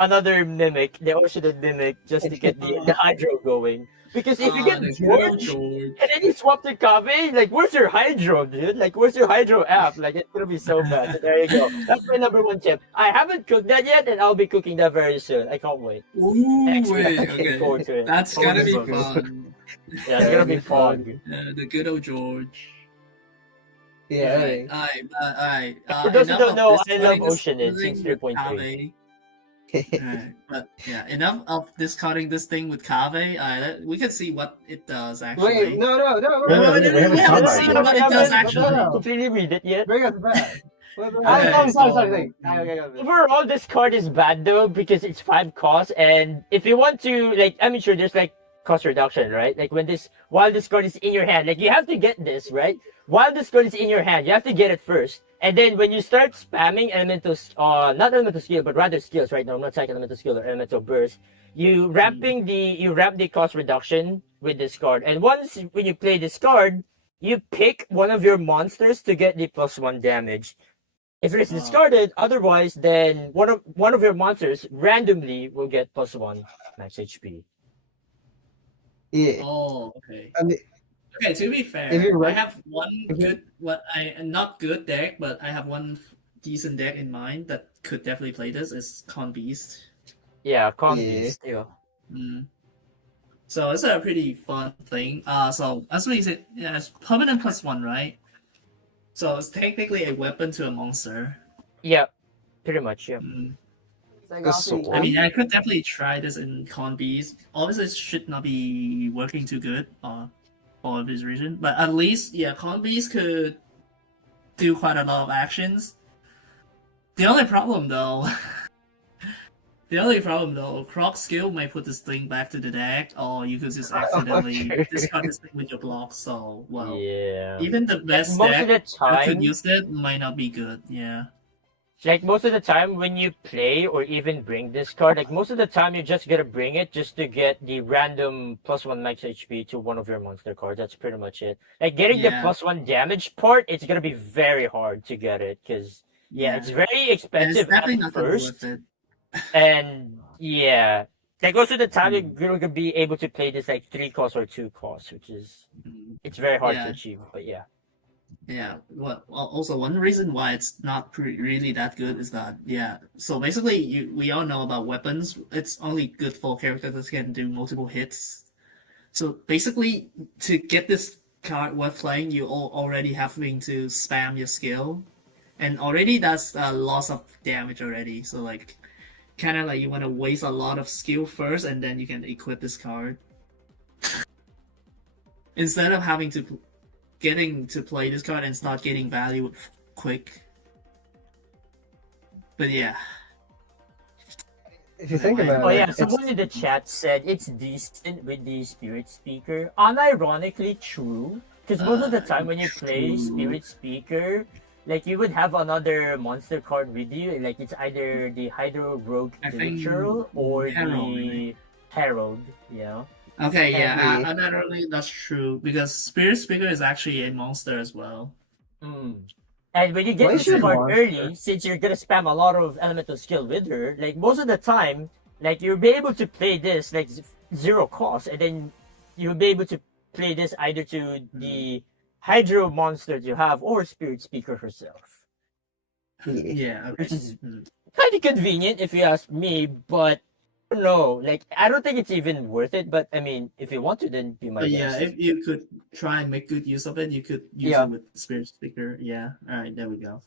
mimic, the Oceanid mimic, just to get the Hydro going. Because if you get George, and then you swap to Cave, like, where's your Hydro, dude? Like, where's your Hydro app? Like, it's gonna be so bad. So there you go. That's my number 1 tip. I haven't cooked that yet, and I'll be cooking that very soon. I can't wait. Ooh, Excellent. wait, Looking forward to okay. it. That's gonna be Focus. fun. Yeah, it's gonna be fun. The good old George. Yeah. Alright. For those who don't know, I love Oceanid Oceanid since 3.3. But yeah, enough of discarding this thing with Cave. We can see what it does actually. Wait, no. We haven't seen what it does actually. No. Completely read it yet. Bring us back. Okay, Sorry. Overall, this card is bad though because it's 5 costs, and if you want to, like, I mean, sure, there's like cost reduction, right? Like while this card is in your hand, like you have to get this, right? While this card is in your hand, you have to get it first, and then when you start spamming elemental, not elemental skill, but rather skills, right? No, I'm not saying elemental skill or elemental burst. You ramp the cost reduction with this card, and once when you play this card, you pick one of your monsters to get the +1 damage. If it's discarded, otherwise, then one of your monsters randomly will get +1 max HP. Yeah. Oh, okay. I mean, Okay, to be fair, If you I rank- have one good, not good deck, but I have one decent deck in mind that could definitely play this. Is Con Beast. Yeah, Con Yeah. Beast. Yeah. So it's a pretty fun thing. So as we said, yeah, it's permanent +1, right? So it's technically a weapon to a monster. Yeah, pretty much. Yeah. The sword. I mean, I could definitely try this in Con Beast. Obviously, it should not be working too good for this reason, but at least, yeah, Con Beast could do quite a lot of actions. The only problem though, Croc skill might put this thing back to the deck, or you could just accidentally discard this thing with your block. So, well, Yeah. even the best Most deck of the that time, could use it might not be good. Yeah. like most of the time when you play or even bring this card, like most of the time you're just gonna bring it just to get the random +1 max HP to one of your monster cards. That's pretty much it. Like getting the Yeah. +1 damage part, it's gonna be very hard to get it because it's very And it's expensive definitely at not gonna be first, worth it. and yeah. Like most of the time you're gonna be able to play this like 3 costs or 2 costs, which is it's very hard to achieve. But yeah. Yeah. Also, one reason why it's not really that good is that So basically, we all know about weapons. It's only good for characters that can do multiple hits. So basically, to get this card worth playing, you already having to spam your skill, and already that's a loss of damage already. So like, kind of like you want to waste a lot of skill first, and then you can equip this card instead of having to. Getting to play this card and start getting value quick. But yeah. If you think about Oh it, yeah, it's- someone in the chat said it's decent with the Spiritspeaker. Unironically true, because most of the time when you play true. Spiritspeaker, like you would have another monster card with you. Like it's either the Hydro Rogue I think Literal or Herald, the Herald. Yeah. Okay, yeah, Heavy. not really that's true because Spiritspeaker is actually a monster as well. And when you get Why this should card monster? early, since you're gonna spam a lot of elemental skill with her, like most of the time, like you'll be able to play this like 0 cost, and then you'll be able to play this either to the Hydro monsters you have or Spiritspeaker herself, Yeah, which is kind of convenient if you ask me. But no, like I don't think it's even worth it. But I mean, if you want to, then be my But guest. yeah, if you could try and make good use of it, you could use it with Spiritspeaker. Yeah. All right, there we go.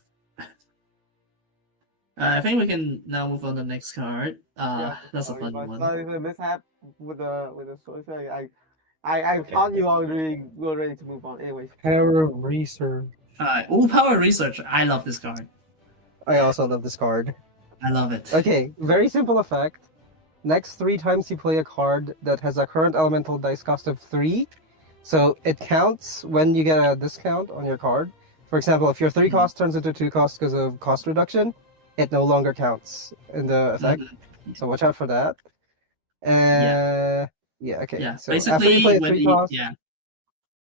I think we can now move on to the next card. That's a fun one. Sorry for the mishap with the story. I thought you were ready to move on. Anyways. Power Research. Power Research. I love this card. I also love this card. I love it. Okay, very simple effect. Next 3 times you play a card that has a current elemental dice cost of 3. So it counts when you get a discount on your card. For example, if your 3 cost turns into 2 cost because of cost reduction, it no longer counts in the effect. So watch out for that. Okay. Yeah, So basically, after you play a when 3 you, cost,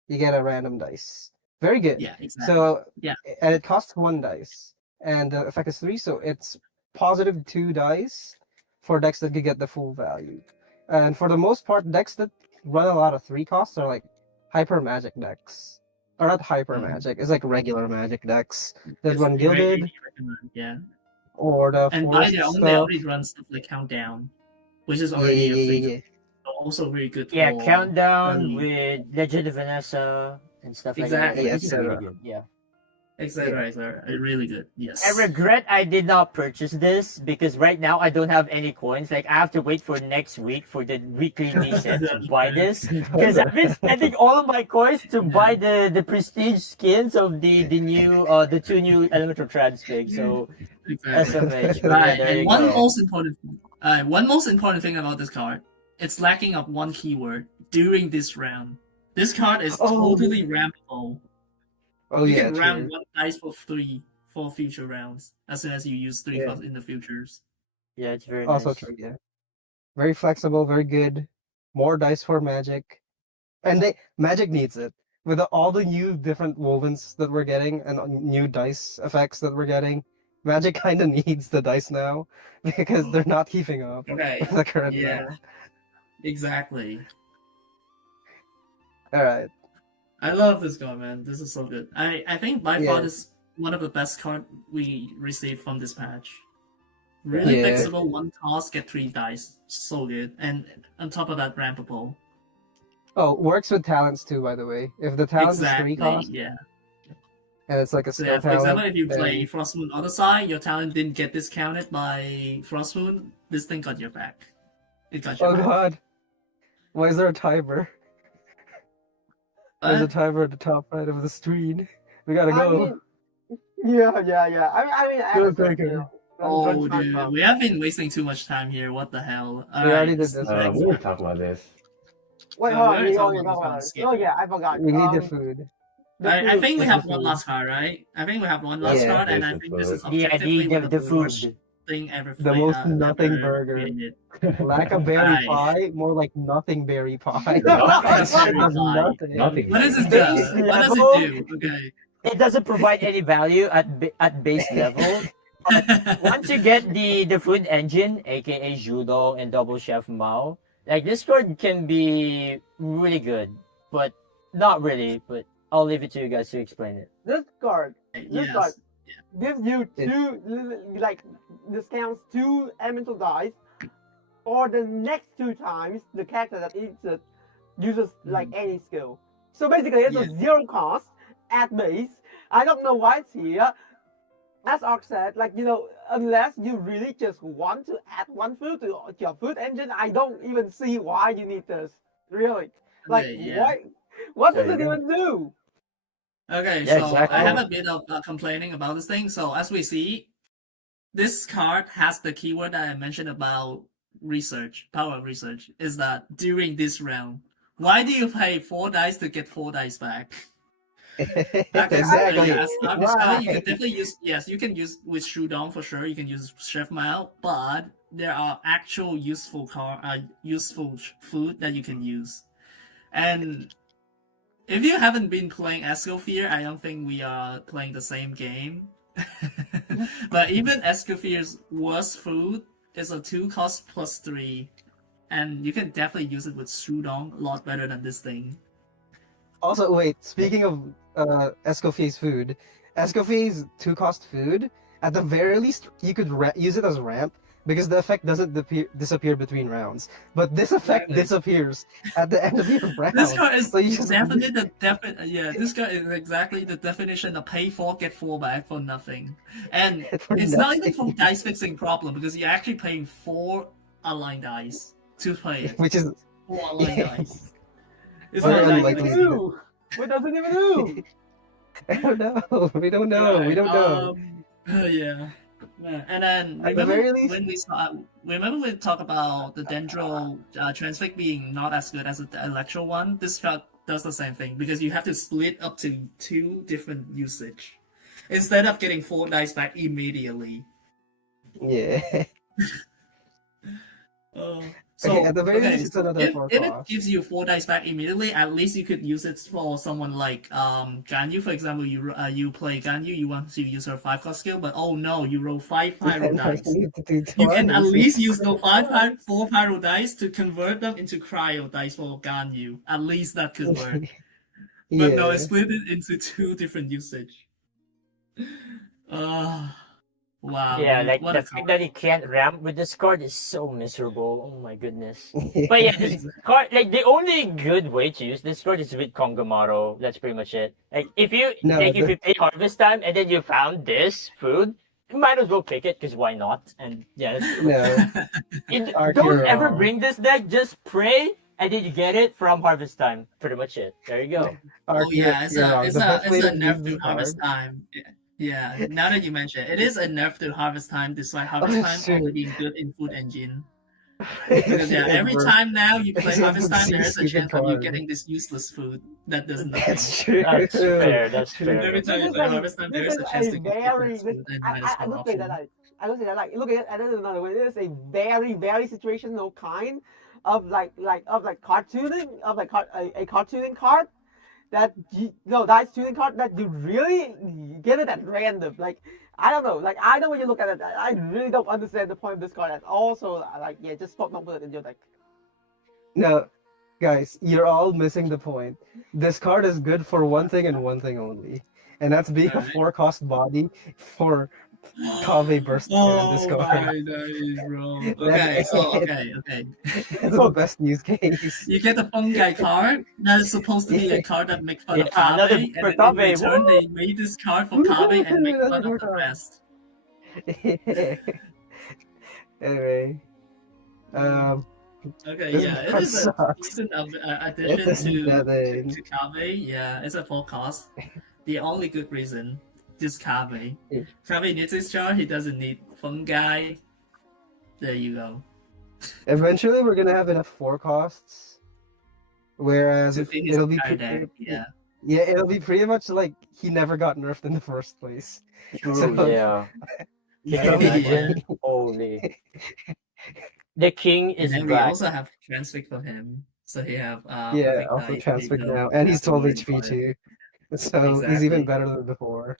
you get a random dice. Very good. Yeah, exactly. So yeah, and it costs 1 dice, and the effect is 3, so it's positive 2 dice for decks that could get the full value. And for the most part, decks that run a lot of 3 costs are like hyper magic decks. Or not hyper magic, it's like regular magic decks that run gilded. Yeah. Or the and by their own, they already run stuff like Countdown, which is already a thing. Also very good. Yeah, Countdown with Legend of Vanessa and stuff like that. Exactly. Really good. Yeah. Exactly. Really good. Yes. I regret I did not purchase this because right now I don't have any coins. Like I have to wait for next week for the weekly reset to buy this because I've been spending all of my coins to buy the prestige skins of the new the 2 new elemental transfigs. So SMH. Right. And one most important thing about this card, it's lacking of 1 keyword during this round. This card is totally rampable. You can round 1 dice for 3 for future rounds as soon as you use 3 cards in the futures. Yeah, it's very also nice. True. Yeah, very flexible, very good. More dice for Magic, and Magic needs it with all the new different wovens that we're getting and new dice effects that we're getting. Magic kind of needs the dice now because they're not keeping up with the current round. Exactly. All right. I love this card, man. This is so good. I think by far this is one of the best cards we received from this patch. Really flexible, 1 cost, get 3 dice. So good. And on top of that, rampable. Oh, works with talents too, by the way. If the talent is 3 cost, and it's like a skill for example, if you play Frost Moon other side, your talent didn't get discounted by Frost Moon, this thing got your back. It got your back. Oh god. Why is there a timer? There's a timer at the top right of the screen. We gotta go. Yeah. I mean, oh, dude, we have been wasting too much time here. What the hell? We already did this. We will talk about this. Wait, hold on. Oh yeah, I forgot. We need the food. I think we have one last card, right? I think we have one last card, and I think this is objectively one of the worst thing ever. The most nothing burger. Lakkaberry Pie, more like nothing berry pie. Nothing. What does it do? What does it do? Okay. It doesn't provide any value at base level. Once you get the food engine, aka Judo and Double Chef Mao, like this card can be really good, but not really. But I'll leave it to you guys to explain it. This card gives you 2 discounts 2 elemental dice for the next 2 times the character that uses like any skill. So basically, it's a 0 cost at base. I don't know why it's here. As Ark said, unless you really just want to add 1 food to your food engine, I don't even see why you need this. Really. What does it even do? Okay, so I have a bit of complaining about this thing. So as we see, this card has the keyword that I mentioned about research, power research, is that during this round, why do you pay 4 dice to get 4 dice back? Exactly. You can definitely use, you can use with Shudong for sure, you can use Chef Mao, but there are actual useful food that you can use. And if you haven't been playing Escoffier, I don't think we are playing the same game. But even Escoffier's worst food is a 2 cost plus 3. And you can definitely use it with Shudong a lot better than this thing. Also, wait, speaking of Escoffier's food, Escoffier's 2 cost food, at the very least, you could use it as ramp, because the effect doesn't disappear between rounds, but this effect Exactly. disappears at the end of your round. This card is so you just definitely this card is exactly the definition of pay 4, get 4 back for nothing. And For it's not even nothing. for dice fixing problem because you're actually paying 4 aligned dice to play it. which is 4 aligned dice. It's Very not dice unlikely. fixing. do? What does it even do? I don't know. We don't know. We don't know. Yeah. And then At the very least, remember we talked about the Dendro Transfig being not as good as the Electro one. This card does the same thing because you have to split up to 2 different usage instead of getting 4 dice back immediately. yeah. So Okay, at the very least, it's another if 4 it cost. gives you 4 dice back immediately, at least you could use it for someone like Ganyu, for example. You play Ganyu, you want to use her 5-cost skill, but oh no, you roll 5 pyro dice. You have to do You can at twice. least use the 4 pyro dice to convert them into cryo dice for Ganyu. At least that could work. But no, it's split it into 2 different usage. Wow. Yeah, like what the a fact that you can't ramp with this card is so miserable. Oh my goodness. But yeah, this card, like the only good way to use this card is with Kongamaro. That's pretty much it. Like if you if you pay Harvest Time and then you found this food, you might as well pick it because why not? And yeah, don't ever bring this deck. Just pray and then you get it from Harvest Time. Pretty much it. There you go. It's a nerf to Harvest Time. Yeah, now that you mention it, it is a nerf to Harvest Time, despite Harvest Time only being good in Food Engine. Because every time now you play Harvest Time, there is a chance of you getting this useless food that does nothing. That's true. That's fair. That's fair. Every time you play Harvest Time, there is a chance to get this food and minus 1 I would say option. that I would say that look at it another way. It is a very situational kind of cartooning of a cartooning card. That dice tuning card that you really get it at random. Like I don't know. Like I know when you look at it, I really don't understand the point of this card at all. So just don't put it in your deck. No, guys, you're all missing the point. This card is good for one thing and one thing only, and that's being a 4-cost body for Kave Burst in this card. That is wrong. Okay. It's the best use case. You get the Fungi card. That is supposed to be a card that makes fun of Kave. And for then in Kave. return, they made this card for Kave and make fun of the rest. Anyway, okay, yeah, it is a decent addition to Kave. Yeah, it's a 4 cost. The only good reason, just Kave. Kave needs his char, he doesn't need Fungi. There you go. Eventually, we're gonna have enough 4 costs, whereas it'll be it'll be pretty much like he never got nerfed in the first place. So, yeah. Holy. The king is and then back. we also have Transfig for him, so he have also Transfig now, and he's 12 HP too, so he's even better than before.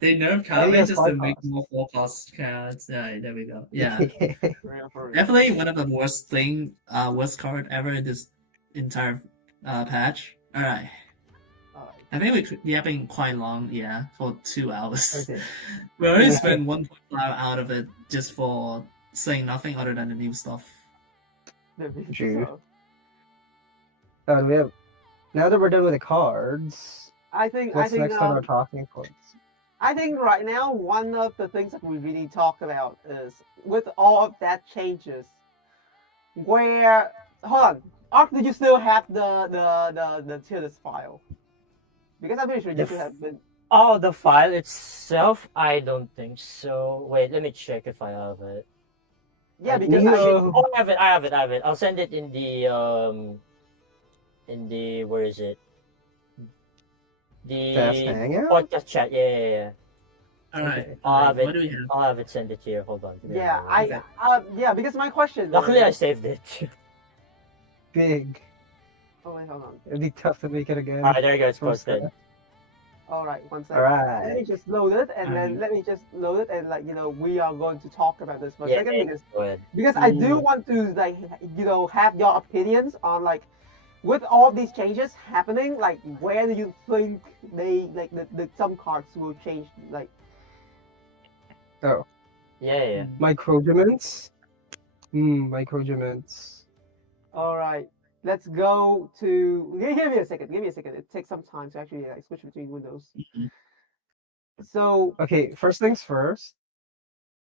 They nerf Kave just to make more 4-cost cards. Yeah, there we go. Yeah, definitely one of the worst card ever in this entire patch. All right. I think we have been quite long, for 2 hours. Okay. We already spent 1.5 out of it just for saying nothing other than the new stuff. True. We have, now that we're done with the cards, what's next on our talking points? I think right now one of the things that we really talk about is with all of that changes, where hold on, Ark, do you still have the Tierlist file? Because I'm pretty sure you should have been. Oh, the file itself? I don't think so. Wait, let me check if I have it. Yeah, because I have it. I'll send it in the where is it? The podcast chat. Yeah. Alright. I'll have it. What do we have? I'll have it send it here. Hold on. Because my question. Luckily, I saved it. Big. Oh wait, hold on. It'd be tough to make it again. Alright, there you go. It's posted. Alright, one second. Alright. Let me just load it, and then we are going to talk about this for a second because I do want to have your opinions on with all these changes happening, where do you think they some cards will change Yeah. Microgements? Microgements. All right. Let's go to. Give me a second. It takes some time to actually switch between windows. So Okay, first things first.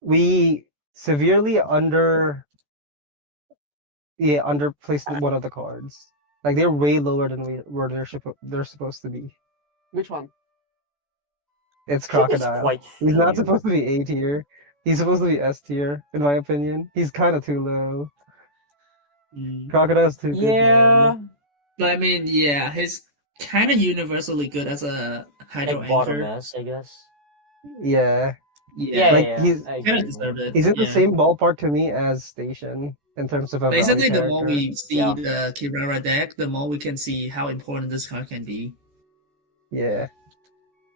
We severely underplaced one of the cards. Like they're way lower than where they're supposed to be. which one? It's It's Crocodile. quite He's not few. supposed to be A tier. He's supposed to be S tier, in my opinion. He's kind of too low. Crocodile's too good, Yeah. man. But I mean, yeah, he's kind of universally good as a Hydro Like bottom Anchor. S, I guess. Yeah. Yeah, Like, yeah. he's- I kind of agree. deserved it. He's in the yeah. same ballpark to me as Station in terms of a Basically, value the more character. we see Yeah. the Kirara deck, the more we can see how important this card can be. Yeah.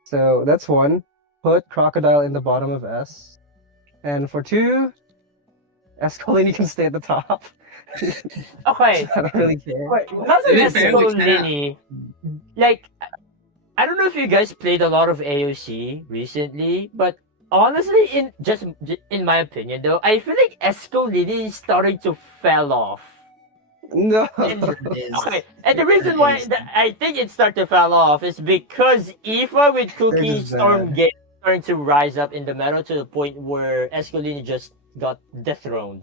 So that's one. Put Crocodile in the bottom of S. And for two, Escalade can stay at the top. Okay. I don't really care. Wait, not To be an fair, we Esco kinda- Lily. Like, I don't know if you guys played a lot of AOC recently, but honestly, in my opinion though, I feel like Esco Lily is starting to fell off. No. And, It is. okay, and the It reason why is. I think it started to fall off is because Aoife with Cookie just Storm bad. Gate starting to rise up in the meta to the point where Escolini just got dethroned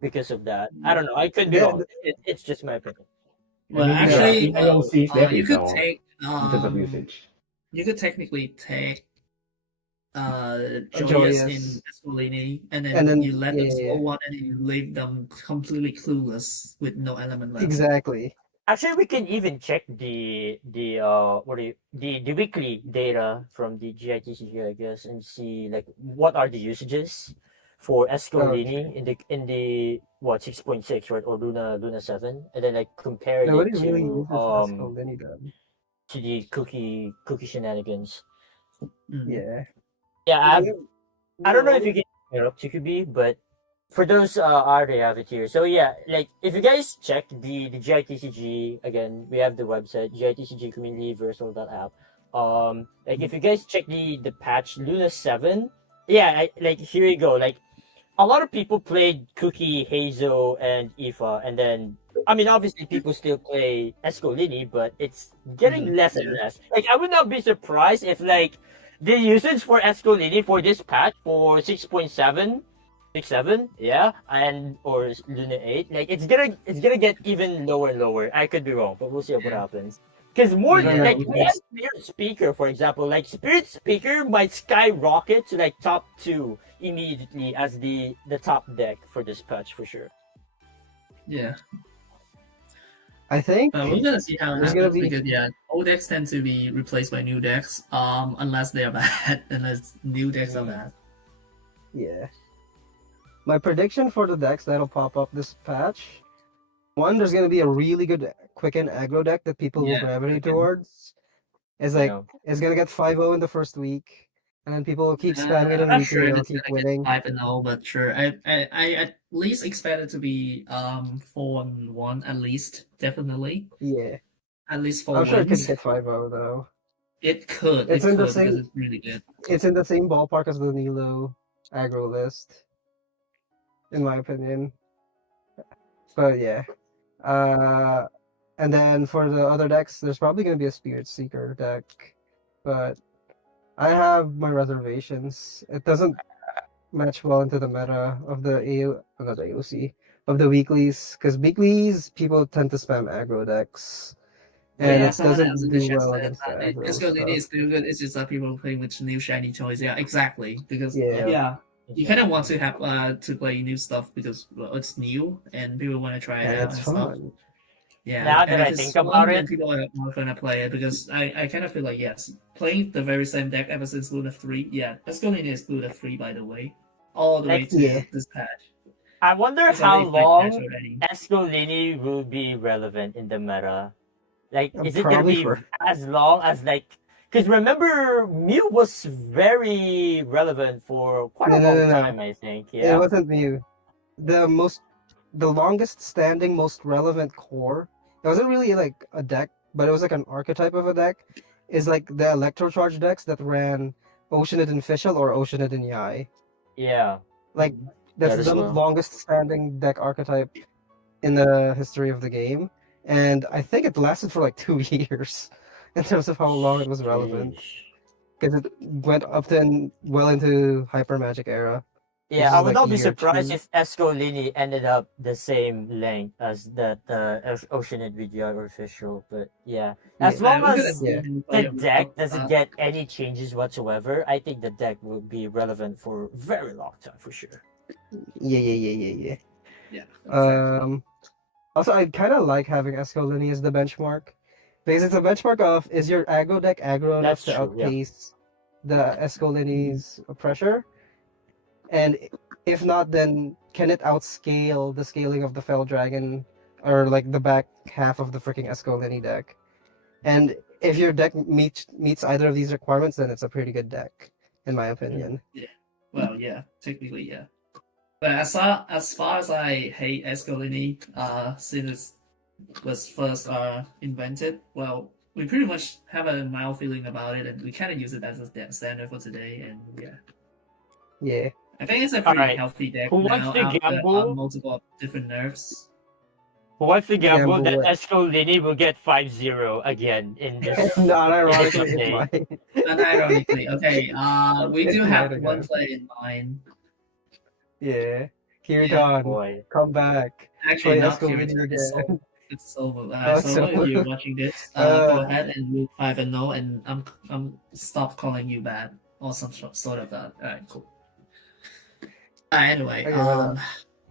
because of that. I don't know. I could be Yeah, wrong. It's just my opinion. Well, Yeah, actually, in AOC, that you is could all take in terms of usage. you could technically take Joyous. Joyous in Escolini, and And then- you let them yeah, score one, and then you leave them completely clueless with no element left. Exactly. Actually, we can even check the weekly data from the GITCG, I guess, and see like what are the usages for Escolini in the what 6.6, right, or Luna VII, and then like compare Nobody it to really uses Escalade then. to the cookie shenanigans. Mm. Yeah. Yeah, I don't know if you can pair up TQB, but for those I already have it here. So yeah, like if you guys check the GITCG again, we have the website GITCG Community Versal.app. Like if you guys check the patch Luna 7, yeah, like here you go. Like a lot of people played Cookie, Hazo, and Aoife, and then I mean obviously people still play Escolini, but it's getting less and less. Like I would not be surprised if like the usage for Escolini for this patch for 6.7, yeah, and or Luna 8, like it's gonna get even lower and lower. I could be wrong, but we'll see what happens. Because more Yeah, like yeah. Spiritspeaker, for example, like Spiritspeaker might skyrocket to like top 2 immediately as the top deck for this patch for sure. Yeah. I think We're gonna see how it There's happens gonna be- because old decks tend to be replaced by new decks, unless they are bad, unless new decks are bad. yeah. My prediction for the decks that'll pop up this patch, one, there's gonna be a really good Quicken aggro deck that people will Yeah, gravitate Quicken. towards. It's like Yeah. it's gonna get 5-0 in the first week, and then people will keep spamming it I'm on not weekly sure and if it'll it's keep gonna winning. get 5-0, but sure. I at least expect it to be 4-1 at least, definitely. Yeah. At least 4 I'm sure it could wins. get 5-0 though. It could. It's it in the could same- because it's really good. It's in the same ballpark as the Nilo aggro list, in my opinion. But yeah. And then for the other decks, there's probably gonna be a Spiritspeaker deck, but I have my reservations. It doesn't match well into the meta of the not the AOC, of the weeklies, because weeklies people tend to spam aggro decks, and it doesn't do well against the aggro Escolini is stuff. still good. It's just that people play with new shiny toys. Yeah, exactly. Because Yeah. you kind of want to have to play new stuff because it's new and people want to try it Yeah, out it's and stuff. fun. Yeah. Now and that if I it's think fun, about then it- people are more gonna play it because I kind of feel like yes, playing the very same deck ever since Luna 3. Yeah, Escolini is Luna 3 by the way, all the way Like- to Yeah. this patch. I wonder It's how already five long patch already. Escolini will be relevant in the meta. Like, is it gonna Probably be for- as long as like? Because remember, Mew was very relevant for quite a No, long no, no. time. I think. It Yeah. wasn't new. The longest standing, most relevant core. It wasn't really like a deck, but it was like an archetype of a deck. Is like the Electrocharge decks that ran Oceanid and Fischl or Oceanid and Yai. Yeah. Like that's That as the well. longest standing deck archetype in the history of the game, and I think it lasted for like 2 years in terms of how long it was relevant, Sheesh. because it went up to well into Hyper Magic era. Yeah, Which I is would like not be year surprised 2. if Escolini ended up the same length as that Oceanid VGR official. But yeah, as Yeah. long We're gonna as Yeah. the deck doesn't get any changes whatsoever, I think the deck will be relevant for a very long time for sure. Yeah. Yeah, exactly. Also, I kind of like having Escolini as the benchmark, because it's a benchmark of, is your aggro deck aggro enough That's to true, yeah. outpace the Escolini's pressure? And if not, then can it outscale the scaling of the Fell Dragon, or like the back half of the freaking Escolini deck? And if your deck meets either of these requirements, then it's a pretty good deck, in my opinion. Well, yeah, technically, yeah. But as far as I hate Escolini, since it was first invented, well, we pretty much have a mild feeling about it, and we kind of use it as a standard for today, and yeah. Yeah. I think it's a pretty Alright, healthy deck who now wants to after gamble? multiple different nerfs. Who wants to gamble Gamble that what? Escolini will get 5-0 again in this? Not ironically, Someday. it's mine. Unironically, okay. We It's do have mine one again. play in mind. Yeah. Yeah, Kiritan, Boy. come back. Actually, Play not Escolini Kiritan. again. It's Solo. Oh, Solo, Solo. if you're watching this, go ahead and move 5-0, and I'm stop calling you bad or some sort of that. Alright, cool. Anyway, Okay, well,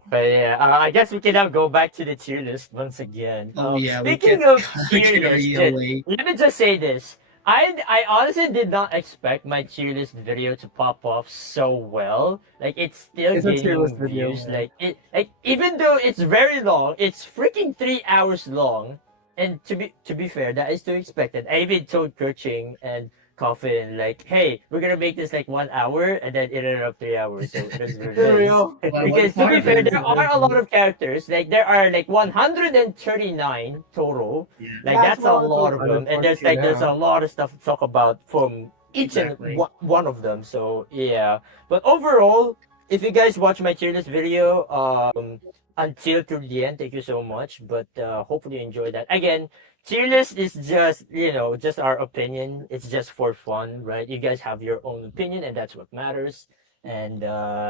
But yeah, I guess we can now go back to the tier list once again. yeah, we Speaking get of tier carried list, away. let me just say this. I honestly did not expect my tier list video to pop off so well. Like it's still It's a tier gaining list video, views. man. Like even though it's very long, it's freaking 3 hours long. And to be fair, that is to be expected. I even told Kerching and Coffin like, hey, we're gonna make this like 1 hour and then it ended up 3 hours. So it is what it For is. real. Because to be fair, there are a lot of characters. Like there are like 139 total. Yeah. Like Yeah, that's it's a more lot of them, and there's 142 there's a now. lot of stuff to talk about from each Exactly. and one of them. So yeah, but overall, if you guys watch my tier list video, until to the end, thank you so much. But hopefully you enjoyed that. Again, tier list is just just our opinion. It's just for fun, right? You guys have your own opinion, and that's what matters. And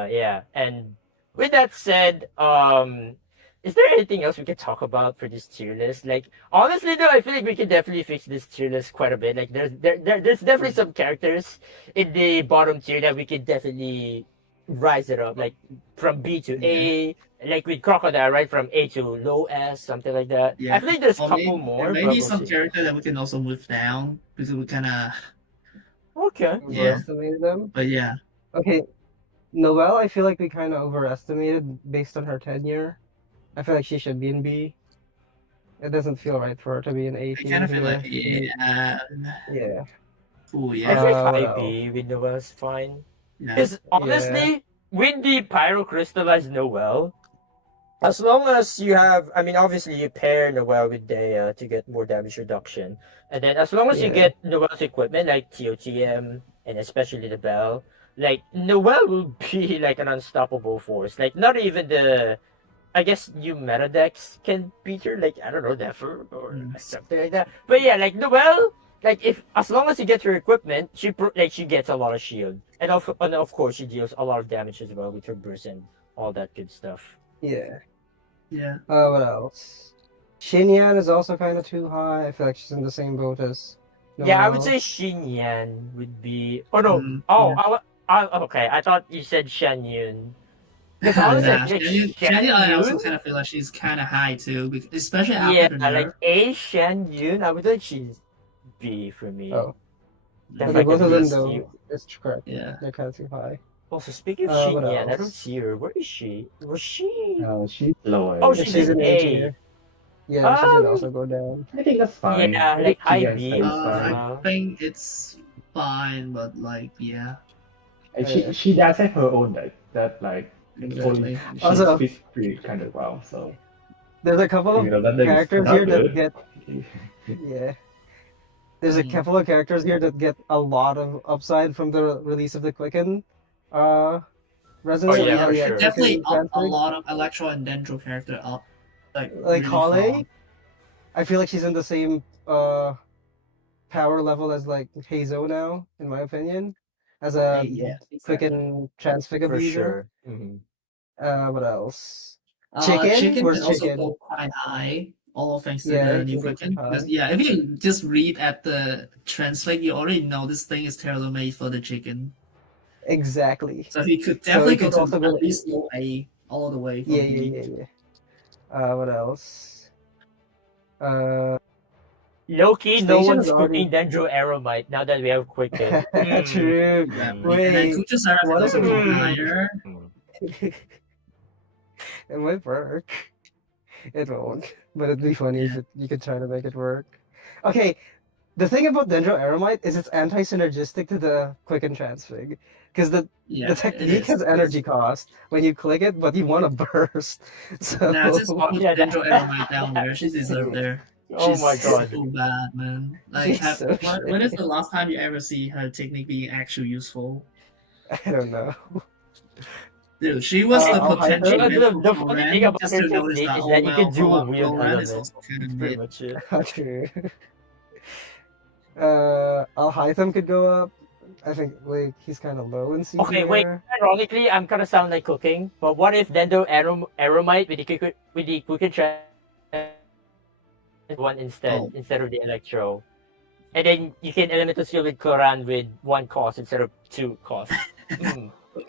yeah, and with that said, is there anything else we can talk about for this tier list? Like honestly though, I feel like we can definitely fix this tier list quite a bit. Like there's definitely some characters in the bottom tier that we can definitely rise it up, like from B to A, like with Crocodile, right? From A to low S, something like that. Yeah. I feel like there's a Or couple maybe, more. or but maybe we'll some see. character that we can also move down because we kind of. Okay. Yeah. Overestimated them. But yeah, Okay, Noelle, I feel like we kind of overestimated based on her tenure. I feel like she should be in B. It doesn't feel right for her to be in A I team kind of feel here. like yeah. Yeah. Oh I yeah. think what high else? B with Noel's fine. Yeah. Because honestly, with the Pyrocrystallized Noel, as long as you have, I mean, obviously you pair Noel with Dea to get more damage reduction. And then as long as you Yeah. get Noel's equipment, like TOTM, and especially the Bell, like, Noel will be like an unstoppable force. Like, not even the, I guess, new meta decks can beat her, like, I don't know, Nefer or something like that. But yeah, like, Noel, like, if, as long as you get her equipment, she gets a lot of shield. And of course, she deals a lot of damage as well with her burst and all that good stuff. Yeah. Yeah. What else? Xinyan is also kind of too high. I feel like she's in the same boat as Yeah, I would Noelle. say Xinyan would be. Oh no! Mm, Okay. I thought you said Shan Yun. Because Nah, honestly, like, Shani, I also Yun? kind of feel like she's kind of high too, especially after Yeah, the nerf. like A Shan Yun. I would say she's B for me. Oh. That's Okay, like both a of them B. though is correct. Yeah. They're kind of too high. Also, speaking of What Xinyan, I don't else? see her. Where is she? Was she? She's lower. Oh, Yeah, she's she's in in A A. tier. Yeah, she should Um, also go down. I think that's fine. Yeah, I like think high Gian B. stays I fine. think it's fine, but like yeah, And Yeah. she does have her own deck that like exactly. she Also- fits pretty kind of well. So There's a couple of you know that deck is characters not here that good. get yeah. There's a Mhm. couple of characters here that get a lot of upside from the release of the Quicken Resonate. Oh, yeah, for yeah, sure. Definitely Quicken up a Transfig. lot of Electro and Dendro character up. Like really Holly. far. I feel like she's in the same power level as like Hazo now, in my opinion, as a Yeah, Quicken Transfig For abuser. sure. Mm-hmm. What else? Chicken? Chicken Where's can also Chicken? go quite high, all thanks to Yeah, the it new can go Quicken. quite high. Because if you just read at the Transfig, you already know this thing is tailor made for the chicken. Exactly. So he could So definitely he could go also to go at least low A all the way from Yeah, B. What else? Low key, no Station one's is already- cooking Dendro Aromite now that we have Quicken. True. Exactly. And then Wait, Kuchasara can what also if go we- higher. It might work. It won't, but it'd be funny if you could try to make it work. Okay, the thing about Dendro Aromite is it's anti-synergistic to the Quicken Transfig, because the technique has energy cost when you click it, but you want to burst. So Nah, just put Yeah, that- Dendro Aromite down there. She deserved there. Oh my She's god. so bad, man. Like, She's so when is the last time you ever see her technique being actually useful? I don't know. Dude, she was the I'll hide potential her. hit for The funny thing Clorinde, about just her to notice technique that, is that you can do a weird Clorinde is element. also kind of That's pretty mid. much it. True. Alhaitham could go up. I think like he's kind of low in CP. Okay, wait. Ironically, I'm gonna sound like cooking, but what if Dendro Aromite with the Quicken one instead of the Electro, and then you can elemental skill with Clorinde with 1 cost instead of 2 cost.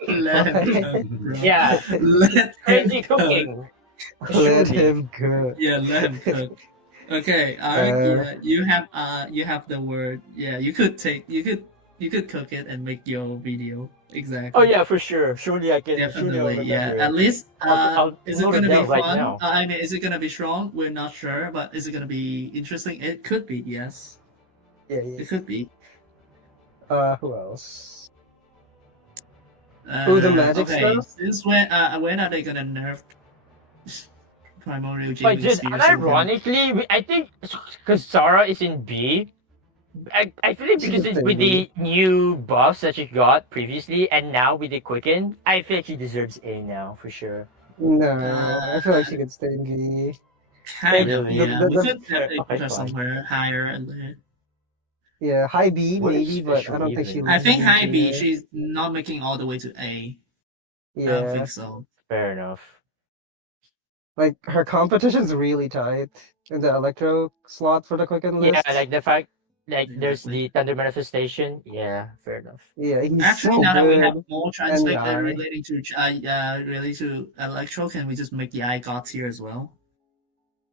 Let him cook, Yeah, Let crazy him cook. cooking. Let Surely. him go. Yeah, let him cook. Okay, you have the word. Yeah, you could cook it and make your video. Exactly. Oh yeah, for sure. Surely I can. Surely I'll Definitely, yeah. remember At it. least, I'll is it note gonna it be down right fun? now. I mean, is it gonna be strong? We're not sure, but is it gonna be interesting? It could be, yes. Yeah. It could be. Who else? The magic okay. stuff? Since when are they gonna nerf Primordial But Genius just Sphere so bad? ironically, I think because Sarah is in B, I feel like because She's with the new buffs that she got previously and now with the Quicken, I feel like she deserves A now for sure. No, I feel like she could stay in B. Kind of, Really? yeah. We The- could definitely okay, put her fine. somewhere higher. And Yeah, high B What is maybe, but I special don't think she. even? I think loses high B, here. she's not making all the way to A. I don't Yeah, think so. Fair enough. like her competition's really tight in the Electro slot for the Quicken list. Yeah, like the fact like there's Exactly. the Thunder Manifestation. Yeah, fair enough. Yeah, he's Actually, so now that we have good. more transfig high. relating to Electro, can we just make the eye god tier as well?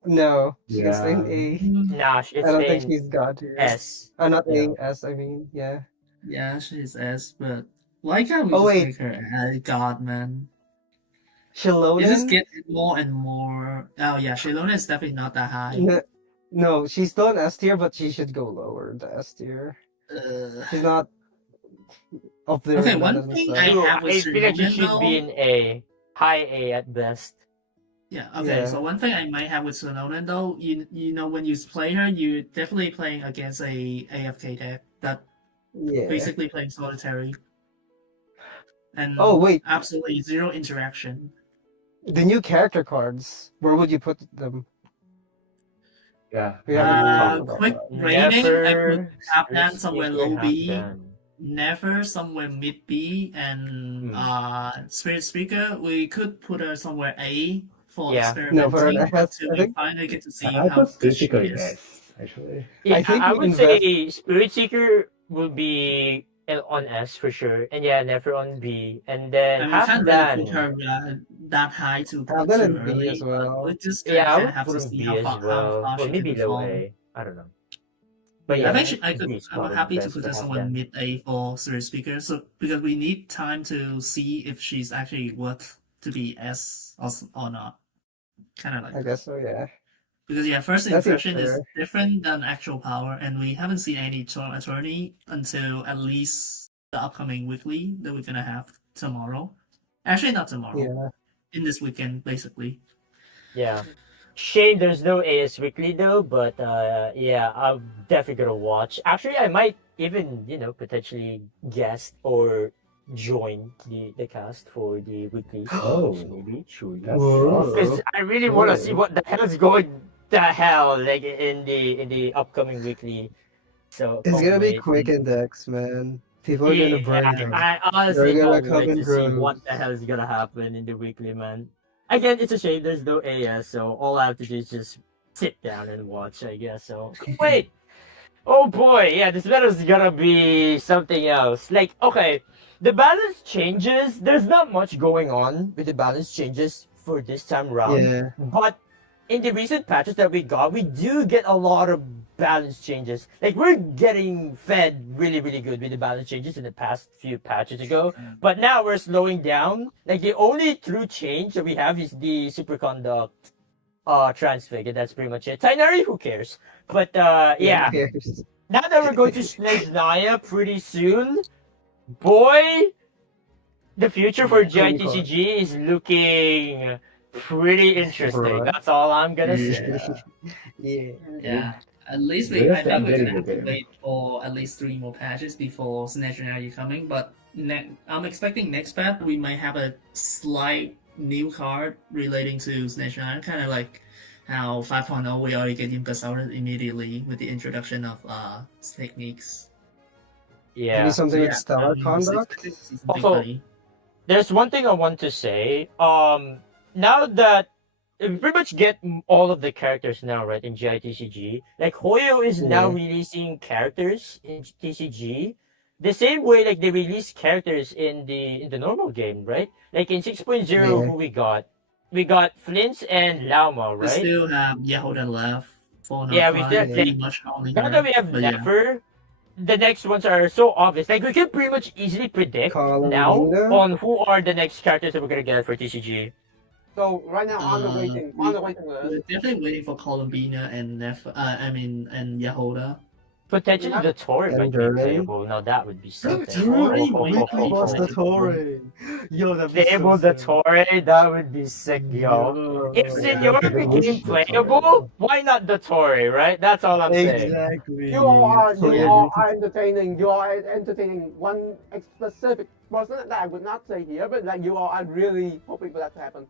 No, she can stay in Yeah. A. Nah, I it's don't think in she's got here. S. Not Yeah. A, S, I mean, yeah. Yeah, she's S, but why can't we Oh, just wait. make her eye god, man? Shilonen? You just get more and more. Oh yeah, Shilona is definitely not that high. No, she's still in S tier, but she should go lower to S tier. She's not up there. Okay, in one the thing stuff. I have with I feel like she Shilonen, should be in A. High A at best. Yeah, okay, Yeah. so one thing I might have with Sonoran though, you know when you play her, you're definitely playing against a AFK deck that Yeah. basically playing solitary. And Oh, wait. absolutely zero interaction. The new character cards, where would you put them? Yeah. We haven't talked about Quick that. rating, I put Nefer, Halfdan somewhere low B, Halfdan. Nefer somewhere mid B, and Spiritspeaker, we could put her somewhere A for Yeah. No, for an experimenting S, until I we think. finally get to see I how put good she Spiritspeaker in is. S, actually. Yeah, I think I we would say Spirit Seeker will be on S for sure, and yeah, Nefer on B, and then And we can't really put Halfdan. her that high too Halfdan in too B early. as well. We just Yeah, I kind would of have put to on see B how as far well, or she maybe can low perform. A. I don't know. But I yeah, think B is I'm probably happy the to best put for her somewhere Halfdan. mid A for Spirit Speaker, so because we need time to see if she's actually worth to be S or not. Kind of like I guess so, yeah. because yeah, first That seems impression is fair. different than actual power, and we haven't seen any attorney until at least the upcoming weekly that we're gonna have tomorrow. Actually, not tomorrow. Yeah. In this weekend, basically. Yeah. Shame there's no AS Weekly though, but yeah, I'm definitely gonna watch. Actually, I might even, potentially guest or join the cast for the weekly. Oh. Maybe truly. Whoa. Because I really want to see what the hell is going the hell like in the upcoming weekly. So It's can't gonna be wait. Quicken decks, man. People are gonna burn Yeah, them. I They're honestly gonna can't come wait in to see what droves. the hell is gonna happen in the weekly, man. Again, it's a shame there's no AS, so all I have to do is just sit down and watch, I guess. So wait. Oh boy, yeah, this battle is gonna be something else. Like, okay, the balance changes. There's not much going on with the balance changes for this time round. Yeah. But in the recent patches that we got, we do get a lot of balance changes. Like, we're getting fed really, really good with the balance changes in the past few patches ago. But now we're slowing down. Like, the only true change that we have is the Superconduct Transfig, and that's pretty much it. Tighnari, who cares? But yeah. Who cares? Now that we're going to Snezhnaya pretty soon, boy, the future for GITCG is looking pretty interesting. Right. That's all I'm gonna say. Yeah. Yeah. At least Yeah, I think we're I'm gonna have to getting it. wait for at least 3 more patches before Snezhnaya coming. But I'm expecting next patch we might have a slight new card relating to Snezhnaya, kind of like how 5.0 we already get him started immediately with the introduction of techniques. Maybe Yeah. something with Stellar Season Conduct. 6, season Also, 3. There's one thing I want to say. Now that we pretty much get all of the characters now, right, in GITCG. Like HoYo is now Yeah. releasing characters in TCG, the same way like they release characters in the normal game, right? Like in 6.0, Yeah. who we got? We got Flints and Lauma, We right? still have Yehoda left. Yeah, we still pretty like, much only now her, that we have but yeah. Nefer, the next ones are so obvious. Like we can pretty much easily predict now Columbina? on who are the next characters that we're gonna get for TCG. So right now on the waiting list. We're definitely waiting for Columbina and and Yehoda. Potentially Yeah. the Tory might be Durin. playable. Now that would be something. Tory, Weekly boss the oh. Tory. Yo, that'd be Playable so the sick. Tory, that would be sick, yo. If Senor became playable, why not the Tory, right? That's all I'm saying. Exactly. You all are So, entertaining. You are entertaining one specific person that I would not say here, but like you all are really hoping for that to happen.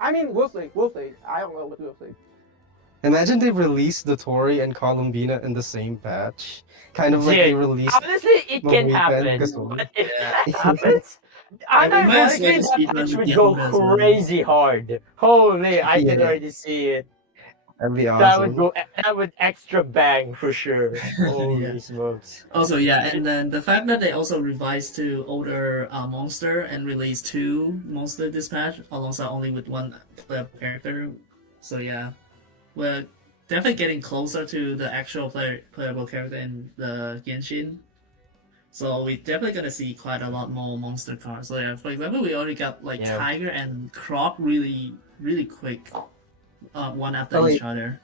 I mean, we'll see. We'll see. I don't know what we'll see. Imagine they released the Tory and Columbina in the same patch. Kind of like they Dude, released honestly, it can happen. Gasol. But if that happens, unironically, that match would go crazy hard. Holy, I can Yeah. already see it. That'd be That would awesome. that would extra bang for sure. Holy Yeah. smokes. Also, yeah, and then the fact that they also revised to older monster and released 2 monster dispatch alongside only with 1 playable character. So yeah, we're definitely getting closer to the actual playable character in the Genshin. So we're definitely gonna see quite a lot more monster cards. So yeah, for example, we already got like Yeah. Tiger and Croc really quick, one after Oh, each wait. other.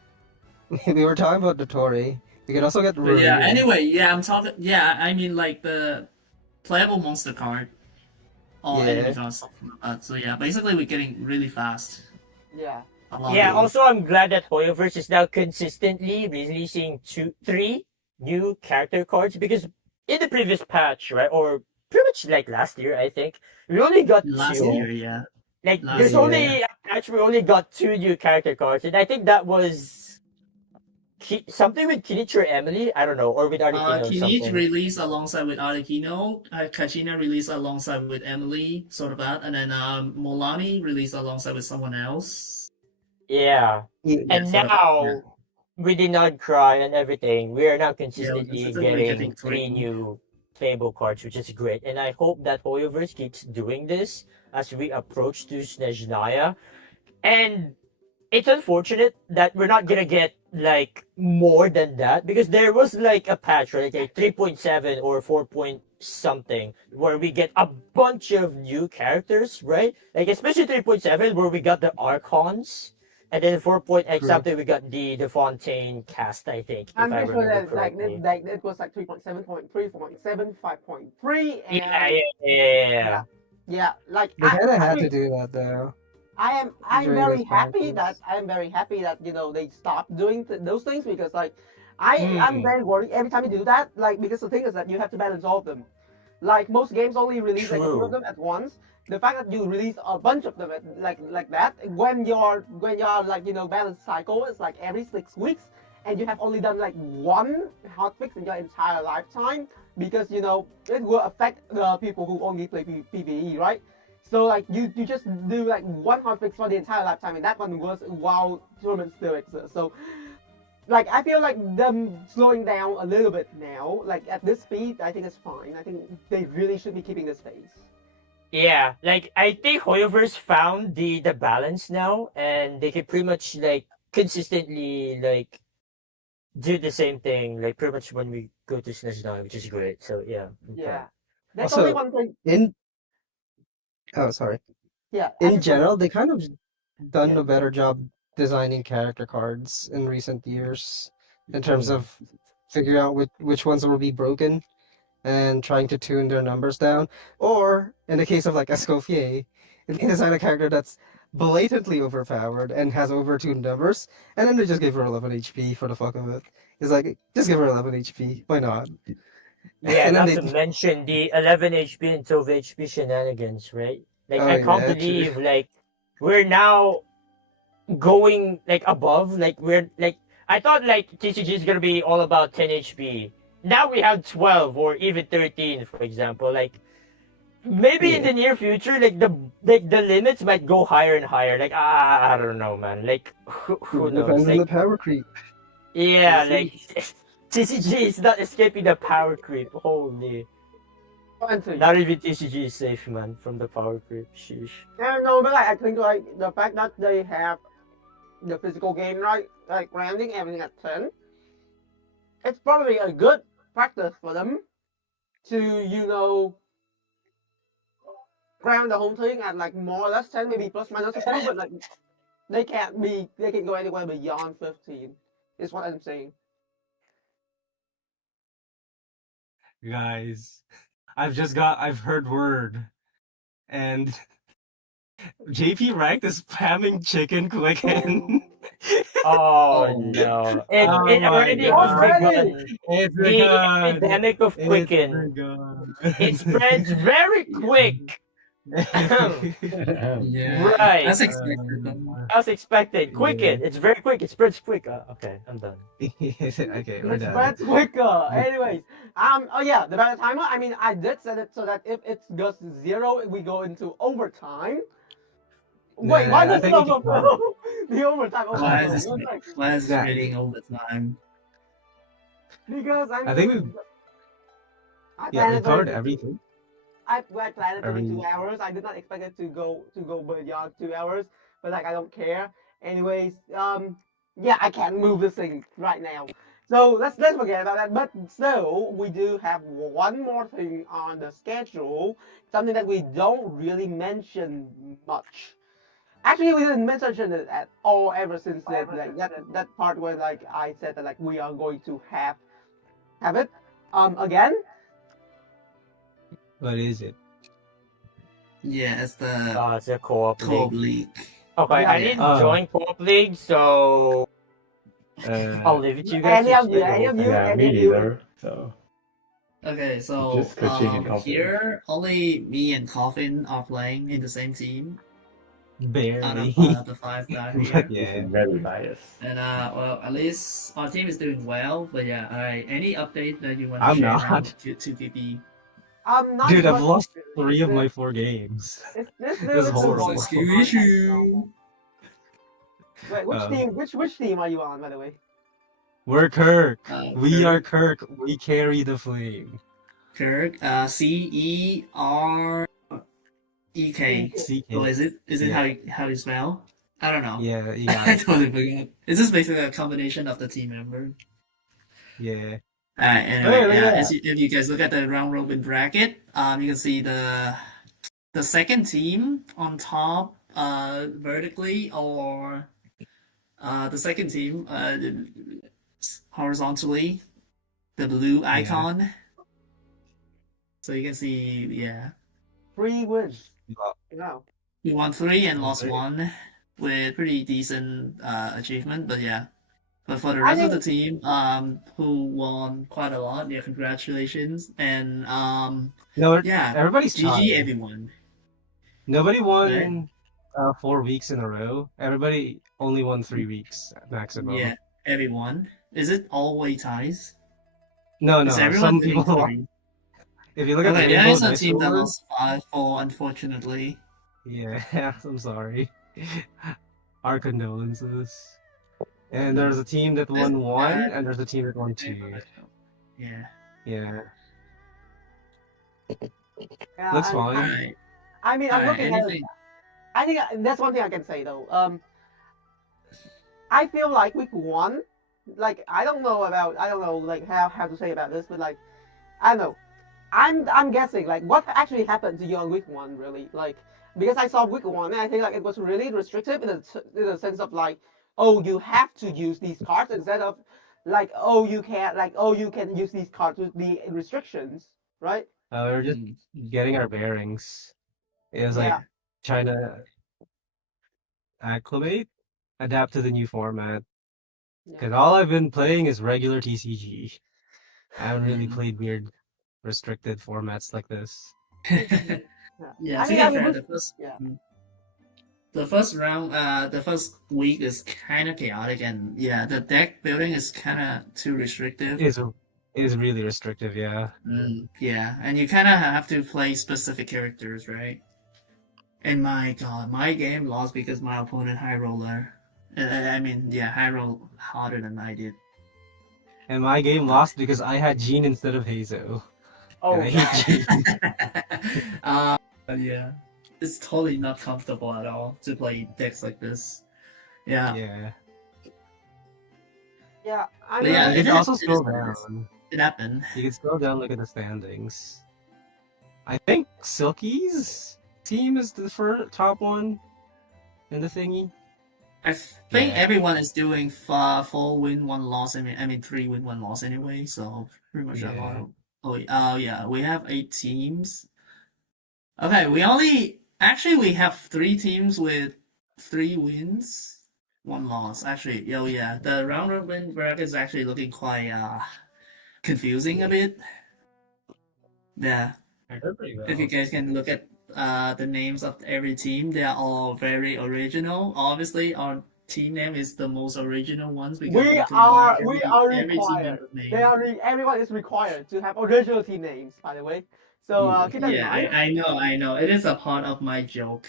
We were talking about the Tory. We could also get But yeah, Ruin. anyway, yeah, I'm talking. Yeah, I mean like the playable monster card or Yeah. enemy cards. So yeah, basically we're getting really fast. Yeah. A lot Yeah, of also I'm glad that HoYoverse is now consistently releasing 3 new character cards because in the previous patch, right, or pretty much like last year, I think, we only got last 2. year, yeah. Like, Last there's year. only a patch we only got 2 new character cards, and I think that was something with Kinich or Emily, I don't know, or with Articuno or Kinich something. released alongside with Articuno, Kachina released alongside with Emily, sort of that, and then Molani released alongside with someone else. Yeah. Yeah. And sort of, now, yeah. with the Nod Cry and everything, we are now consistently consistently getting getting 3 three. new playable cards, which is great. And I hope that HoYoverse keeps doing this as we approach to Snezhnaya. And it's unfortunate that we're not gonna get like more than that because there was like a patch, right? Like 3.7 or 4 point something where we get a bunch of new characters, right? Like especially 3.7 where we got the Archons. And then 4 point X something we got the Fontaine cast, I think, if I'm I pretty sure remember that like correctly. it was like 3.7.3, 4.7, 5.3, and Yeah. yeah, like They kind of I had mean, to do that though. I'm during very those happy patches. that you know they stopped doing those things because like I'm very worried every time you do that, like because the thing is that you have to balance all of them. Like most games only release like a few of True. them at once. The fact that you release a bunch of them like that, when your like balance cycle is like every 6 weeks, and you have only done like one hotfix in your entire lifetime, because it will affect the people who only play PvE, right? So like you just do like one hotfix for the entire lifetime, and that one was while tournaments still exist. So like I feel like them slowing down a little bit now, like at this speed, I think it's fine. I think they really should be keeping this pace. Yeah, like I think HoYoverse found the balance now, and they can pretty much like consistently like do the same thing, like pretty much when we go to Snezhnaya, which is great. So yeah. Yeah. There's only Also, one thing. sorry. Yeah. In general, they kind of done Yeah. a better job designing character cards in recent years in terms of figuring out which ones will be broken and trying to tune their numbers down. Or in the case of like Escoffier, they design a character that's blatantly overpowered and has overtuned numbers, and then they just give her 11 HP for the fuck of it. It's like, just give her 11 HP. Why not? Yeah, And then not they, to mention the 11 HP and 12 HP shenanigans, right? Like oh I can't yeah, true. believe like we're now going like above, like we're like I thought like TCG is gonna be all about 10 HP. Now we have 12 or even 13, for example. Like maybe in Yeah. the near future, like the limits might go higher and higher. Like I don't know, man. Like who knows? Depends on the Like power creep. yeah, We'll like TCG is not escaping the power creep. Holy. Not even TCG is safe, man, from the power creep. Sheesh. Yeah, no, but like, I think like the fact that they have the physical game, right, like ranking everything at 10, it's probably a good practice for them to ground the whole thing at like more or less 10, maybe plus minus a few, but like they can go anywhere beyond 15. Is what I'm saying. Guys, I've heard word, and JP ranked is spamming chicken Quicken. Oh no! It Oh it my already God. begun. It's The begun. epidemic of It's Quicken. begun. It spreads very quick. Yeah, Right. as expected. As expected. Quicken. It's very quick. It spreads quick. Okay, I'm done. Okay, we're It done. spreads quicker. Anyways, oh yeah, the better timer. I mean, I did set it so that if it goes to 0, we go into overtime. Wait, Nah, why I does think it we can overflow? The overtime Why overflow. is It's like, why is Yeah. reading overtime? because I think we I yeah planned we it for it covered to be everything. I planned it to be Every 2 hours. I did not expect it to go beyond 2 hours, but like I don't care. Anyways, yeah, I can't move this thing right now. So let's forget about that. But still, we do have one more thing on the schedule, something that we don't really mention much. Actually, we didn't mention it at all ever since that part where like I said that like we are going to have it again. what is it? Yeah, it's the It's a co-op co-op league. league. Okay, Yeah. I need to join co-op league, so I'll leave it to you guys to explain the whole thing. Yeah, me neither. So Okay, so just coaching and Coffin. here only me and Coffin are playing in the same team out Barely. of the 5 that are here. Yeah. Very biased. And well, at least our team is doing well. But yeah, alright. Any update that you want to I'm share not. to PP? Not Dude, I've much. lost 3 of my 4 games. This This is is horrible. It's a skill issue. Wait, which team are you on, by the way? We're Kirk. We are Kirk. Kirk. We carry the flame. Kirk, CEREK. CK. Oh, is it Yeah. how you spell? I don't know. Yeah, I totally forgot. It's just basically a combination of the team member. yeah. Anyway, Oh, yeah. yeah. If you guys look at the round robin bracket, you can see the second team on top, vertically, or the second team, horizontally, the blue icon. So you can see, yeah. 3 wins. Wow. Wow. We won 3 and lost Great. 1 with pretty decent achievement, but yeah. But for the I rest of the think- team, who won quite a lot, yeah, congratulations. And No, yeah, everybody's GG tied. everyone. Nobody Right? won 4 weeks in a row. Everybody only won 3 weeks maximum. Yeah, everyone. Is it always ties? No, Is no. everyone Some winning people. three? If you look at Okay, there Rainbow is a Dice team that Roller, lost 5-4, unfortunately. yeah, I'm sorry. Our condolences. And there's a team that won one, and there's a team that won two. Yeah. Yeah, Yeah, looks and fine. Alright. I mean, I'm looking at. Anything? I think that's one thing I can say though. I feel like week one, like I don't know like how to say about this, but like I don't know. I'm guessing like what actually happened to you on week one really like because I saw week one and I think like it was really restrictive in the sense of like oh you have to use these cards instead of like oh you can use these cards with the restrictions, right? We're just getting our bearings. It was like Yeah. trying to acclimate, adapt to the new format. Because all I've been playing is regular TCG. I haven't really played weird, restricted formats like this. Yeah, I to mean, be fair, the first round, the first week is kind of chaotic, and yeah, the deck building is kind of too restrictive. Is really restrictive, yeah. Yeah, and you kind of have to play specific characters, right? And my god, my game lost because my opponent high roller. I mean, yeah, high roll harder than I did. And my game lost because I had Jean instead of Hazo. Oh, and I hate Jean. Yeah, it's totally not comfortable at all to play decks like this. Yeah. Yeah. Yeah, I But mean, yeah, You it can also is scroll what it is. down. It happened. You can scroll down, look at the standings. I think Silky's team is the top one in the thingy. I think everyone is doing 4 win 1 loss. I mean 3 win 1 loss anyway. So pretty much a lot of. Oh yeah, we have 8 teams. Okay, we have 3 teams with 3 wins, 1 loss. Actually, oh yeah, the round robin bracket is actually looking quite confusing a bit. Yeah. If you guys can look at the names of every team, they are all very original. Obviously, our team name is the most original ones because we are required. Everyone is required to have original team names, by the way. So keep that in mind. I know. It is a part of my joke.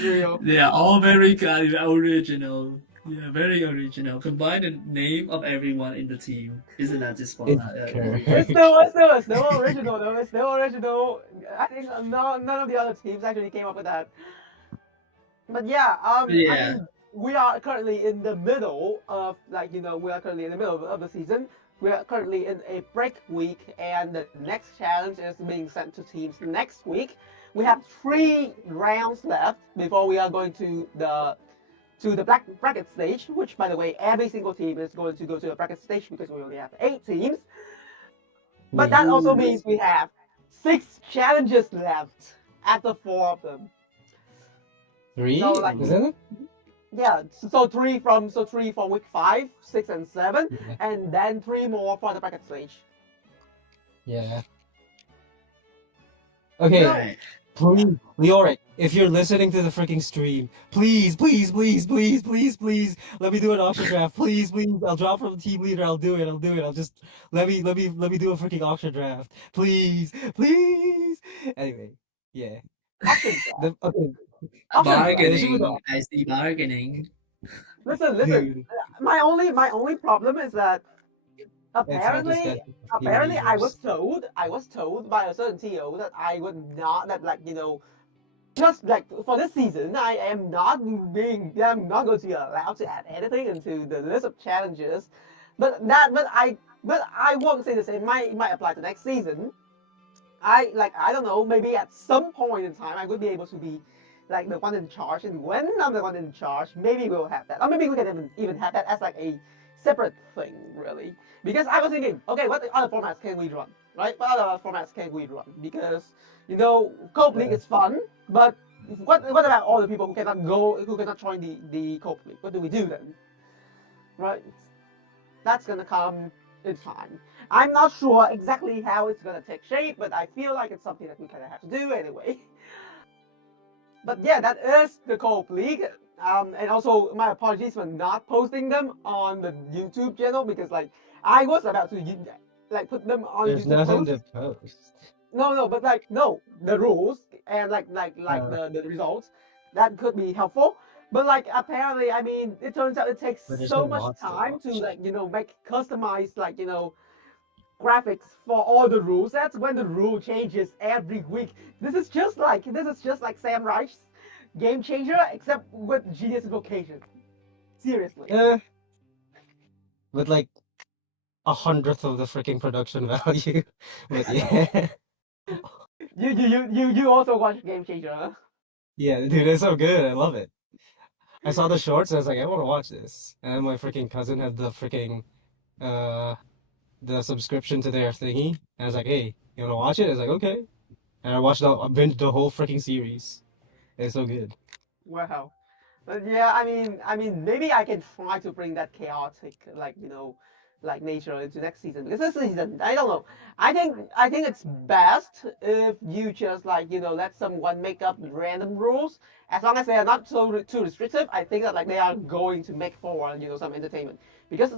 Real. They are all very original. Yeah, very original. Combine the name of everyone in the team. Isn't that just fun? It's still original though. It's still original. I think none of the other teams actually came up with that. But yeah, I mean, we are currently in the middle of the season. We are currently in a break week, and the next challenge is being sent to teams next week. We have 3 rounds left before we are going to the bracket stage, which, by the way, every single team is going to go to the bracket stage because we only have 8 teams. But that also means we have 6 challenges left after 4 of them. 3? So, like, isn't it? Yeah, so 3 for week 5, 6, and 7, and then 3 more for the bracket stage. Yeah. Okay. Please, Leoric, if you're listening to the freaking stream, please, let me do an auction draft. Please, I'll drop from team leader. I'll do it. I'll just let me do a freaking auction draft. Please. Anyway, yeah. Okay. Bargaining. I see bargaining. Listen. My only problem is that apparently I was told by a certain TO that I would not just like for this season I am not going to be allowed to add anything into the list of challenges. But I won't say the same. Might apply to next season. I don't know, maybe at some point in time I would be able to be like the one in charge, and when I'm the one in charge, maybe we'll have that. Or maybe we can even have that as like a separate thing, really. Because I was thinking, okay, what other formats can we run? Right? What other formats can we run? Because, Cope League is fun, but what about all the people who cannot join the Cope League? What do we do then? right? That's gonna come in time. I'm not sure exactly how it's gonna take shape, but I feel like it's something that we kind of have to do anyway. But yeah, that is the Co-op League. And also my apologies for not posting them on the YouTube channel because like I was about to like put them on There's YouTube nothing posts. to post. No, but like no, the rules and the results that could be helpful. But like apparently, I mean, it turns out it takes But there's so no much mods to time to watch. like make customized graphics for all the rules. That's when the rule changes every week. This is just like Sam Reich's Game Changer, except with Genius Invocation. Seriously. Yeah. With like 100th of the freaking production value. But yeah. You also watch Game Changer, huh? Yeah, dude, it's so good. I love it. I saw the shorts, I was like, I want to watch this. And my freaking cousin had the freaking the subscription to their thingy. And I was like, hey, you want to watch it? I was like, okay. And I binged the whole freaking series. It's so good. Wow. But yeah, I mean, maybe I can try to bring that chaotic, nature into next season. Because this season, I don't know. I think it's best if you just let someone make up random rules. As long as they are not too restrictive, I think that they are going to make forward some entertainment. Because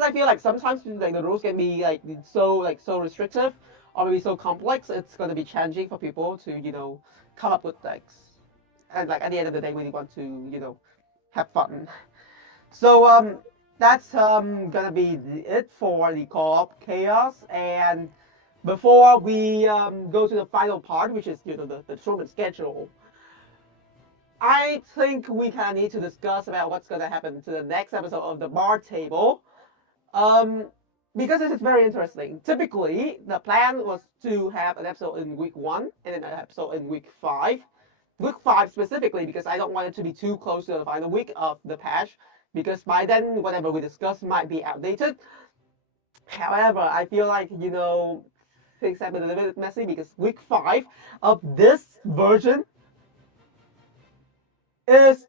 I feel like sometimes the rules can be so restrictive or maybe so complex. It's going to be challenging for people to come up with and at the end of the day, we want to have fun. So that's gonna be it for the co-op chaos. And before we go to the final part, which is the tournament schedule, I think we kind of need to discuss about what's gonna happen to the next episode of the Bar Table. Because this is very interesting. Typically, the plan was to have an episode in week 1 and then an episode in week 5. Week 5 specifically because I don't want it to be too close to the final week of the patch, because by then whatever we discuss might be outdated. However, I feel like things have been a little bit messy because week 5 of this version is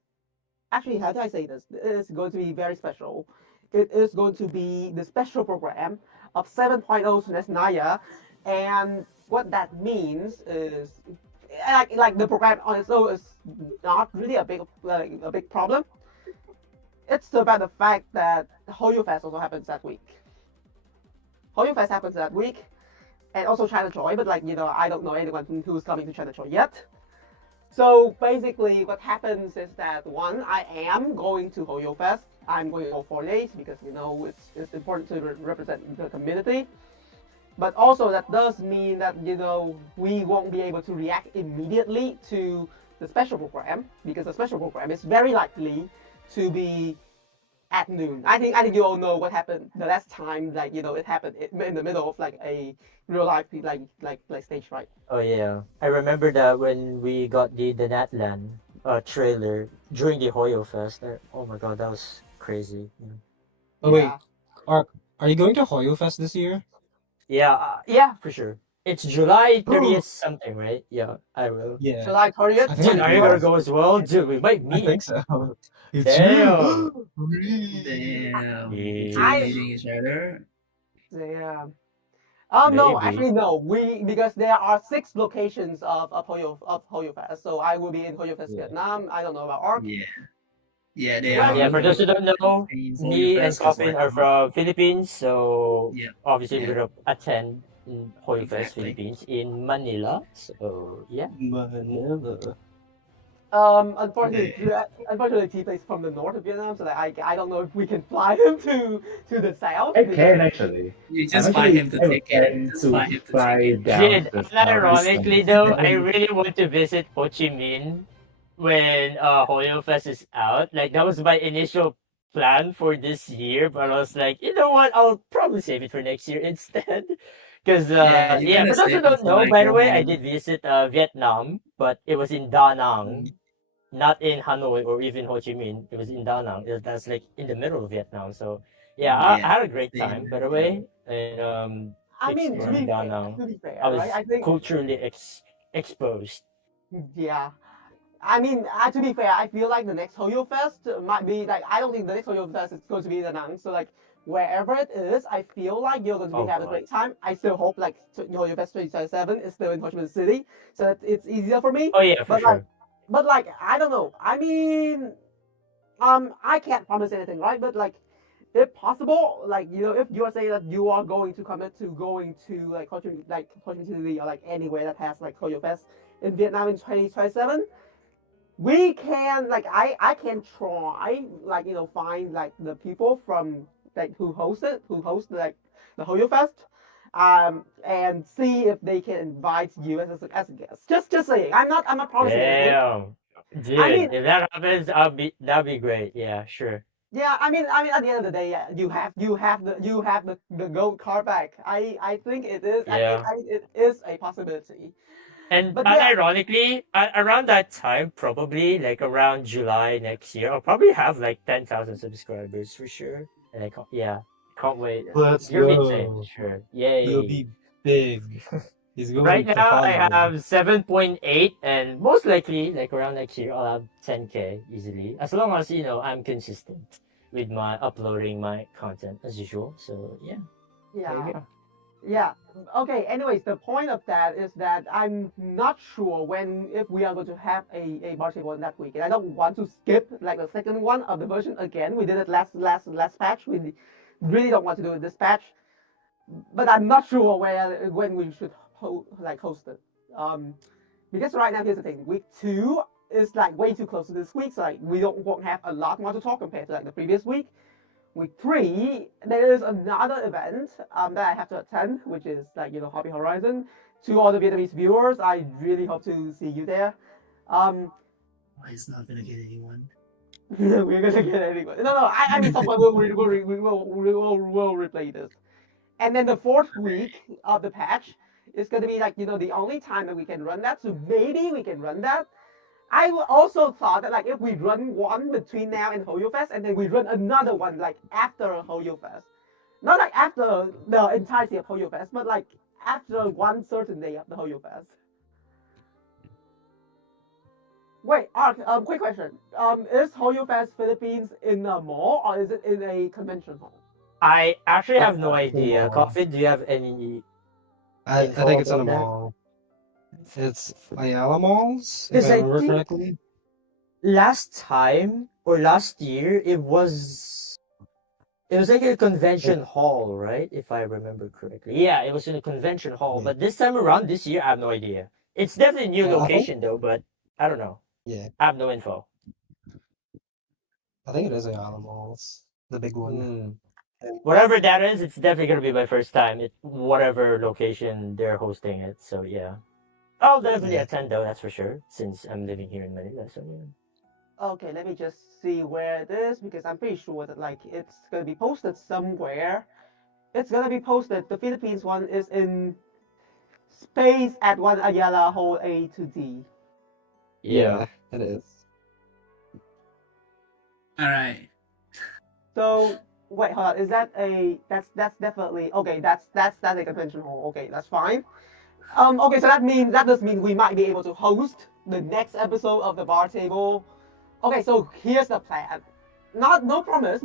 actually, how do I say this? It is going to be very special. It is going to be the special program of 7.0 Tighnari, and what that means is the program on its own is not really a big problem. It's about the fact that HoYo FEST also happens that week. HoYo FEST happens that week, and also China Joy, but I don't know anyone who's coming to China Joy yet. So basically, what happens is that one, I am going to HoYo FEST. I'm going to go 4 days because it's important to represent the community. But also that does mean that we won't be able to react immediately to the special program, because the special program is very likely to be at noon. I think you all know what happened the last time it happened in the middle of a real life stage, right? Oh yeah, I remember that when we got the Natlan trailer during the HoYo Fest. Oh my god, that was crazy. Oh wait, are you going to HoYo Fest this year? Yeah, for sure. It's July 30th something, right? Yeah, I will. Yeah. July 30th. Dude, are you gonna go as well? Dude, we might I meet. think so. It's Damn. Damn. Yeah. Meeting each other. Yeah. No, Maybe. actually no. Because there are 6 locations of HoYo Fest, so I will be in HoYo Fest Vietnam. I don't know about ARC. Yeah. Yeah, they Yeah, are. for those who don't know, me and Coffin are from Philippines, so Yeah. obviously Yeah. we're gonna attend HoYo Fest Exactly. Philippines in Manila. So yeah. Manila. Unfortunately, TBlaze from the north of Vietnam, so that I don't know if we can fly him to the south. I can actually. You I'm just buy actually him the have a ticket. plan Just to buy him the fly ticket. down Dude, to the south. ironically though, I really want to visit Ho Chi Minh when HoYo Fest is out. Like that was my initial plan for this year, but I was like, you know what? I'll probably save it for next year instead. Because Yeah, you for gotta those who save it don't for know, by the way, I when- did visit Vietnam, but it was in Da Nang, not in Hanoi or even Ho Chi Minh. It was in Da Nang. That's like in the middle of Vietnam. So yeah, I Yeah, had a great same. time, by the way, and I mean, exploring Da Nang. to be fair, I was right? I think culturally exposed. yeah. I mean, to be fair, I feel like the next HoYo Fest might be like, I don't think the next HoYo Fest is going to be announced. So like wherever it is, I feel like you're going to be having a great time. I still hope like HoYo Fest 2027 is still in Ho Chi Minh City, so that it's easier for me. Oh yeah, for sure. But like I don't know. I mean, I can't promise anything, right? But like, if possible, like if you are saying that you are going to commit to going to like Ho Chi Minh City or like anywhere that has like HoYo Fest in Vietnam in 2027. We can like I can try like find like the people from like who host like the HoYo Fest, and see if they can invite you as a guest. Just saying, I'm not promising anything. Damn. Dude, I mean, if that happens, that'd be great. Yeah, sure. yeah, I mean, at the end of the day, yeah, you have the gold card back. I think it is. Yeah. It is a possibility. And But yeah. ironically, around that time, probably like around July next year, I'll probably have like 10,000 subscribers for sure. And can't wait. Let's You're go. insane, sure. Yay. He'll be big. He's going Right to now, I Hollywood. have 7.8, and most likely, like around next year, I'll have 10K easily. As long as I'm consistent with my uploading my content as usual. So yeah. There Yeah. you go. Yeah. Okay. Anyways, the point of that is that I'm not sure if we are going to have a bar table that weekend. I don't want to skip like the second one of the version again. We did it last patch. We really don't want to do it this patch, but I'm not sure when we should host it. Because right now here's the thing: week 2 is like way too close to this week, so like we won't have a lot more to talk compared to like the previous week. Week 3, there is another event that I have to attend, which is like Hobby Horizon. To all the Vietnamese viewers, I really hope to see you there. He's not gonna get anyone. We're gonna get anyone. No. I mean, someone will replay this. And then the 4th week of the patch is gonna be like the only time that we can run that. So maybe we can run that. I also thought that like if we run one between now and HoYo Fest, and then we run another one like after HoYo Fest, not like after the entirety of HoYo Fest, but like after one certain day of the HoYo Fest. Wait, Ark, quick question. Is HoYo Fest Philippines in a mall or is it in a convention hall? I actually have no idea. Coffee, do you have any? I think it's in a mall. It's Ayala Malls, if I remember correctly. Last time or last year, it was like a convention hall, right? If I remember correctly. Yeah, it was in a convention hall. Yeah. But this time around, this year, I have no idea. It's definitely a new location though, but I don't know. Yeah, I have no info. I think it is Ayala Malls, the big one. Whatever that is, it's definitely gonna be my first time. Whatever location they're hosting it. So yeah. I'll definitely attend though, that's for sure, since I'm living here in Manila, so yeah. Okay, let me just see where it is, because I'm pretty sure that like it's gonna be posted somewhere. It's gonna be posted. The Philippines one is in Space at 1 Ayala Hall A to D. Yeah, it is. Alright. So wait, hold on. Is that that's definitely okay? That's a convention hall. Okay, that's fine. Okay, so that does mean we might be able to host the next episode of the bar table. Okay, so here's the plan. No promise,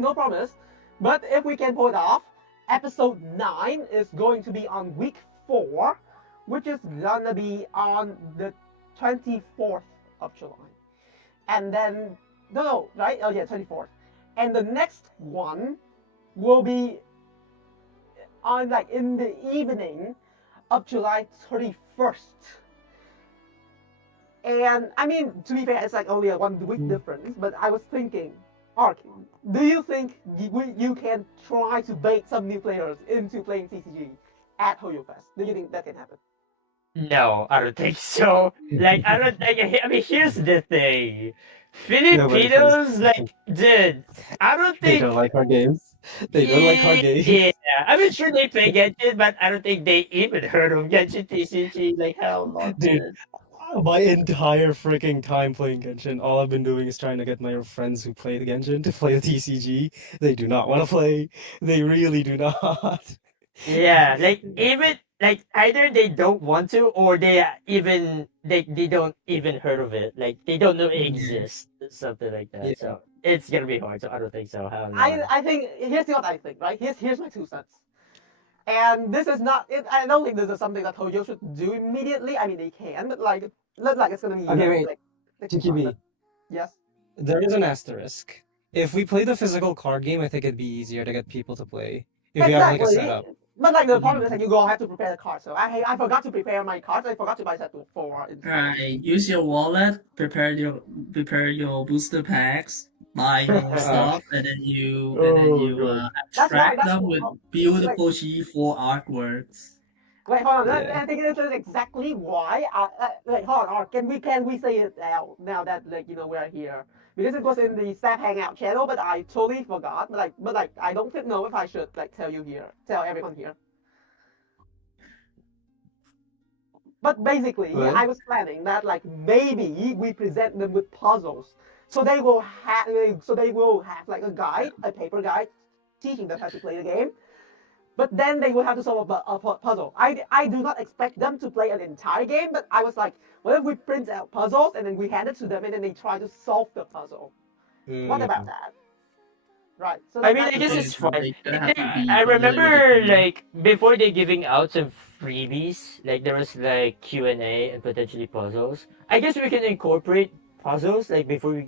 but if we can pull it off, episode 9 is going to be on week 4, which is gonna be on the 24th of July. And then no, right? Oh yeah, 24th. And the next one will be on like in the evening of July 31st. And I mean, to be fair, it's like only a 1 week difference, but I was thinking, Ark, do you think you can try to bait some new players into playing TCG at HoYo Fest? Do you think that can happen? No, I don't think so. Like, I mean, here's the thing. Filipinos, dude, I don't think... They don't like our games. They don't like our games. Yeah, I mean, sure they play Genshin, but I don't think they even heard of Genshin TCG. Like, hell no. Dude, my entire freaking time playing Genshin, all I've been doing is trying to get my friends who play the Genshin to play the TCG. They do not want to play. They really do not. Yeah, like, even like either they don't want to or they don't even heard of it. Like they don't know it exists, something like that. Yeah. So it's gonna be hard. So I don't think so. Hell no. I think here's what I think, right? Here's my 2 cents. And this is not. I don't think this is something that HoYo should do immediately. I mean, they can, but like, look like it's gonna be. Okay, wait. Like, TKB. Yes. There is an asterisk. If we play the physical card game, I think it'd be easier to get people to play. If you have like a setup. But like the problem is that you gonna have to prepare the cards. So I forgot to prepare my cards. I forgot to buy set 4. Right. Use your wallet. Prepare your booster packs. Buy more stuff, and then you abstract them with beautiful G4 artworks. Wait, hold on. Yeah. I think this is exactly why. Wait, hold on. Can we say it now that like we're here? Because it was in the staff hangout channel, but I totally forgot. But like I don't know if I should like tell everyone here. But basically, I was planning that like maybe we present them with puzzles, so they will have like a guide, a paper guide, teaching them how to play the game. But then they will have to solve a puzzle. I do not expect them to play an entire game, but I was like, what if we print out puzzles and then we hand it to them and then they try to solve the puzzle? What about that? Right. So I mean, I guess it's fine. I remember like before they giving out some freebies, like there was like Q&A and potentially puzzles. I guess we can incorporate puzzles like before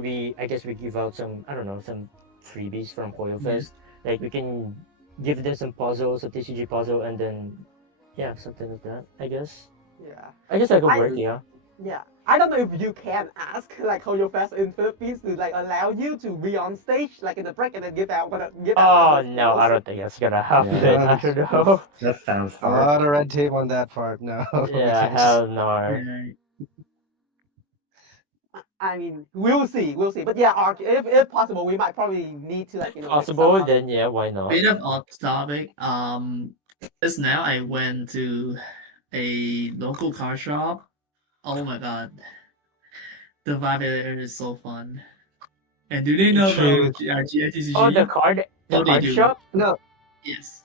we I guess we give out some some freebies from HoYo FEST. Like we can give them some puzzles, a TCG puzzle, and then something like that. I guess. Yeah. I guess that could work. Yeah. Yeah. I don't know if you can ask like HoYo FEST in Philippines to like allow you to be on stage like in the break and then give out. Oh no, I don't think that's gonna happen. I don't know. That sounds A hard. lot of red tape on that part. No. Yeah, hell no. I mean, we'll see. But yeah, Ark, if possible, we might probably need to like Possible, then yeah, why not? Bit of off topic. Just now I went to a local car shop. Oh my god, the vibe there is so fun. And do they know about GITCG? Oh, the card shop? No. Yes.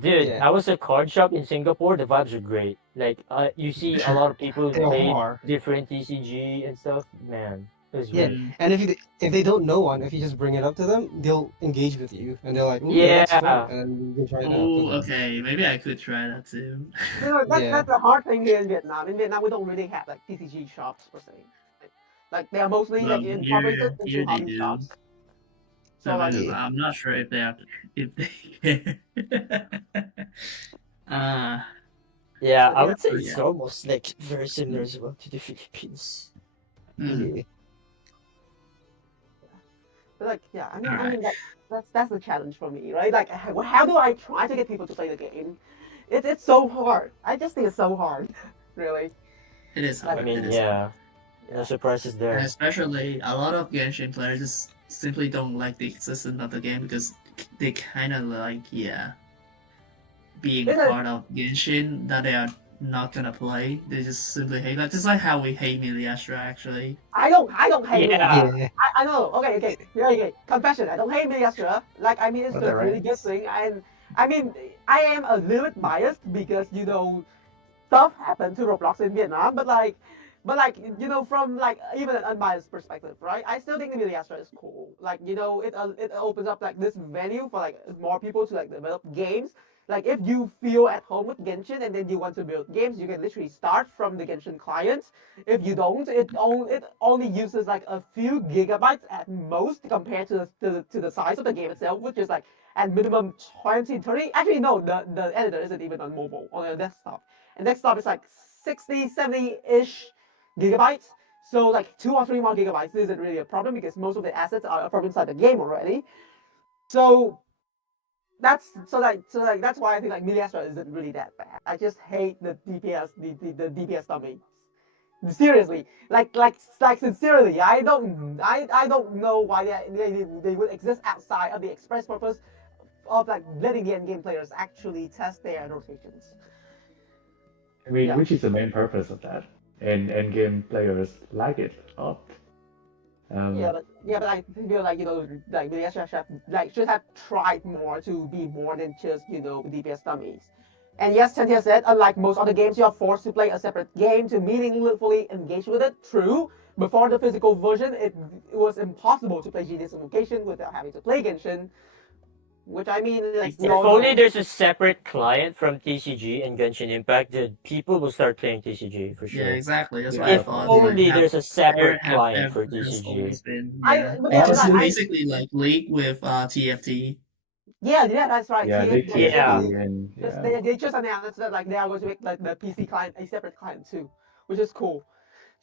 Dude, Yeah. I was a card shop in Singapore. The vibes are great. Like, you see a lot of people They play are. different TCG and stuff. Man, it was Yeah, great. and if they don't know one, if you just bring it up to them, they'll engage with you, and they're like, "Ooh, Yeah. that's fun," and you can try it out. Oh, okay. Maybe I could try that too. That's the hard thing here in Vietnam. In Vietnam, we don't really have like TCG shops per se. Like they are mostly like incorporated into hobby shops. So like, I'm not sure if they have if they Yeah, I would say yeah. it's almost like very similar as well to the Philippines. Mm. like yeah, I mean Alright. that's the challenge for me, right? Like how do I try to get people to play the game? It's so hard. I just think it's so hard, really. It is I hard. mean, it is yeah, hard. no surprises there. And especially a lot of Genshin players just simply don't like the existence of the game because they kind of like being part of Genshin that they are not gonna play. They just simply hate that. Just like how we hate Miliastra actually. I don't hate Yeah. it. I know. Okay. Confession. I don't hate Miliastra. Like I mean, it's a really good thing. And I mean, I am a little bit biased because stuff happened to Roblox in Vietnam, but from like even an unbiased perspective, right? I still think the Miliastra is cool. Like it opens up like this venue for like more people to like develop games. Like if you feel at home with Genshin and then you want to build games, you can literally start from the Genshin client. If you don't, it only uses like a few gigabytes at most compared to the size of the game itself, which is like at minimum 20, 30. Actually, no, the editor isn't even on mobile, on a desktop. And desktop is like 60, 70-ish gigabytes. So like 2 or 3 more gigabytes isn't really a problem because most of the assets are from inside the game already. So that's why I think like Miliastra isn't really that bad. I just hate the DPS, the DPS dummy. Seriously, like sincerely, I don't know why they would exist outside of the express purpose of like letting the endgame players actually test their rotations. I mean, which is the main purpose of that, and endgame players like it a lot. But I feel like like Miliastra should have tried more to be more than just DPS dummies, And yes, Tantia said, unlike most other games, you are forced to play a separate game to meaningfully engage with it. True. Before the physical version, it was impossible to play Genius Invokation without having to play Genshin. Which I mean, like, If only there's a separate client from TCG and Genshin Impact, the people will start playing TCG for sure. Yeah, exactly. That's what If I thought. only there's a separate Have client for there's TCG. always been. I- They just I- basically like league with TFT. Yeah, that's right. Yeah, they Yeah. and They just announced that like they are going to make like the PC client a separate client too, which is cool.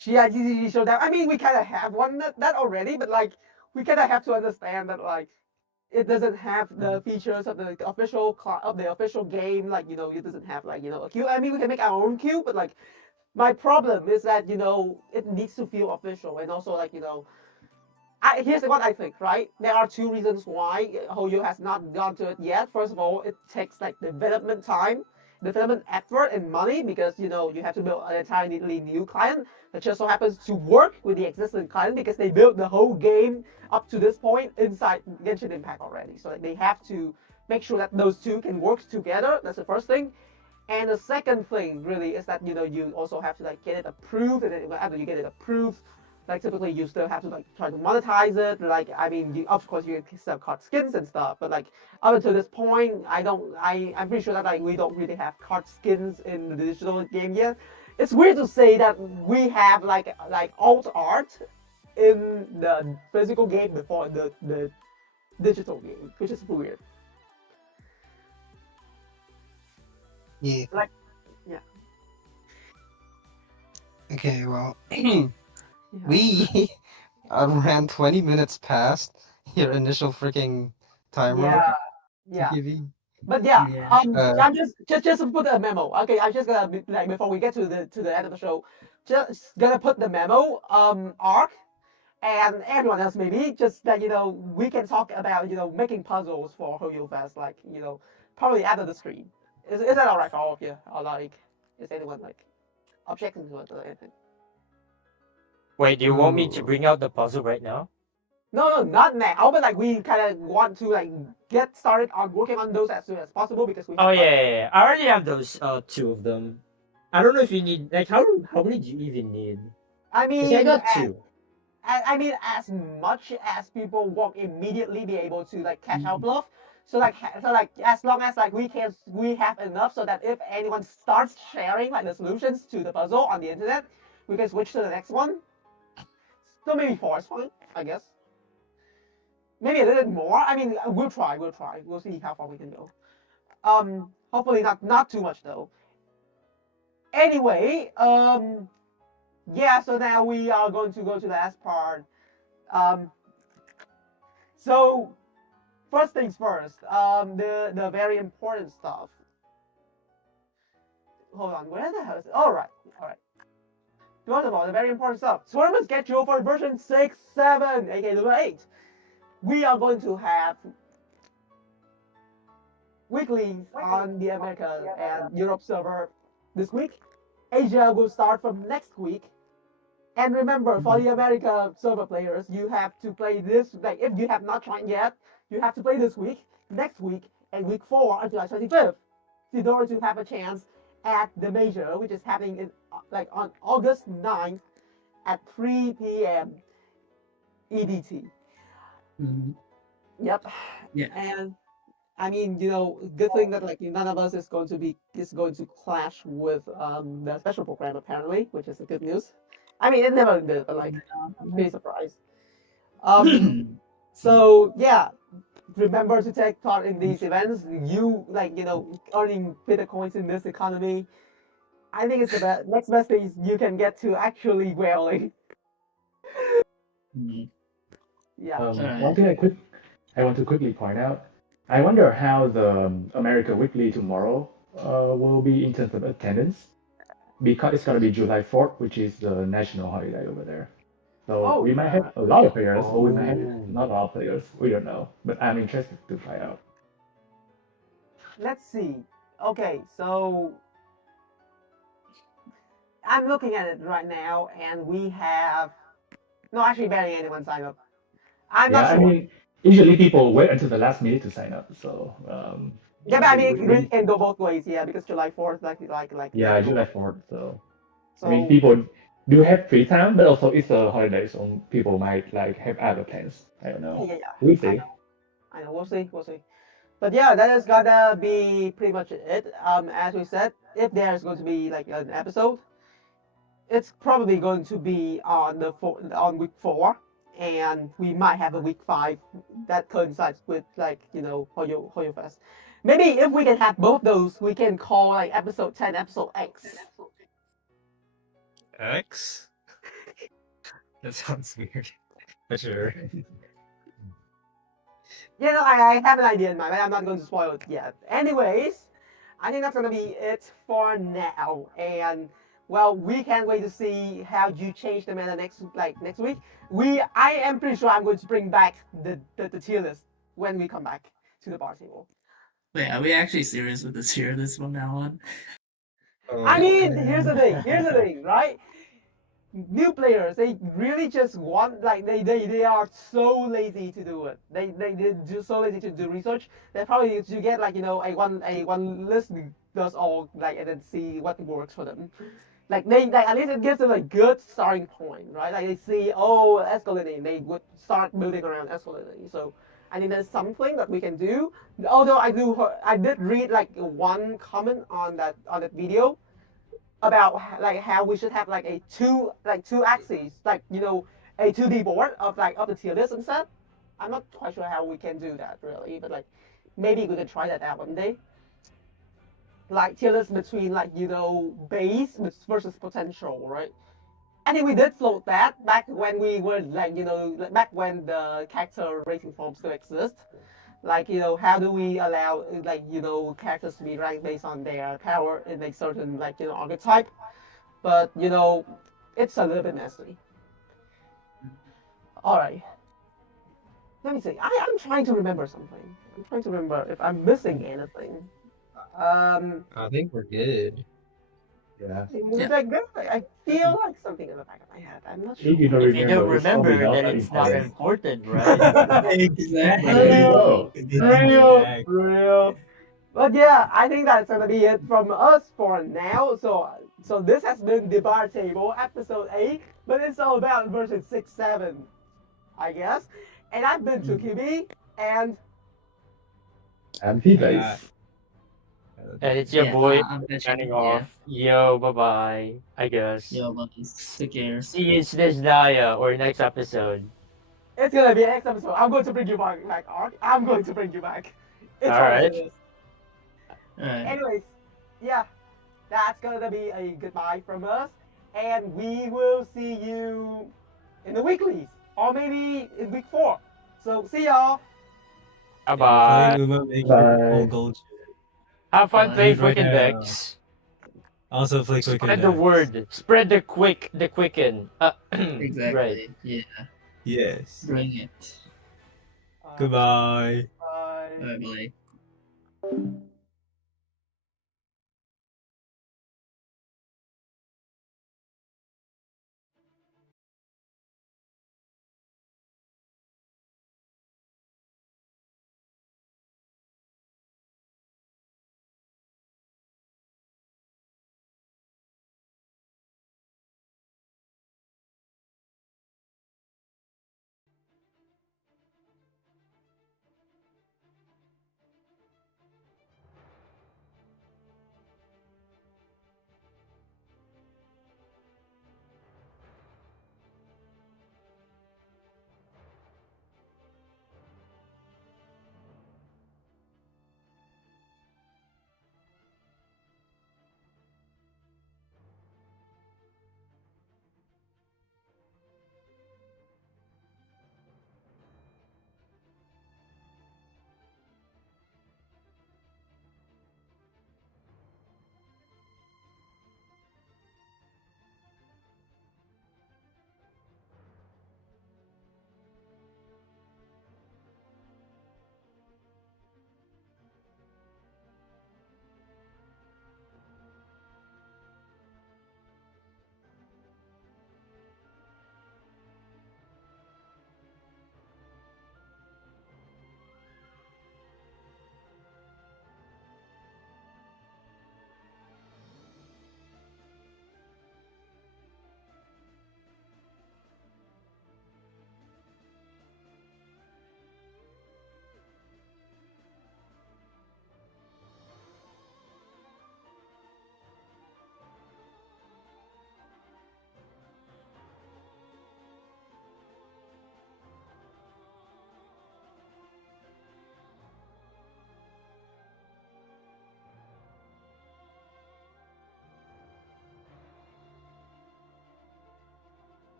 GITCG showed that. I mean, we kind of have one that already, but like we kind of have to understand that like it doesn't have the features of the official game. Like it doesn't have like a queue. I mean, we can make our own queue, but like my problem is that it needs to feel official, and also like here's what I think, right? There are two reasons why HoYo has not gone to it yet. First of all, it takes like development time, development effort, and money because you have to build an entirely new client that just so happens to work with the existing client because they built the whole game up to this point inside Genshin Impact already. So like, they have to make sure that those two can work together. That's the first thing. And the second thing really is that you also have to like get it approved, and then after you get it approved, like typically you still have to like try to monetize it. Like I mean, of course you can sell card skins and stuff, but like up until this point, I'm pretty sure that like we don't really have card skins in the digital game yet. It's weird to say that we have like alt art in the physical game before the digital game, which is weird. Yeah. Like, yeah. Okay, well, Yeah. we ran 20 minutes past your initial freaking timer. Yeah. TTV. But yeah, Yeah. I'm just to put a memo. Okay, I'm just gonna like before we get to the end of the show, just gonna put the memo arc, and everyone else maybe just that we can talk about making puzzles for HoYo Fest like probably after the stream. Is that alright for all of you? Or like is anyone like objecting to it or anything? Wait, do you want me to bring out the puzzle right now? No, not now. But like we kind of want to like get started on working on those as soon as possible because we. Oh yeah. I already have those two of them. I don't know if you need like how many do you even need? I mean, 'Cause I got two. I mean, as much as people won't immediately be able to like catch our bluff. So like as long as like we have enough so that if anyone starts sharing like the solutions to the puzzle on the internet, we can switch to the next one. So maybe 4 is fine, I guess. Maybe a little bit more. I mean, we'll try. We'll see how far we can go. Hopefully not too much though. Anyway, yeah. So now we are going to go to the last part. So first things first. The very important stuff. Hold on. Where the hell is it? All right. First of all, the very important stuff. Swirl schedule for version 6.7, aka Luna VIII. We are going to have weekly on the America and Europe server this week. Asia will start from next week. And remember, for the America server players, you have to play this. Like, if you have not joined yet, you have to play this week, next week, and week 4 on July 25th in order to have a chance at the major, which is happening in on August 9th at 3 p.m. EDT. Mm-hmm. Yep. Yeah. And I mean, good thing that like none of us is going to clash with the special program apparently, which is a good news. I mean, it never did, but like, be surprised. So yeah, remember to take part in these events. You earning bitcoins in this economy. I think it's the next best thing you can get to actually whaling. Yeah. One thing I want to quickly point out. I wonder how the America Weekly tomorrow will be in terms of attendance, because it's gonna be July 4th, which is the national holiday over there. So we might have a lot of players, or we might have not a lot of players. We don't know, but I'm interested to find out. Let's see. Okay, so I'm looking at it right now, and we have actually barely anyone signed up. I'm not sure. I mean, usually people wait until the last minute to sign up, so Yeah, but I mean, it really can go both ways. Yeah, because July 4th, Yeah, July 4th. So So I mean, people do have free time, but also it's a holiday, so people might like have other plans. I don't know. yeah. We'll see. I know. We'll see. We'll see. But yeah, that is gonna be pretty much it. As we said, if there's going to be like an episode, it's probably going to be on week 4, and we might have a week 5 that coincides with HoYo FEST. Maybe if we can have both those, we can call like episode 10 episode X. X? That sounds weird. For sure. Yeah, no, I have an idea in mind, but I'm not going to spoil it yet. Anyways, I think that's gonna be it for now. And well, we can't wait to see how you change the meta next week. I am pretty sure I'm going to bring back the tier list when we come back to the bar table. Wait, are we actually serious with the tier list from now on? I mean, here's the thing, right? New players, they really just want they are so lazy to do it. They're just so lazy to do research. They probably to get a one list does all and then see what works for them. At least it gives them a good starting point, right? Like they see Escalade, they would start building around Escalade. So I think there's something that we can do. Although I did read one comment on that video about how we should have a two axes, a 2D board of the tier list instead. I'm not quite sure how we can do that really, but maybe we can try that out one day. Tier list between base versus potential, right? I think we did float that back when we were back when the character rating form still exists. How do we allow characters to be ranked based on their power in a certain archetype? But it's a little bit messy. All right, let me see. I'm trying to remember something. I'm trying to remember if I'm missing anything. I think we're good. Yeah. I feel like something in the back of my head. I'm not sure. If you don't If you don't remember, it's probably remember, not then that it's not important. important, right? Exactly. Real. But yeah, I think that's gonna be it from us for now. So this has been the Bar Table episode 8, but it's all about version 6-7, I guess. And I've been to QB and TBlaze. And it's your boy I'm signing yeah. off. Yo, bye-bye, I guess. Yo, buddies. Take care. See you in Snezhnaya or next episode. it's gonna be an next episode. I'm going to bring you back, Ark. I'm going to bring you back. It's Alright. Alright. Anyways, yeah, that's gonna be a goodbye from us, and we will see you in the weeklies, or maybe in week 4. So see y'all. Bye-bye. Bye. Have fun Bye. playing Right Quicken now. decks. Also play Quicken. Spread the word. Spread the Quicken. Exactly. Right. Yeah. Yes. Bring it. Goodbye. Bye. Bye bye.